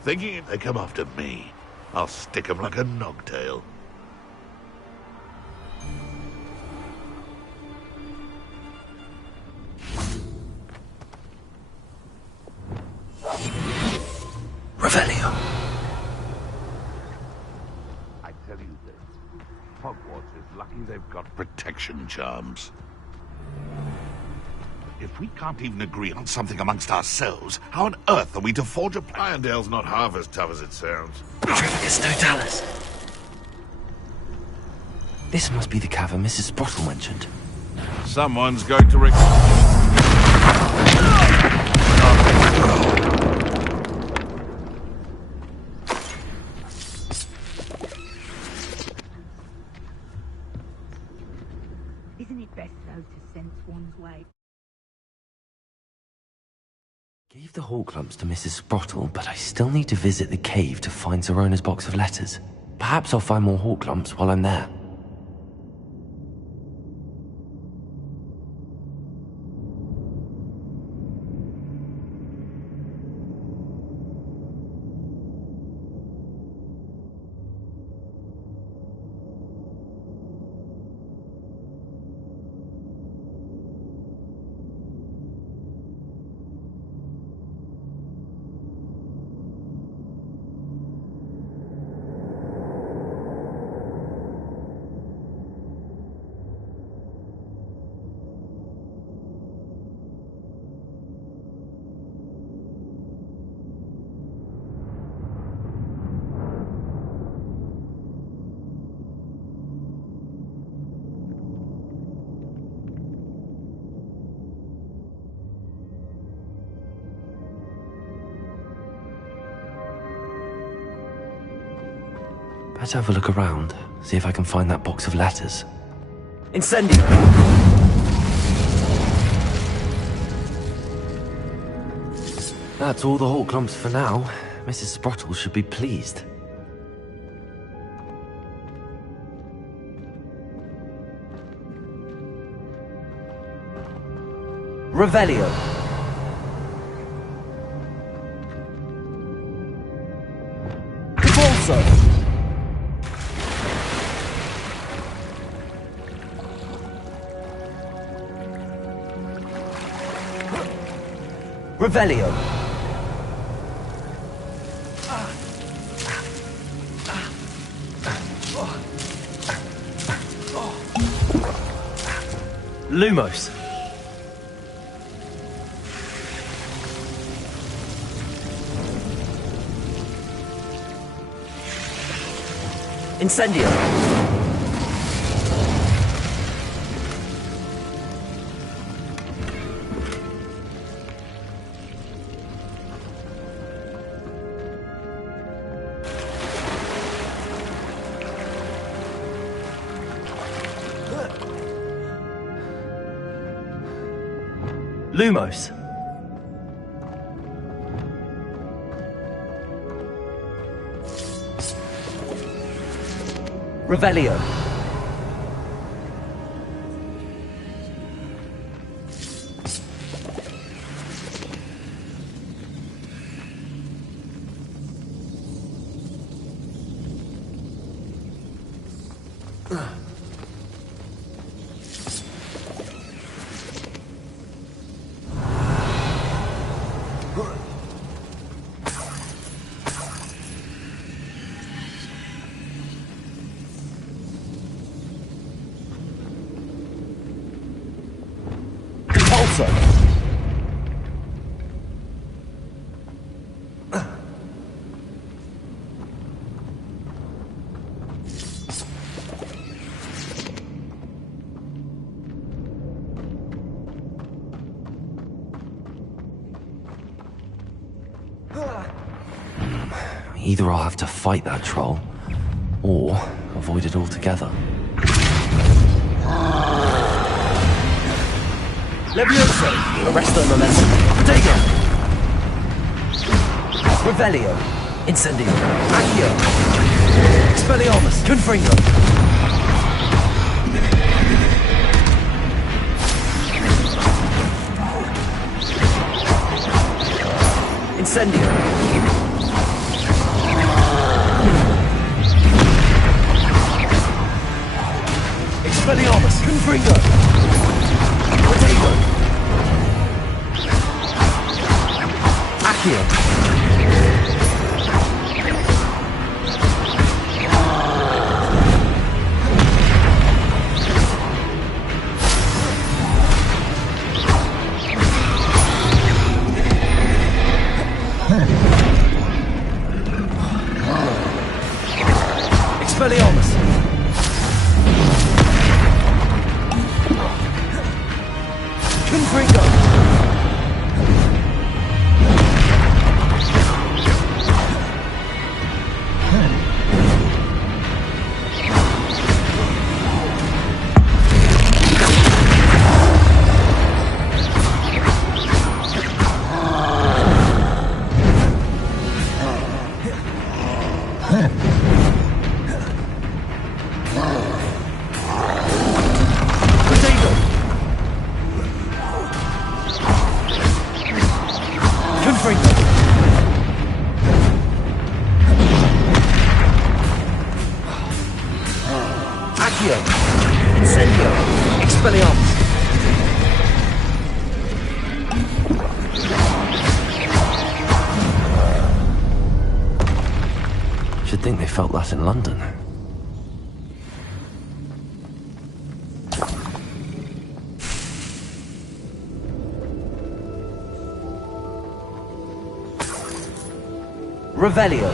Thinking if they come after me, I'll stick 'em like a nogtail. Revelio. I tell you this, Hogwarts is lucky they've got protection charms. If we can't even agree on something amongst ourselves, how on earth are we to forge a plan? Irondale's not half as tough as it sounds. Trificus Totalis. This must be the cavern Mrs. Sprottle mentioned. Someone's going to Isn't it best, though, to sense one's way? Gave the Horklumps to Mrs. Sprottle, but I still need to visit the cave to find Zerona's box of letters. Perhaps I'll find more Horklumps while I'm there. Better have a look around, see if I can find that box of letters. Incendio! That's all the Horklumps for now. Mrs. Sprottle should be pleased. Revelio. Cabalso. Revelio. Lumos. Incendio. Lumos. Revelio. Also. Either I'll have to fight that troll, or avoid it altogether. Levioso. Arresto momentum. Protego. Revelio. Incendio. Accio. Expelliarmus. Confringo. Incendio! Expelliarmus! Confringo! Protego! Accio! Expelliarmus! Confringo! Accio! Incendio! Expelliarmus! Should think they felt that in London. Revelio!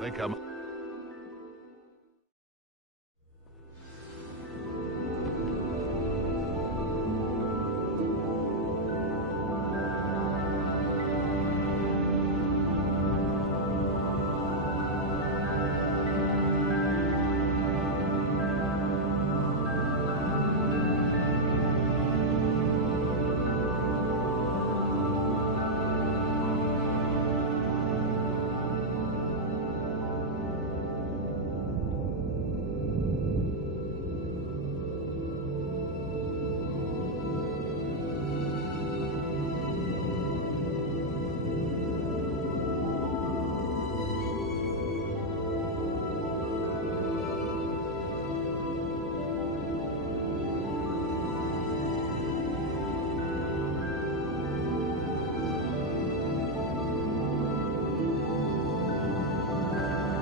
They come.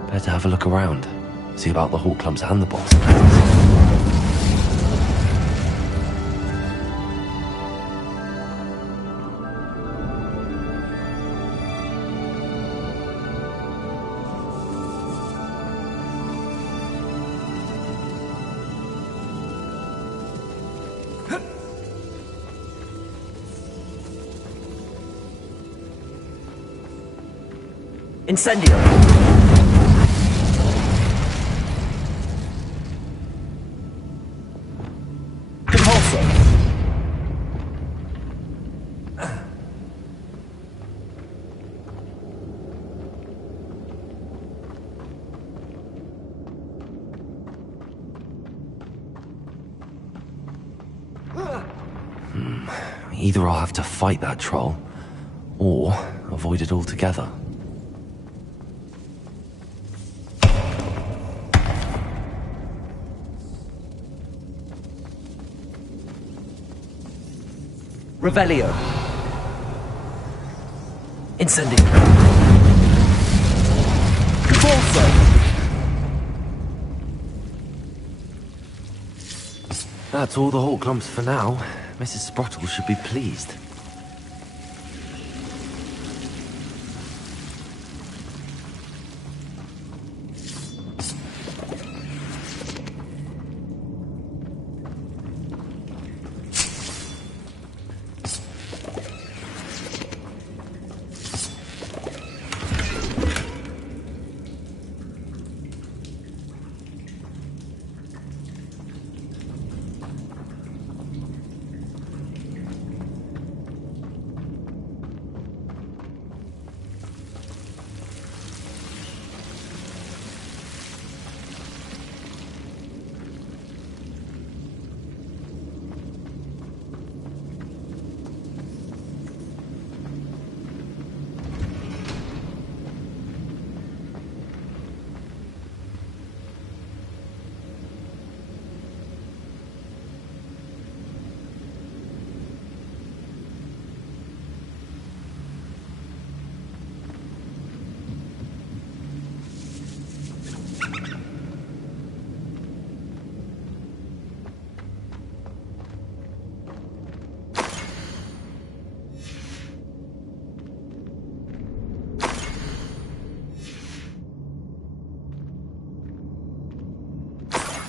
Better have a look around. See about the Hawk Clumps and the boss. Incendio! Compulso! Either I'll have to fight that troll, or avoid it altogether. Revelio. Incendio. Compulso. That's all the whole clumps for now. Mrs. Sprottle should be pleased.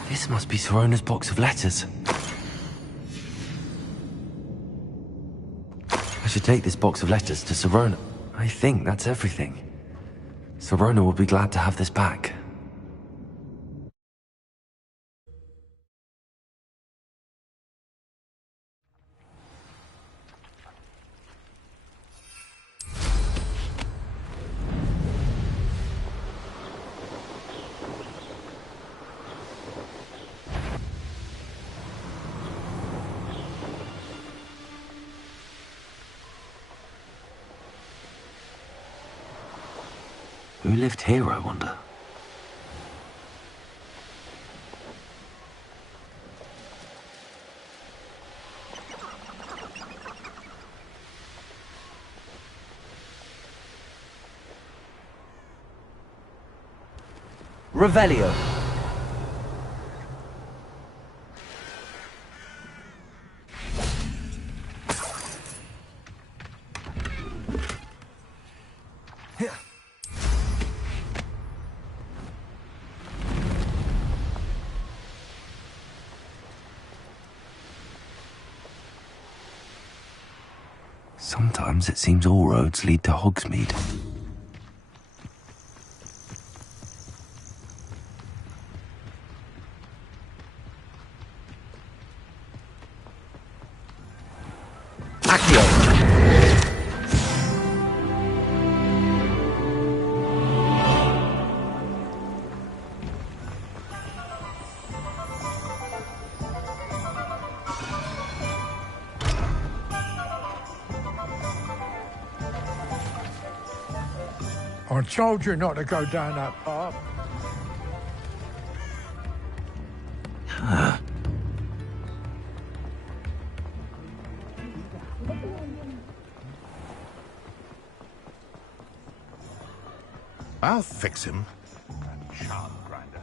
This must be Sorona's box of letters. I should take this box of letters to Sorona. I think that's everything. Sorona will be glad to have this back. Who lived here, I wonder? Revelio. Sometimes it seems all roads lead to Hogsmeade. I told you not to go down that path. I'll fix him. Charm grinder.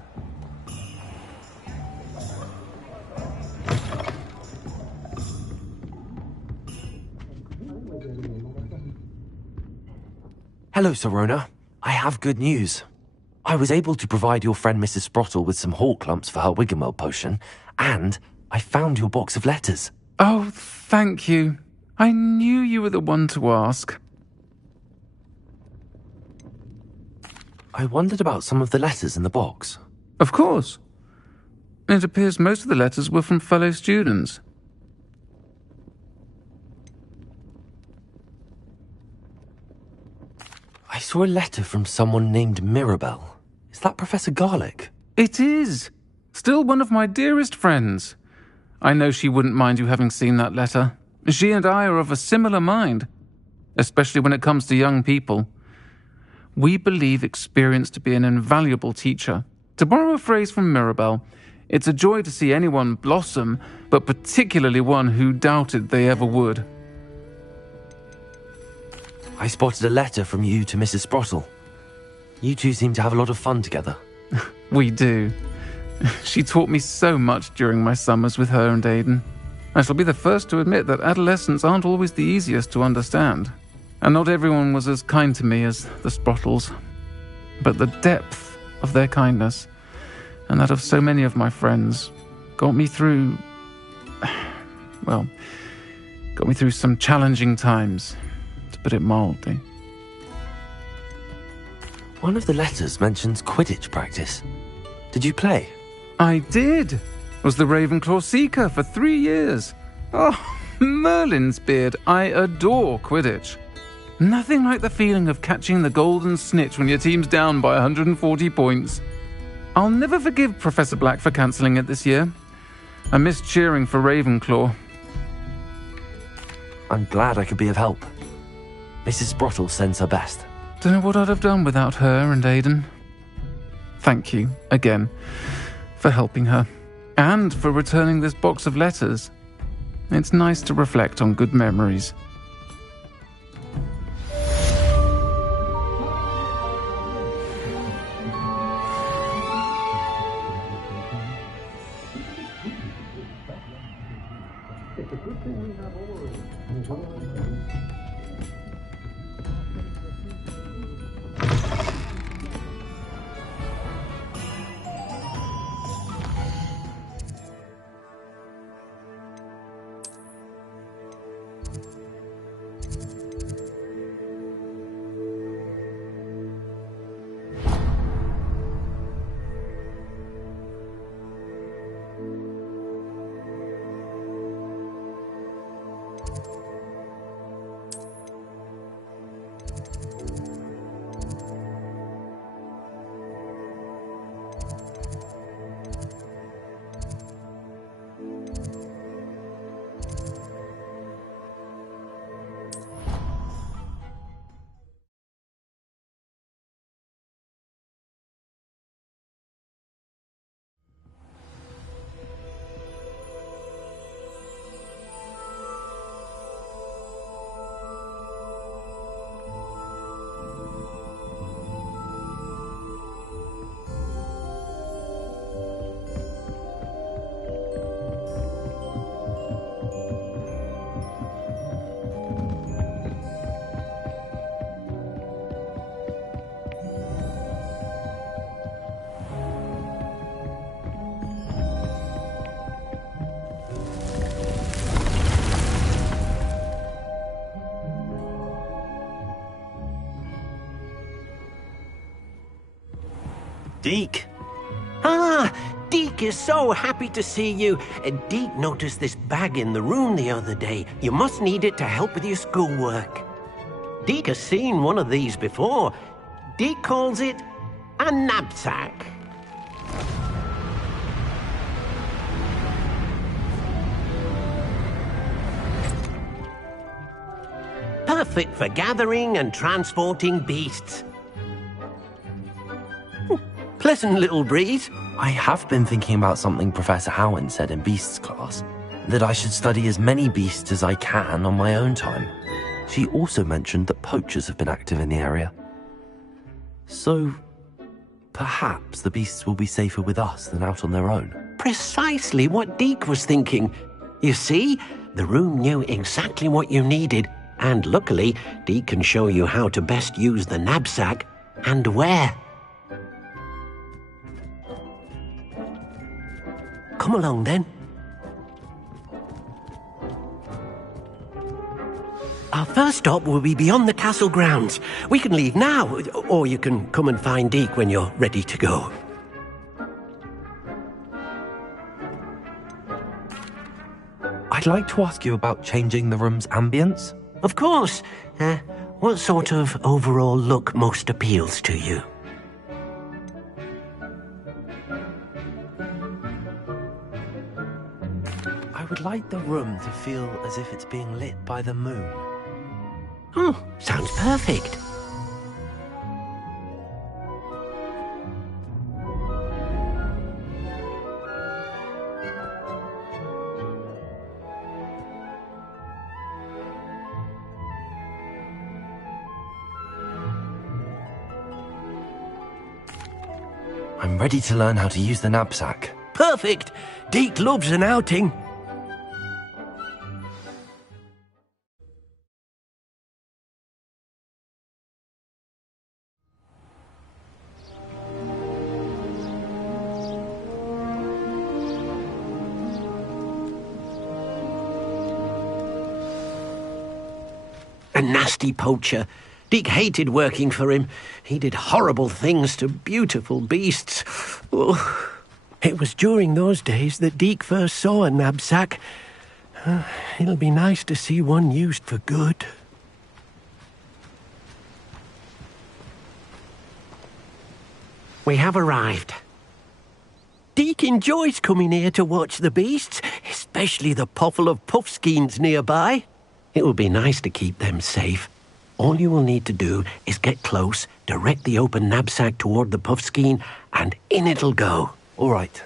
Hello, Sorona. I have good news. I was able to provide your friend Mrs. Sprottle with some hawk clumps for her Wiggenweld potion, and I found your box of letters. Oh, thank you. I knew you were the one to ask. I wondered about some of the letters in the box. Of course. It appears most of the letters were from fellow students. I saw a letter from someone named Mirabelle. Is that Professor Garlick? It is. Still one of my dearest friends. I know she wouldn't mind you having seen that letter. She and I are of a similar mind, especially when it comes to young people. We believe experience to be an invaluable teacher. To borrow a phrase from Mirabelle, it's a joy to see anyone blossom, but particularly one who doubted they ever would. I spotted a letter from you to Mrs. Sprottle. You two seem to have a lot of fun together. We do. She taught me so much during my summers with her and Aiden. I shall be the first to admit that adolescents aren't always the easiest to understand. And not everyone was as kind to me as the Sprottles. But the depth of their kindness, and that of so many of my friends, got me through some challenging times, to put it mildly. One of the letters mentions Quidditch practice. Did you play? I did. Was the Ravenclaw Seeker for 3 years. Oh, Merlin's beard. I adore Quidditch. Nothing like the feeling of catching the golden snitch when your team's down by 140 points. I'll never forgive Professor Black for cancelling it this year. I missed cheering for Ravenclaw. I'm glad I could be of help. Mrs. Sprottle sends her best. Don't know what I'd have done without her and Aiden. Thank you, again, for helping her. And for returning this box of letters. It's nice to reflect on good memories. Deke. Ah, Deke is so happy to see you. Deke noticed this bag in the room the other day. You must need it to help with your schoolwork. Deke has seen one of these before. Deke calls it a knapsack. Perfect for gathering and transporting beasts. Pleasant little breeze. I have been thinking about something Professor Howen said in Beasts class, that I should study as many beasts as I can on my own time. She also mentioned that poachers have been active in the area. So, perhaps the beasts will be safer with us than out on their own. Precisely what Deke was thinking. You see, the room knew exactly what you needed, and luckily, Deke can show you how to best use the knapsack and where. Come along, then. Our first stop will be beyond the castle grounds. We can leave now, or you can come and find Deke when you're ready to go. I'd like to ask you about changing the room's ambience. Of course. What sort of overall look most appeals to you? I would like the room to feel as if it's being lit by the moon. Oh, sounds perfect. I'm ready to learn how to use the knapsack. Perfect! Deke loves an outing. A nasty poacher. Deke hated working for him. He did horrible things to beautiful beasts. Oh. It was during those days that Deke first saw a knapsack. It'll be nice to see one used for good. We have arrived. Deke enjoys coming here to watch the beasts, especially the pottle of puffskeins nearby. It will be nice to keep them safe. All you will need to do is get close, direct the open knapsack toward the puffskein, and in it'll go. All right.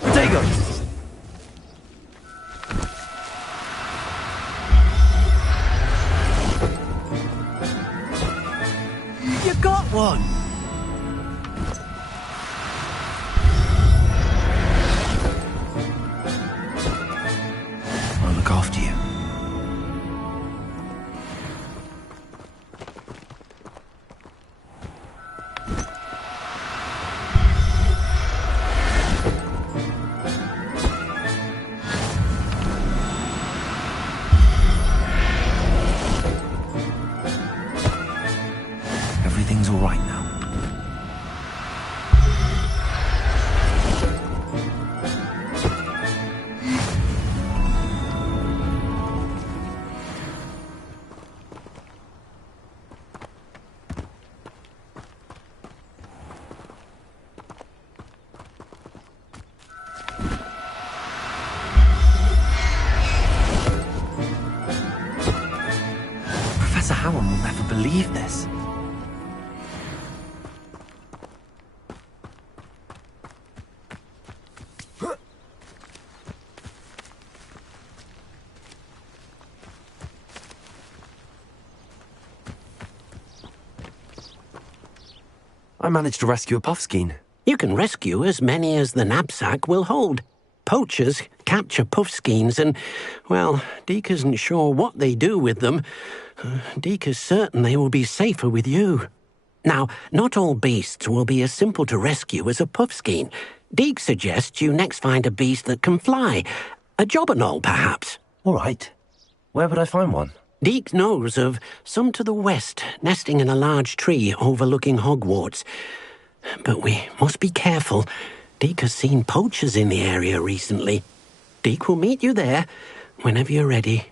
Potatoes! You got one! I'll look after you. Everything's all right now. Professor Howard will never believe this. I managed to rescue a puffskein. You can rescue as many as the knapsack will hold. Poachers capture puffskeins and, well, Deke isn't sure what they do with them. Deke is certain they will be safer with you. Now, not all beasts will be as simple to rescue as a puffskein. Deke suggests you next find a beast that can fly. A jobberknoll, perhaps. All right. Where would I find one? Deke knows of some to the west, nesting in a large tree overlooking Hogwarts. But we must be careful. Deke has seen poachers in the area recently. Deke will meet you there whenever you're ready.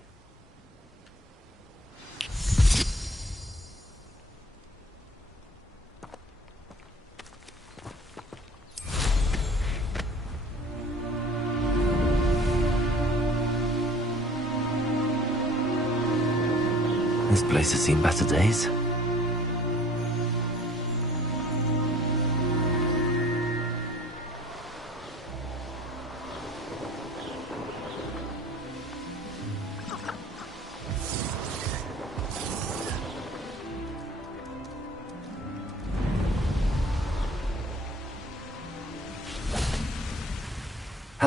This place has seen better days.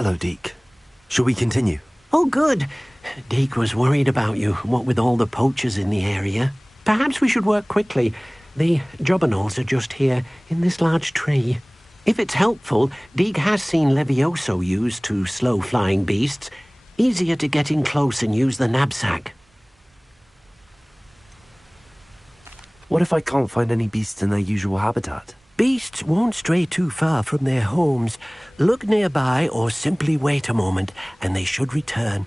Hello, Deke. Shall we continue? Oh, good. Deke was worried about you, what with all the poachers in the area. Perhaps we should work quickly. The jobberknolls are just here, in this large tree. If it's helpful, Deke has seen Levioso used to slow flying beasts. Easier to get in close and use the knapsack. What if I can't find any beasts in their usual habitat? Beasts won't stray too far from their homes. Look nearby or simply wait a moment, and they should return.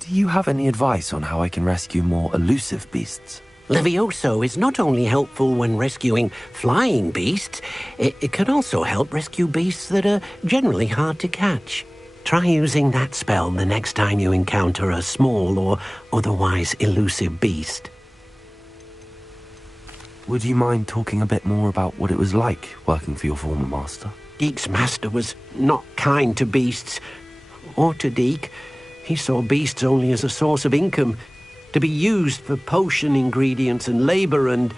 Do you have any advice on how I can rescue more elusive beasts? Levioso is not only helpful when rescuing flying beasts, it can also help rescue beasts that are generally hard to catch. Try using that spell the next time you encounter a small or otherwise elusive beast. Would you mind talking a bit more about what it was like working for your former master? Deke's master was not kind to beasts, or to Deke. He saw beasts only as a source of income, to be used for potion ingredients and labour, and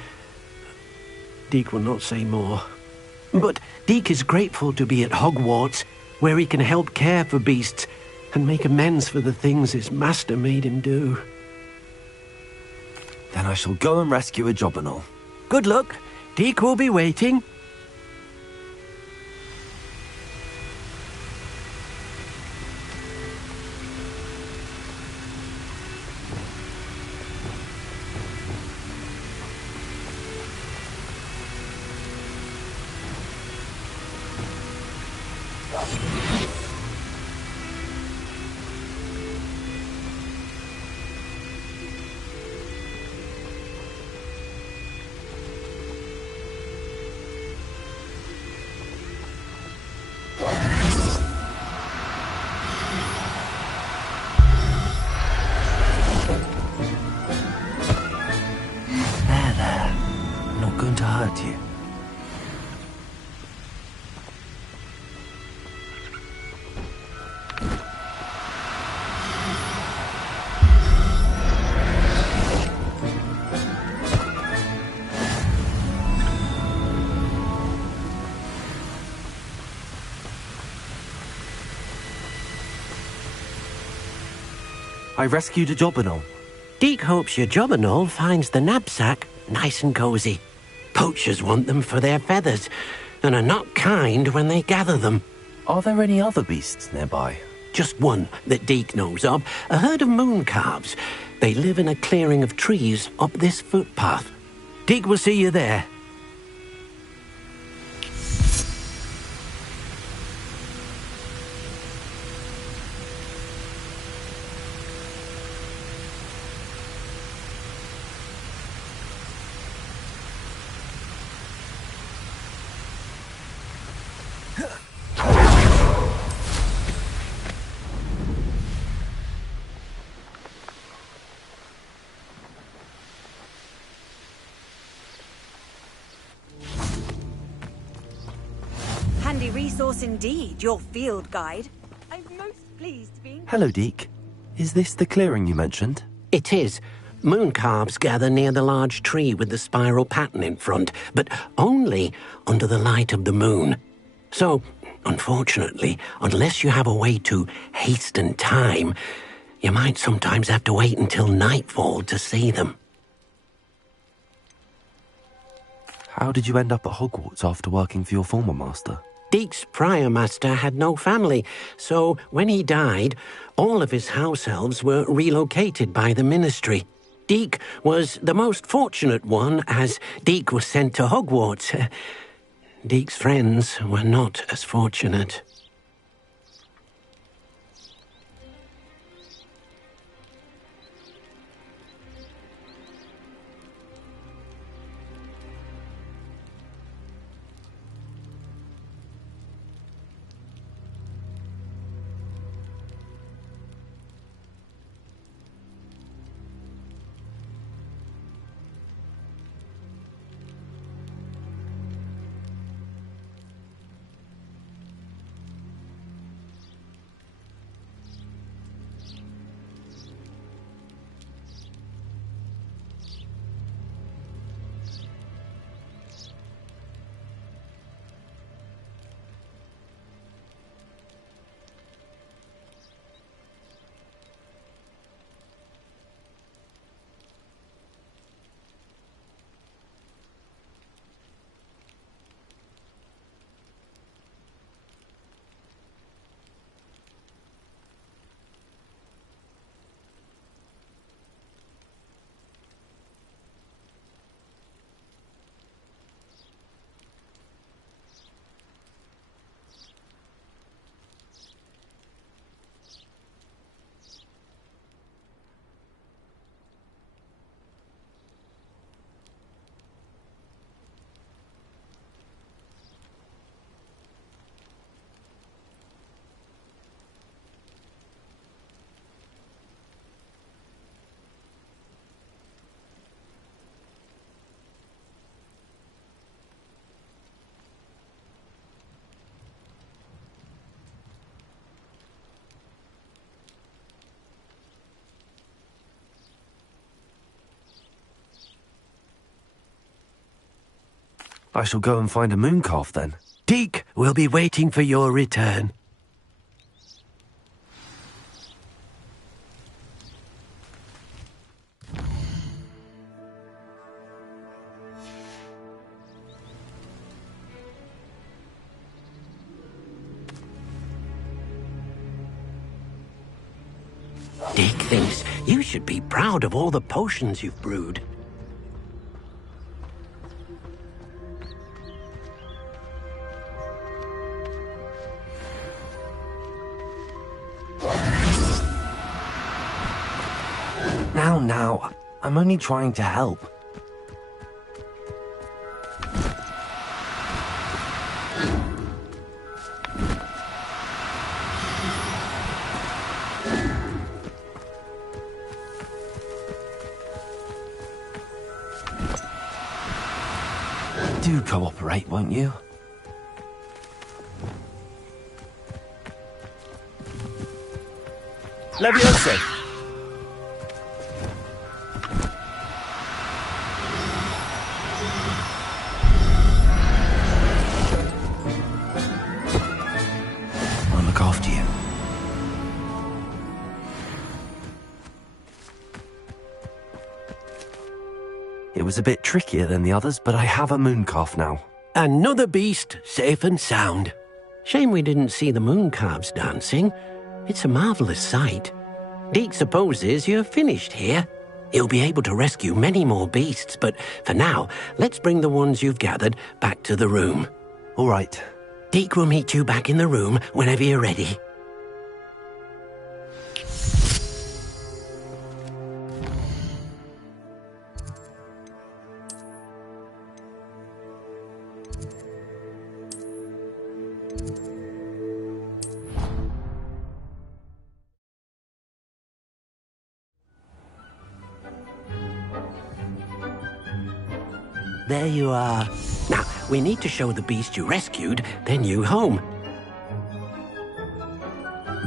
Deke will not say more. But Deke is grateful to be at Hogwarts, where he can help care for beasts and make amends for the things his master made him do. Then I shall go and rescue a jobberknoll. Good luck. Deke will be waiting. To hurt you. I rescued a jobberknoll. Deke hopes your jobberknoll finds the knapsack nice and cozy. Poachers want them for their feathers, and are not kind when they gather them. Are there any other beasts nearby? Just one that Deke knows of, a herd of moon calves. They live in a clearing of trees up this footpath. Deke will see you there. Handy resource indeed, your field guide. I'm most pleased being... Hello, Deke. Is this the clearing you mentioned? It is. Moon calves gather near the large tree with the spiral pattern in front, but only under the light of the moon. So, unfortunately, unless you have a way to hasten time, you might sometimes have to wait until nightfall to see them. How did you end up at Hogwarts after working for your former master? Deke's prior master had no family, so when he died, all of his house elves were relocated by the ministry. Deke was the most fortunate one, as Deke was sent to Hogwarts. Deke's friends were not as fortunate. I shall go and find a moon calf then. Deke will be waiting for your return. Deke thinks you should be proud of all the potions you've brewed. Now, I'm only trying to help. Do cooperate, won't you? Leviosa! I'll look after you. It was a bit trickier than the others, but I have a moon calf now. Another beast, safe and sound. Shame we didn't see the moon calves dancing. It's a marvelous sight. Deke supposes you're finished here. He'll be able to rescue many more beasts, but for now, let's bring the ones you've gathered back to the room. All right. Deke will meet you back in the room whenever you're ready. There you are. Now, we need to show the beast you rescued their new home.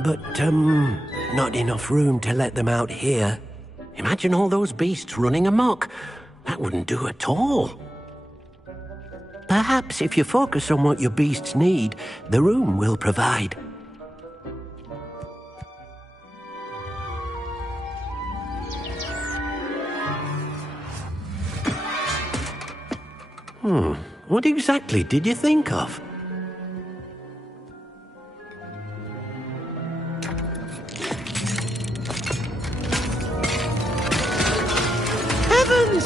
But, not enough room to let them out here. Imagine all those beasts running amok. That wouldn't do at all. Perhaps if you focus on what your beasts need, the room will provide. What exactly did you think of? Heavens!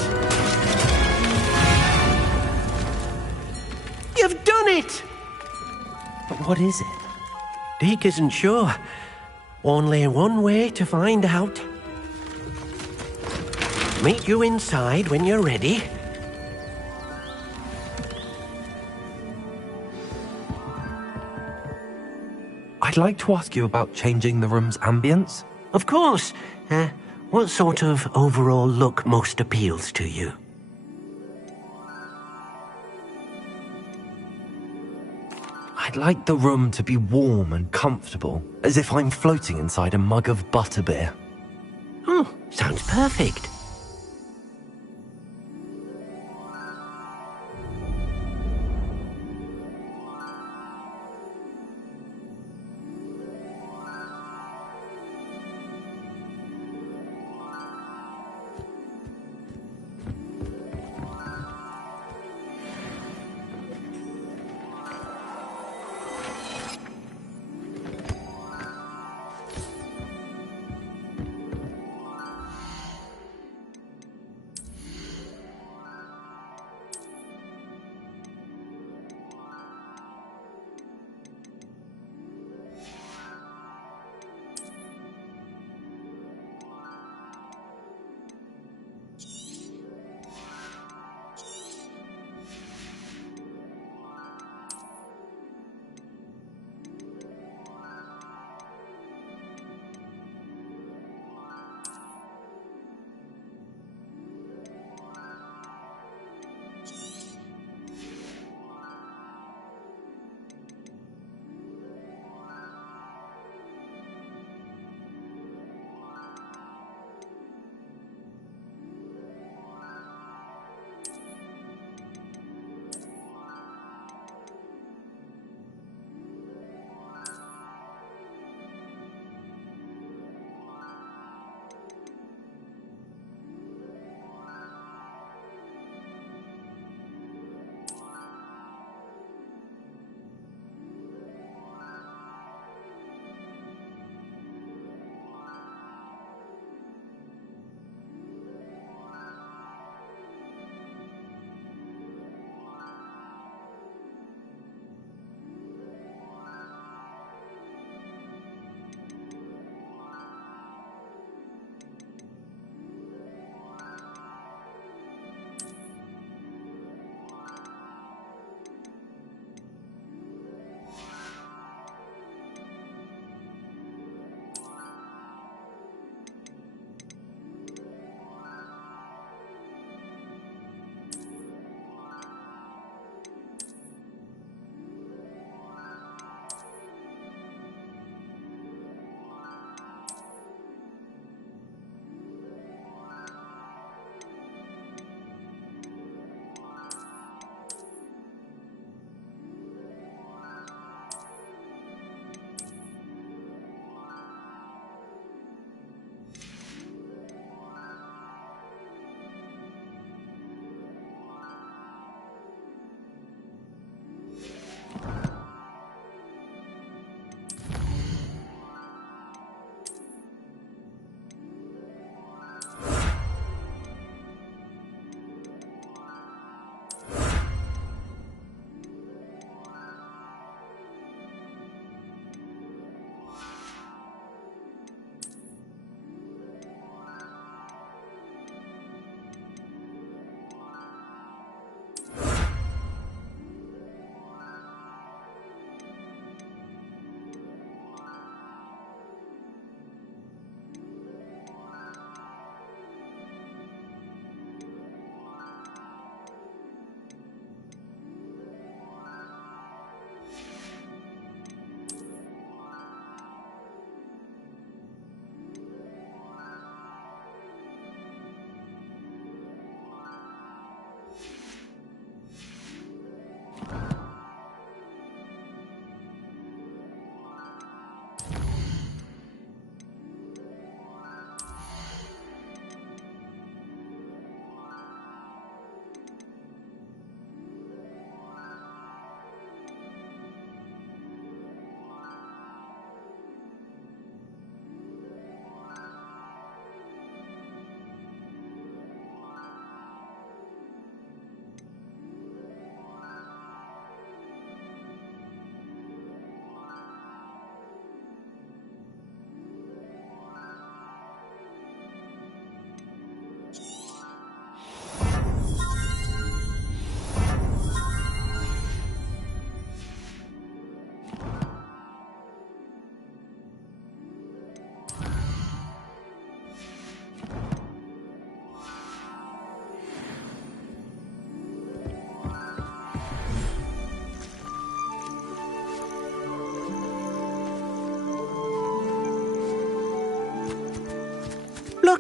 You've done it! But what is it? Deke isn't sure. Only one way to find out. Meet you inside when you're ready. I'd like to ask you about changing the room's ambience. Of course. What sort of overall look most appeals to you? I'd like the room to be warm and comfortable, as if I'm floating inside a mug of butterbeer. Oh, sounds perfect.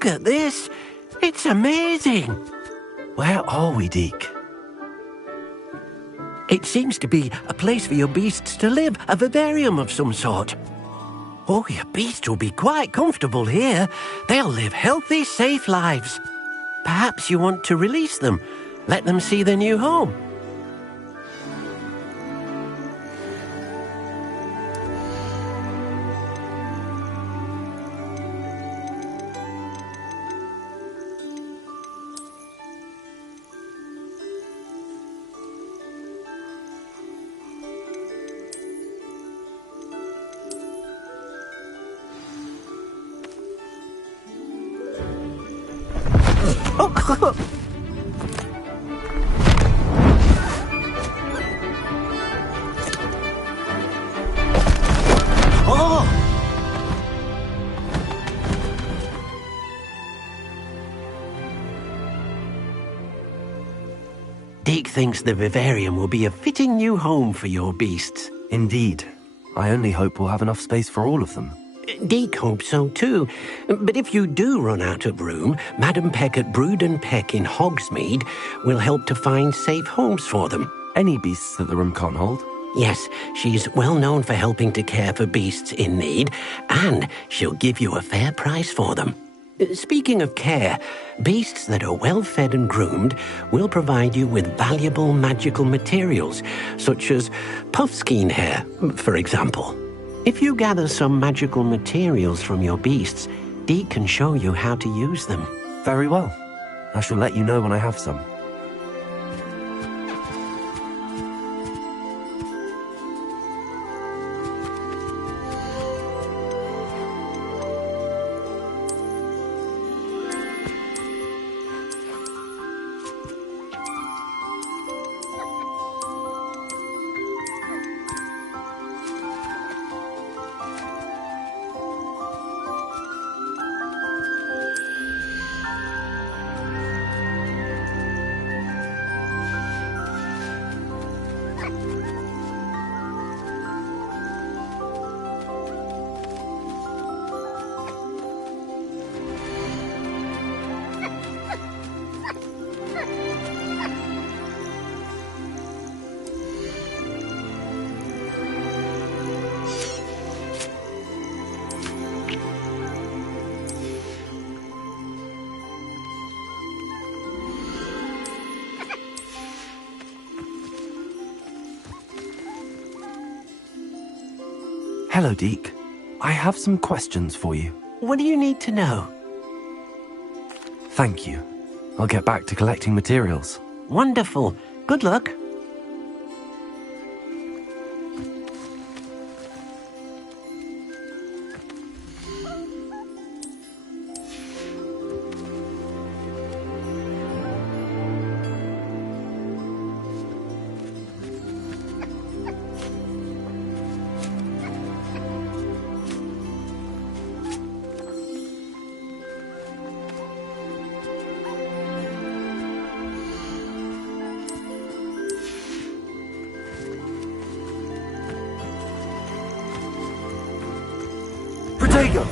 Look at this. It's amazing. Where are we, Deke? It seems to be a place for your beasts to live, a vivarium of some sort. Oh, your beasts will be quite comfortable here. They'll live healthy, safe lives. Perhaps you want to release them, let them see their new home. Deke thinks the vivarium will be a fitting new home for your beasts. Indeed. I only hope we'll have enough space for all of them. Deke hopes so too. But if you do run out of room, Madam Peck at Brood and Peck in Hogsmeade will help to find safe homes for them. Any beasts that the room can't hold? Yes, she's well known for helping to care for beasts in need, and she'll give you a fair price for them. Speaking of care, beasts that are well fed and groomed will provide you with valuable magical materials, such as puffskein hair, for example. If you gather some magical materials from your beasts, Deke can show you how to use them. Very well. I shall let you know when I have some. Hello, Deke. I have some questions for you. What do you need to know? Thank you. I'll get back to collecting materials. Wonderful. Good luck. Protego!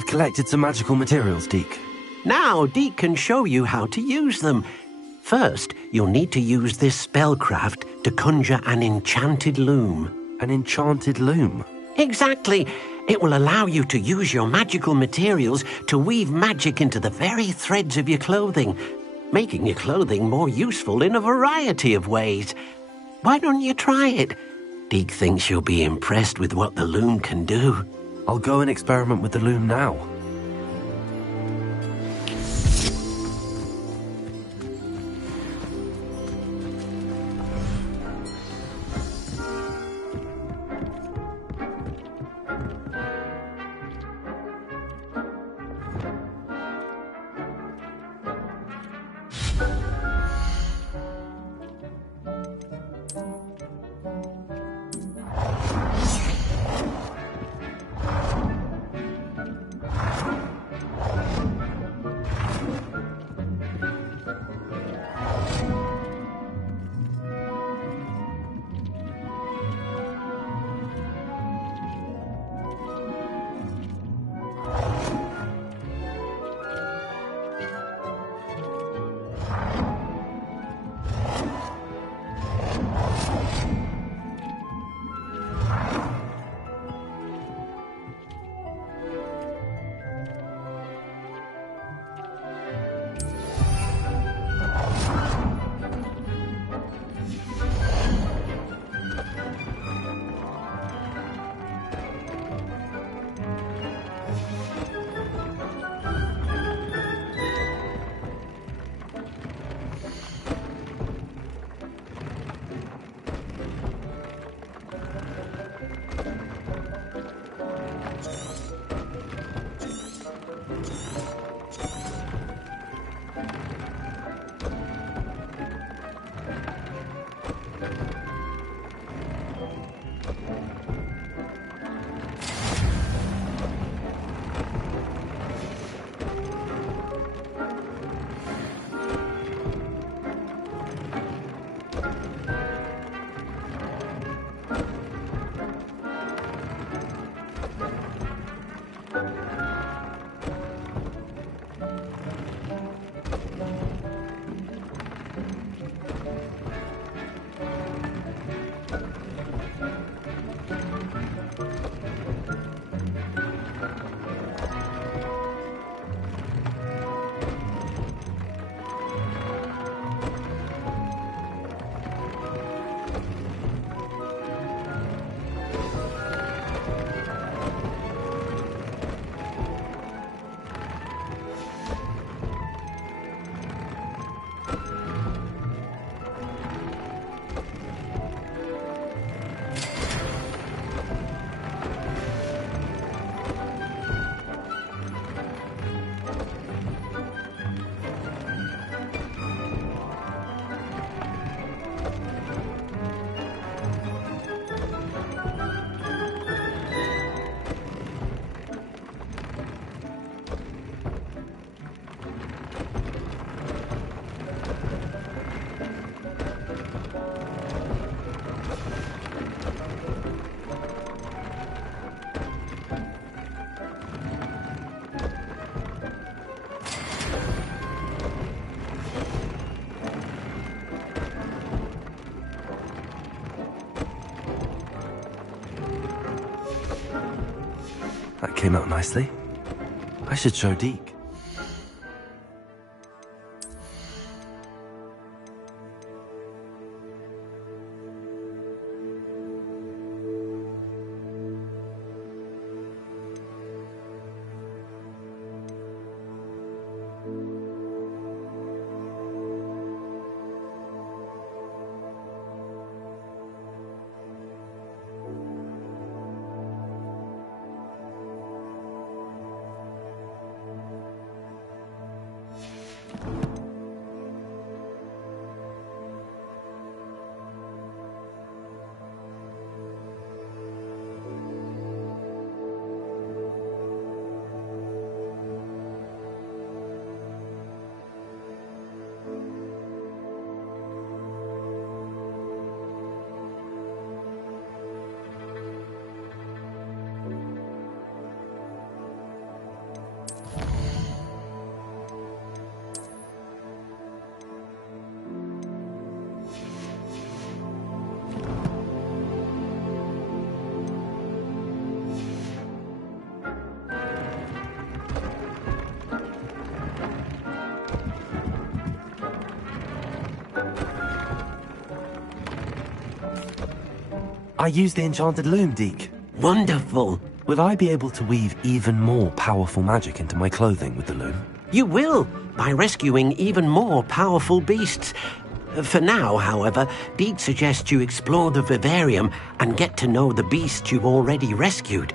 I've collected some magical materials, Deke. Now, Deke can show you how to use them. First, you'll need to use this spellcraft to conjure an enchanted loom. An enchanted loom? Exactly. It will allow you to use your magical materials to weave magic into the very threads of your clothing, making your clothing more useful in a variety of ways. Why don't you try it? Deke thinks you'll be impressed with what the loom can do. I'll go and experiment with the loom now. That came out nicely. I should show Deke. I used the enchanted loom, Deke. Wonderful. Will I be able to weave even more powerful magic into my clothing with the loom? You will, by rescuing even more powerful beasts. For now, however, Deke suggests you explore the vivarium and get to know the beasts you've already rescued.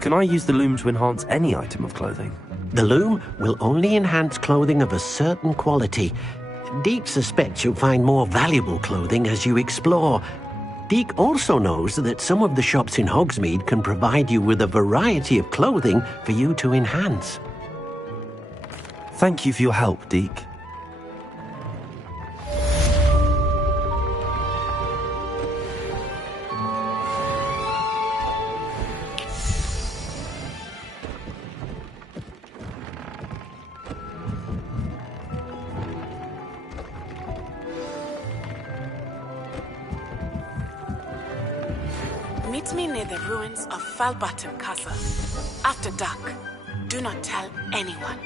Can I use the loom to enhance any item of clothing? The loom will only enhance clothing of a certain quality. Deke suspects you'll find more valuable clothing as you explore. Deke also knows that some of the shops in Hogsmeade can provide you with a variety of clothing for you to enhance. Thank you for your help, Deke. Meet me near the ruins of Falbottom Castle. After dark. Do not tell anyone.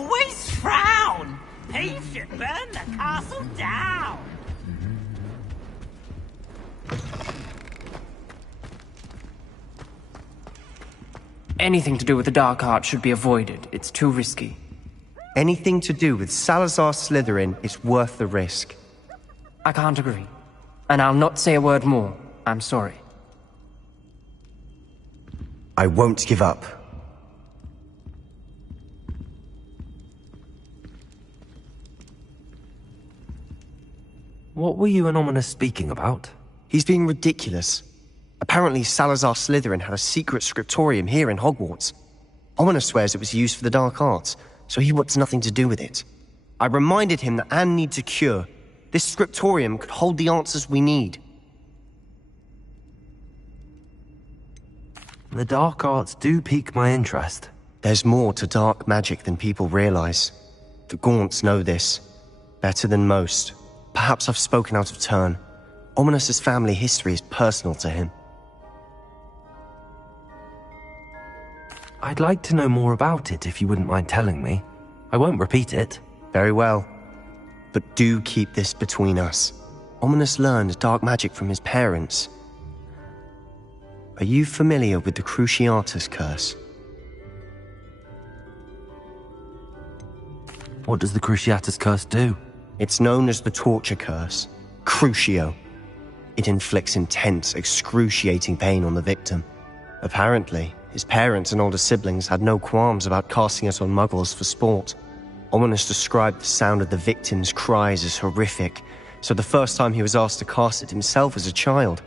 always frown. He should burn the castle down. Anything to do with the dark art should be avoided. It's too risky. Anything to do with Salazar Slytherin is worth the risk. I can't agree. And I'll not say a word more. I'm sorry. I won't give up. What were you and Ominous speaking about? He's being ridiculous. Apparently Salazar Slytherin had a secret scriptorium here in Hogwarts. Ominous swears it was used for the dark arts, so he wants nothing to do with it. I reminded him that Anne needs a cure. This scriptorium could hold the answers we need. The dark arts do pique my interest. There's more to dark magic than people realize. The Gaunts know this. Better than most. Perhaps I've spoken out of turn. Ominous's family history is personal to him. I'd like to know more about it if you wouldn't mind telling me. I won't repeat it. Very well. But do keep this between us. Ominous learned dark magic from his parents. Are you familiar with the Cruciatus curse? What does the Cruciatus curse do? It's known as the torture curse. Crucio. It inflicts intense, excruciating pain on the victim. Apparently, his parents and older siblings had no qualms about casting it on muggles for sport. Ominous described the sound of the victim's cries as horrific, so the first time he was asked to cast it himself as a child,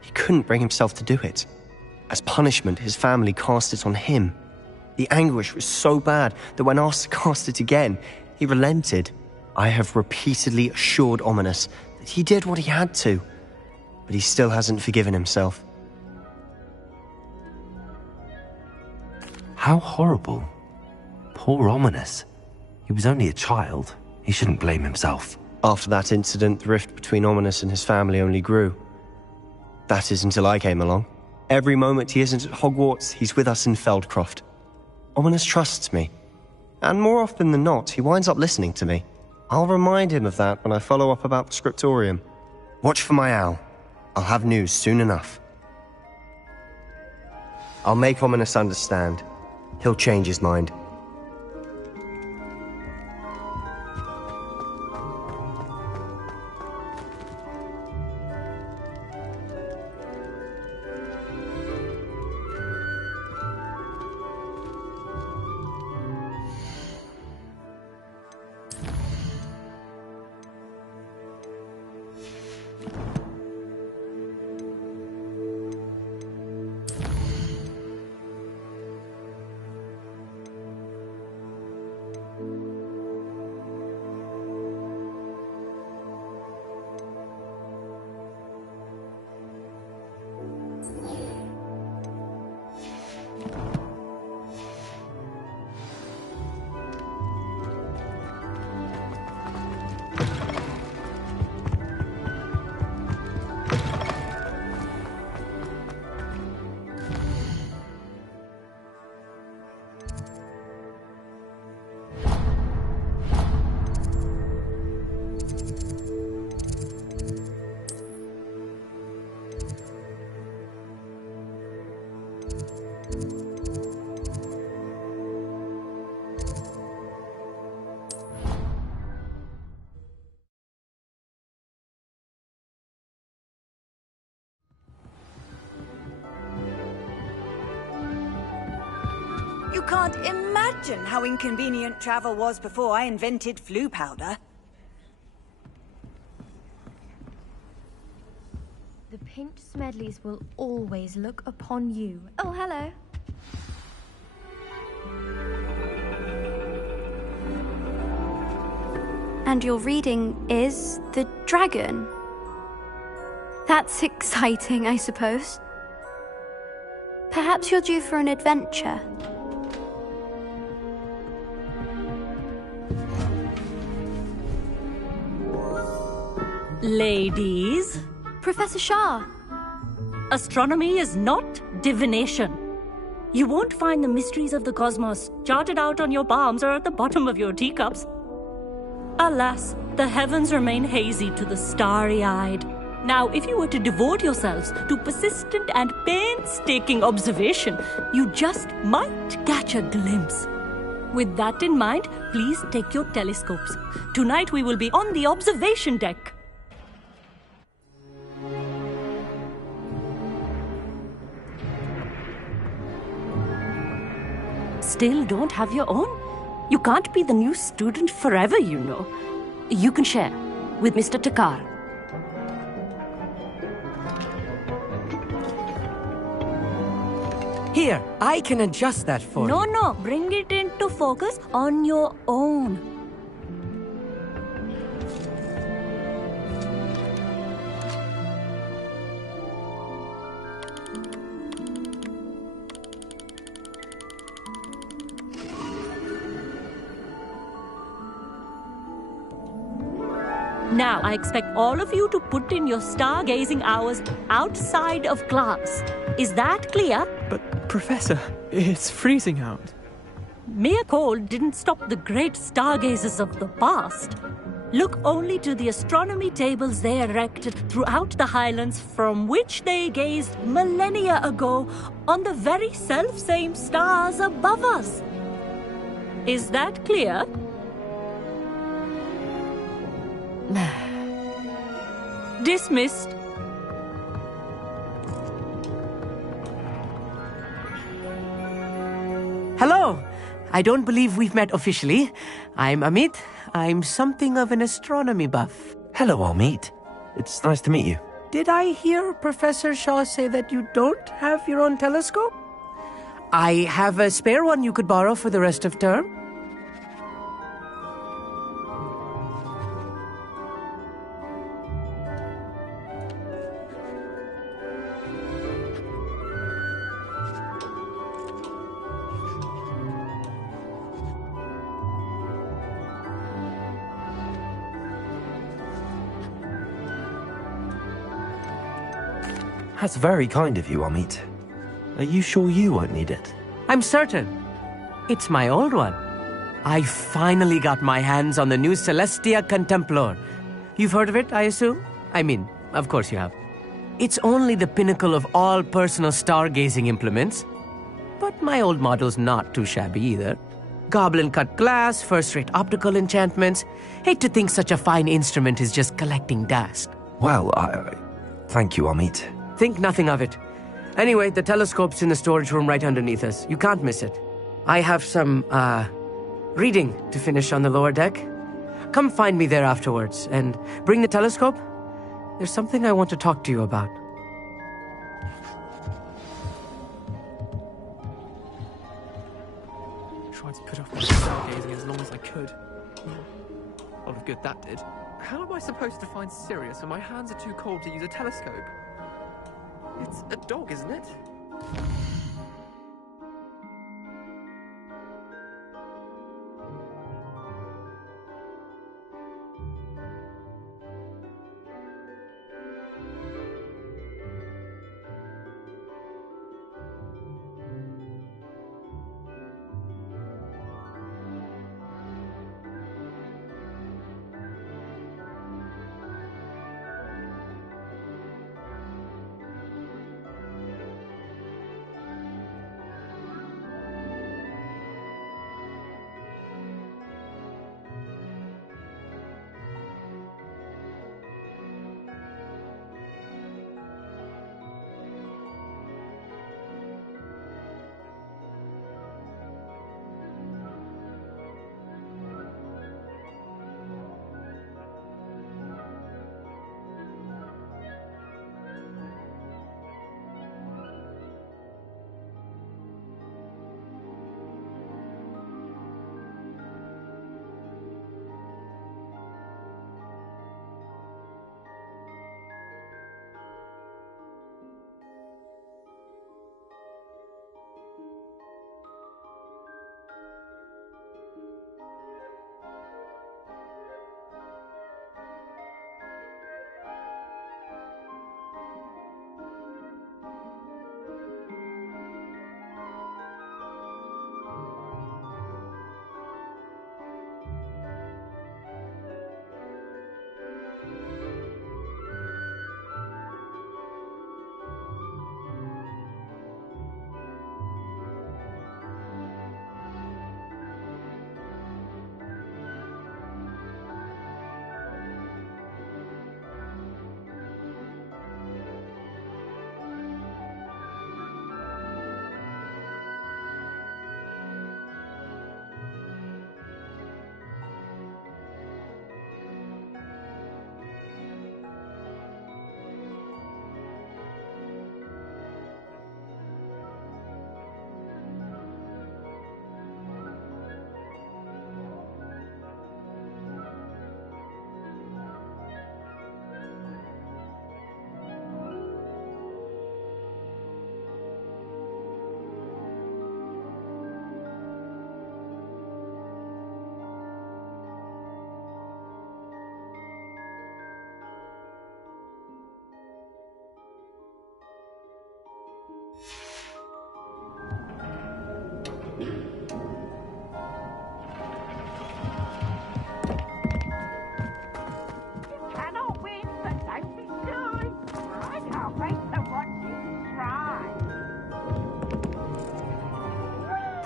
he couldn't bring himself to do it. As punishment, his family cast it on him. The anguish was so bad that when asked to cast it again, he relented. I have repeatedly assured Ominous that he did what he had to, but he still hasn't forgiven himself. How horrible. Poor Ominous. He was only a child. He shouldn't blame himself. After that incident, the rift between Ominous and his family only grew. That is until I came along. Every moment he isn't at Hogwarts, he's with us in Feldcroft. Ominous trusts me. And more often than not, he winds up listening to me. I'll remind him of that when I follow up about the scriptorium. Watch for my owl. I'll have news soon enough. I'll make Ominous understand. He'll change his mind. You can't imagine how inconvenient travel was before I invented flu powder. The pinched Smedleys will always look upon you. Oh, hello. And your reading is The Dragon. That's exciting, I suppose. Perhaps you're due for an adventure. Ladies, Professor Shah. astronomy is not divination. You won't find the mysteries of the cosmos charted out on your palms or at the bottom of your teacups. Alas, the heavens remain hazy to the starry-eyed. Now, if you were to devote yourselves to persistent and painstaking observation, you just might catch a glimpse. With that in mind, please take your telescopes. Tonight we will be on the observation deck. Still don't have your own? You can't be the new student forever, you know. You can share with Mr. Takar. Here, I can adjust that for you. No, bring it into focus on your own. Now, I expect all of you to put in your stargazing hours outside of class. Is that clear? But, Professor, it's freezing out. Mere cold didn't stop the great stargazers of the past. Look only to the astronomy tables they erected throughout the highlands from which they gazed millennia ago on the very self-same stars above us. Is that clear? Dismissed. Hello. I don't believe we've met officially. I'm Amit. I'm something of an astronomy buff. Hello, Amit. It's nice to meet you. Did I hear Professor Shaw say that you don't have your own telescope? I have a spare one you could borrow for the rest of term. That's very kind of you, Amit. Are you sure you won't need it? I'm certain. It's my old one. I finally got my hands on the new Celestia Contemplor. You've heard of it, I assume? I mean, of course you have. It's only the pinnacle of all personal stargazing implements. But my old model's not too shabby either. Goblin-cut glass, first-rate optical enchantments. Hate to think such a fine instrument is just collecting dust. Well, thank you, Amit. Think nothing of it. Anyway, the telescope's in the storage room right underneath us. You can't miss it. I have some, reading to finish on the lower deck. Come find me there afterwards, and bring the telescope. There's something I want to talk to you about. Tried to put off my stargazing as long as I could. A lot of good that did. How am I supposed to find Sirius when my hands are too cold to use a telescope? It's a dog, isn't it?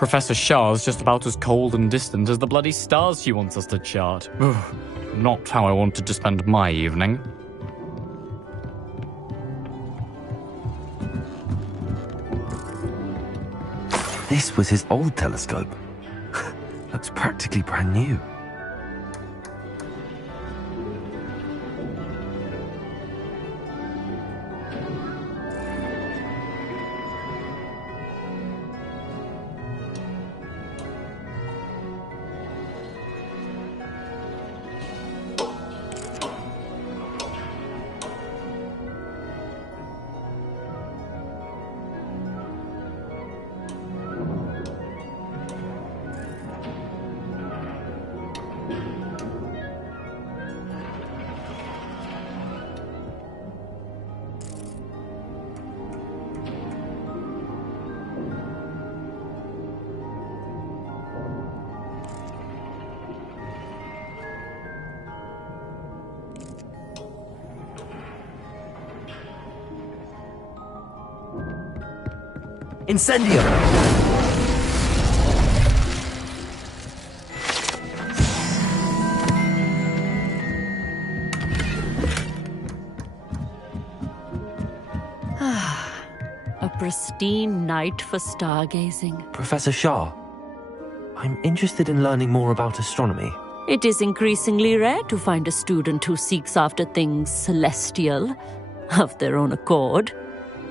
Professor Shah's just about as cold and distant as the bloody stars she wants us to chart. Ugh, not how I wanted to spend my evening. This was his old telescope. Looks practically brand new. Incendio! A pristine night for stargazing. Professor Shah, I'm interested in learning more about astronomy. It is increasingly rare to find a student who seeks after things celestial, of their own accord.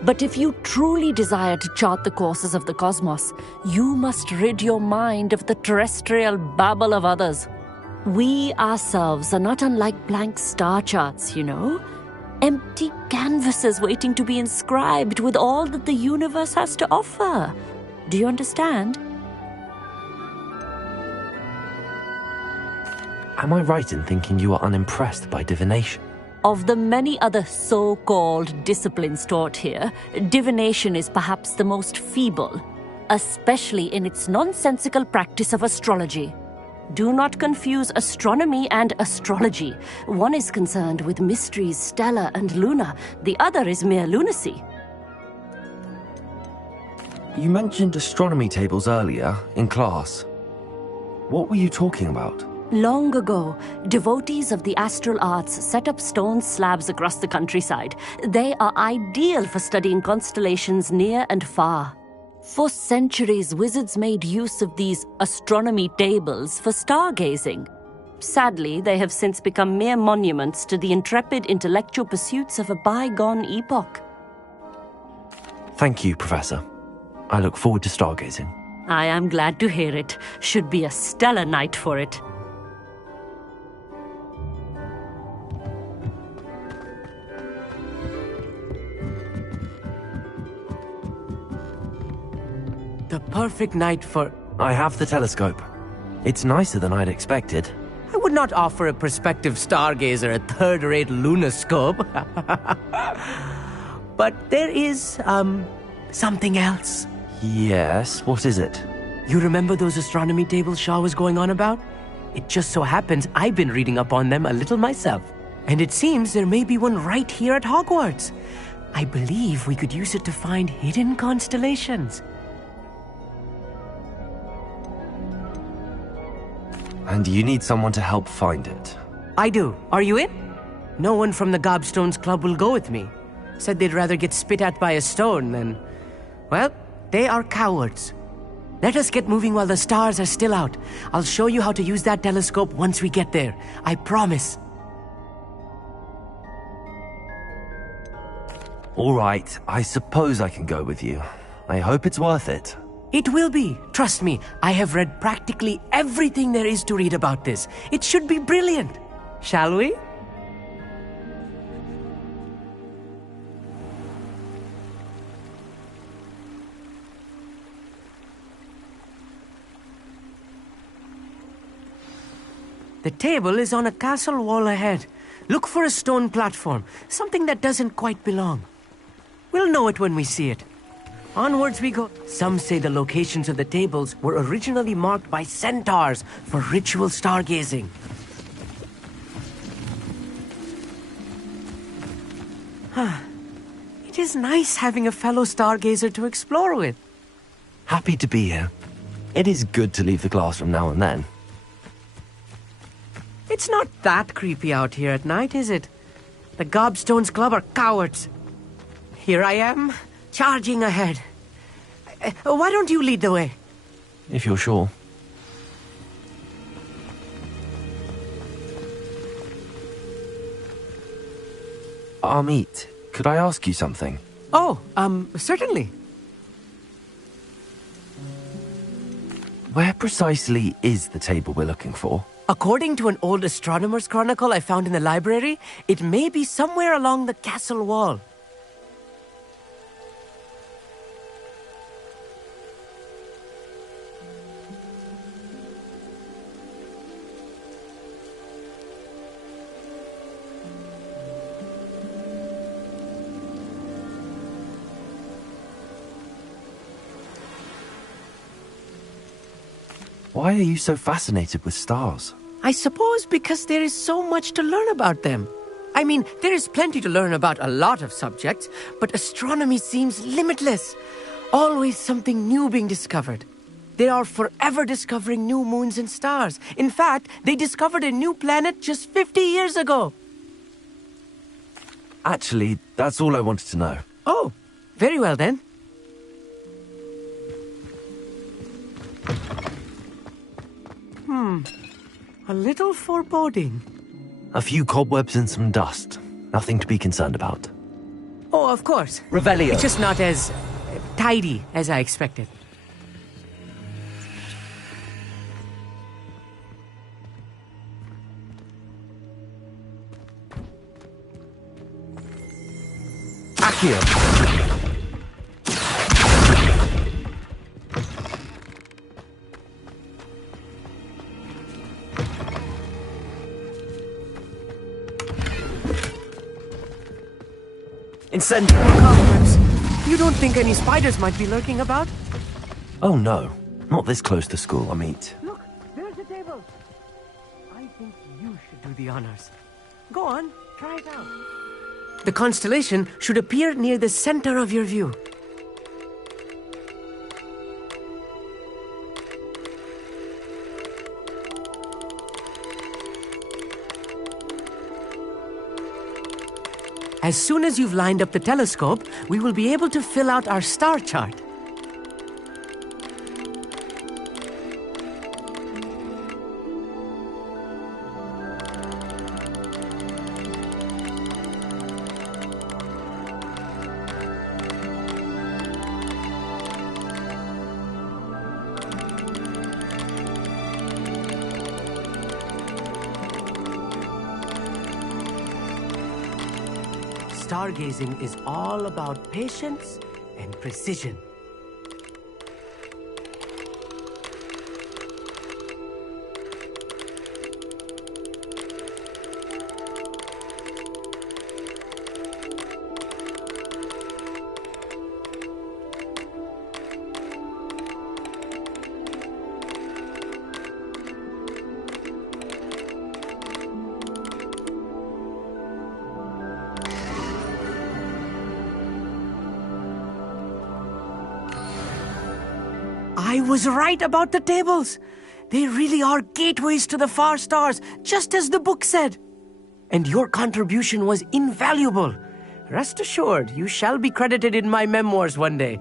But if you truly desire to chart the courses of the cosmos, you must rid your mind of the terrestrial babble of others. We ourselves are not unlike blank star charts, you know. Empty canvases waiting to be inscribed with all that the universe has to offer. Do you understand? Am I right in thinking you are unimpressed by divination? Of the many other so-called disciplines taught here, divination is perhaps the most feeble, especially in its nonsensical practice of astrology. Do not confuse astronomy and astrology. One is concerned with mysteries stellar and lunar, the other is mere lunacy. You mentioned astronomy tables earlier, in class. What were you talking about? Long ago, devotees of the astral arts set up stone slabs across the countryside. They are ideal for studying constellations near and far. For centuries, wizards made use of these astronomy tables for stargazing. Sadly, they have since become mere monuments to the intrepid intellectual pursuits of a bygone epoch. Thank you, Professor. I look forward to stargazing. I am glad to hear it. Should be a stellar night for it. The perfect night for... I have the telescope. It's nicer than I'd expected. I would not offer a prospective stargazer a third-rate lunoscope. But there is, something else. Yes, what is it? You remember those astronomy tables Shaw was going on about? It just so happens I've been reading up on them a little myself. And it seems there may be one right here at Hogwarts. I believe we could use it to find hidden constellations. And you need someone to help find it. I do. Are you in? No one from the Gobstones Club will go with me. Said they'd rather get spit at by a stone than... Well, they are cowards. Let us get moving while the stars are still out. I'll show you how to use that telescope once we get there. I promise. All right, I suppose I can go with you. I hope it's worth it. It will be. Trust me, I have read practically everything there is to read about this. It should be brilliant. Shall we? The table is on a castle wall ahead. Look for a stone platform, something that doesn't quite belong. We'll know it when we see it. Onwards we go. Some say the locations of the tables were originally marked by centaurs for ritual stargazing. It is nice having a fellow stargazer to explore with. Happy to be here. It is good to leave the classroom now and then. It's not that creepy out here at night, is it? The Gobstones Club are cowards. Here I am, charging ahead. Why don't you lead the way? If you're sure. Amit, could I ask you something? Oh, certainly. Where precisely is the table we're looking for? According to an old astronomer's chronicle I found in the library, it may be somewhere along the castle wall. Why are you so fascinated with stars? I suppose because there is so much to learn about them. I mean, there is plenty to learn about a lot of subjects, but astronomy seems limitless. Always something new being discovered. They are forever discovering new moons and stars. In fact, they discovered a new planet just 50 years ago. Actually, that's all I wanted to know. Oh, very well then. A little foreboding. A few cobwebs and some dust. Nothing to be concerned about. Oh, of course. Revelio. It's just not as tidy as I expected. Accio. Incendio. You don't think any spiders might be lurking about? Oh no, not this close to school, Amit. Look, there's a table. I think you should do the honors. Go on, try it out. The constellation should appear near the center of your view. As soon as you've lined up the telescope, we will be able to fill out our star chart. Stargazing is all about patience and precision. I was right about the tables. They really are gateways to the far stars, just as the book said. And your contribution was invaluable. Rest assured, you shall be credited in my memoirs one day.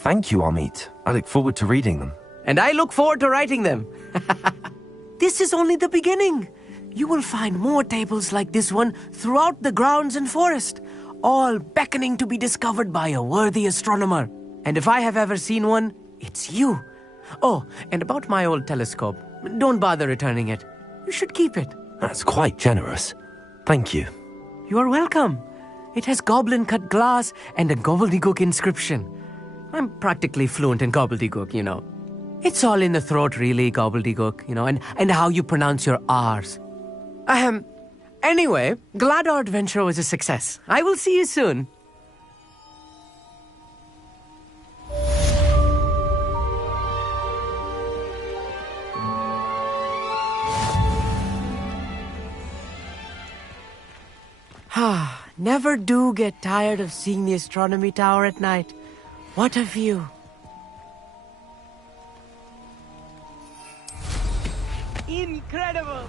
Thank you, Amit. I look forward to reading them. And I look forward to writing them. This is only the beginning. You will find more tables like this one throughout the grounds and forest, all beckoning to be discovered by a worthy astronomer. And if I have ever seen one, it's you. Oh, and about my old telescope, don't bother returning it. You should keep it. That's quite generous. Thank you. You are welcome. It has goblin-cut glass and a gobbledygook inscription. I'm practically fluent in gobbledygook, you know. It's all in the throat, really, gobbledygook, you know, and how you pronounce your R's. Anyway, glad our adventure was a success. I will see you soon. Never do get tired of seeing the astronomy tower at night. What a view. Incredible!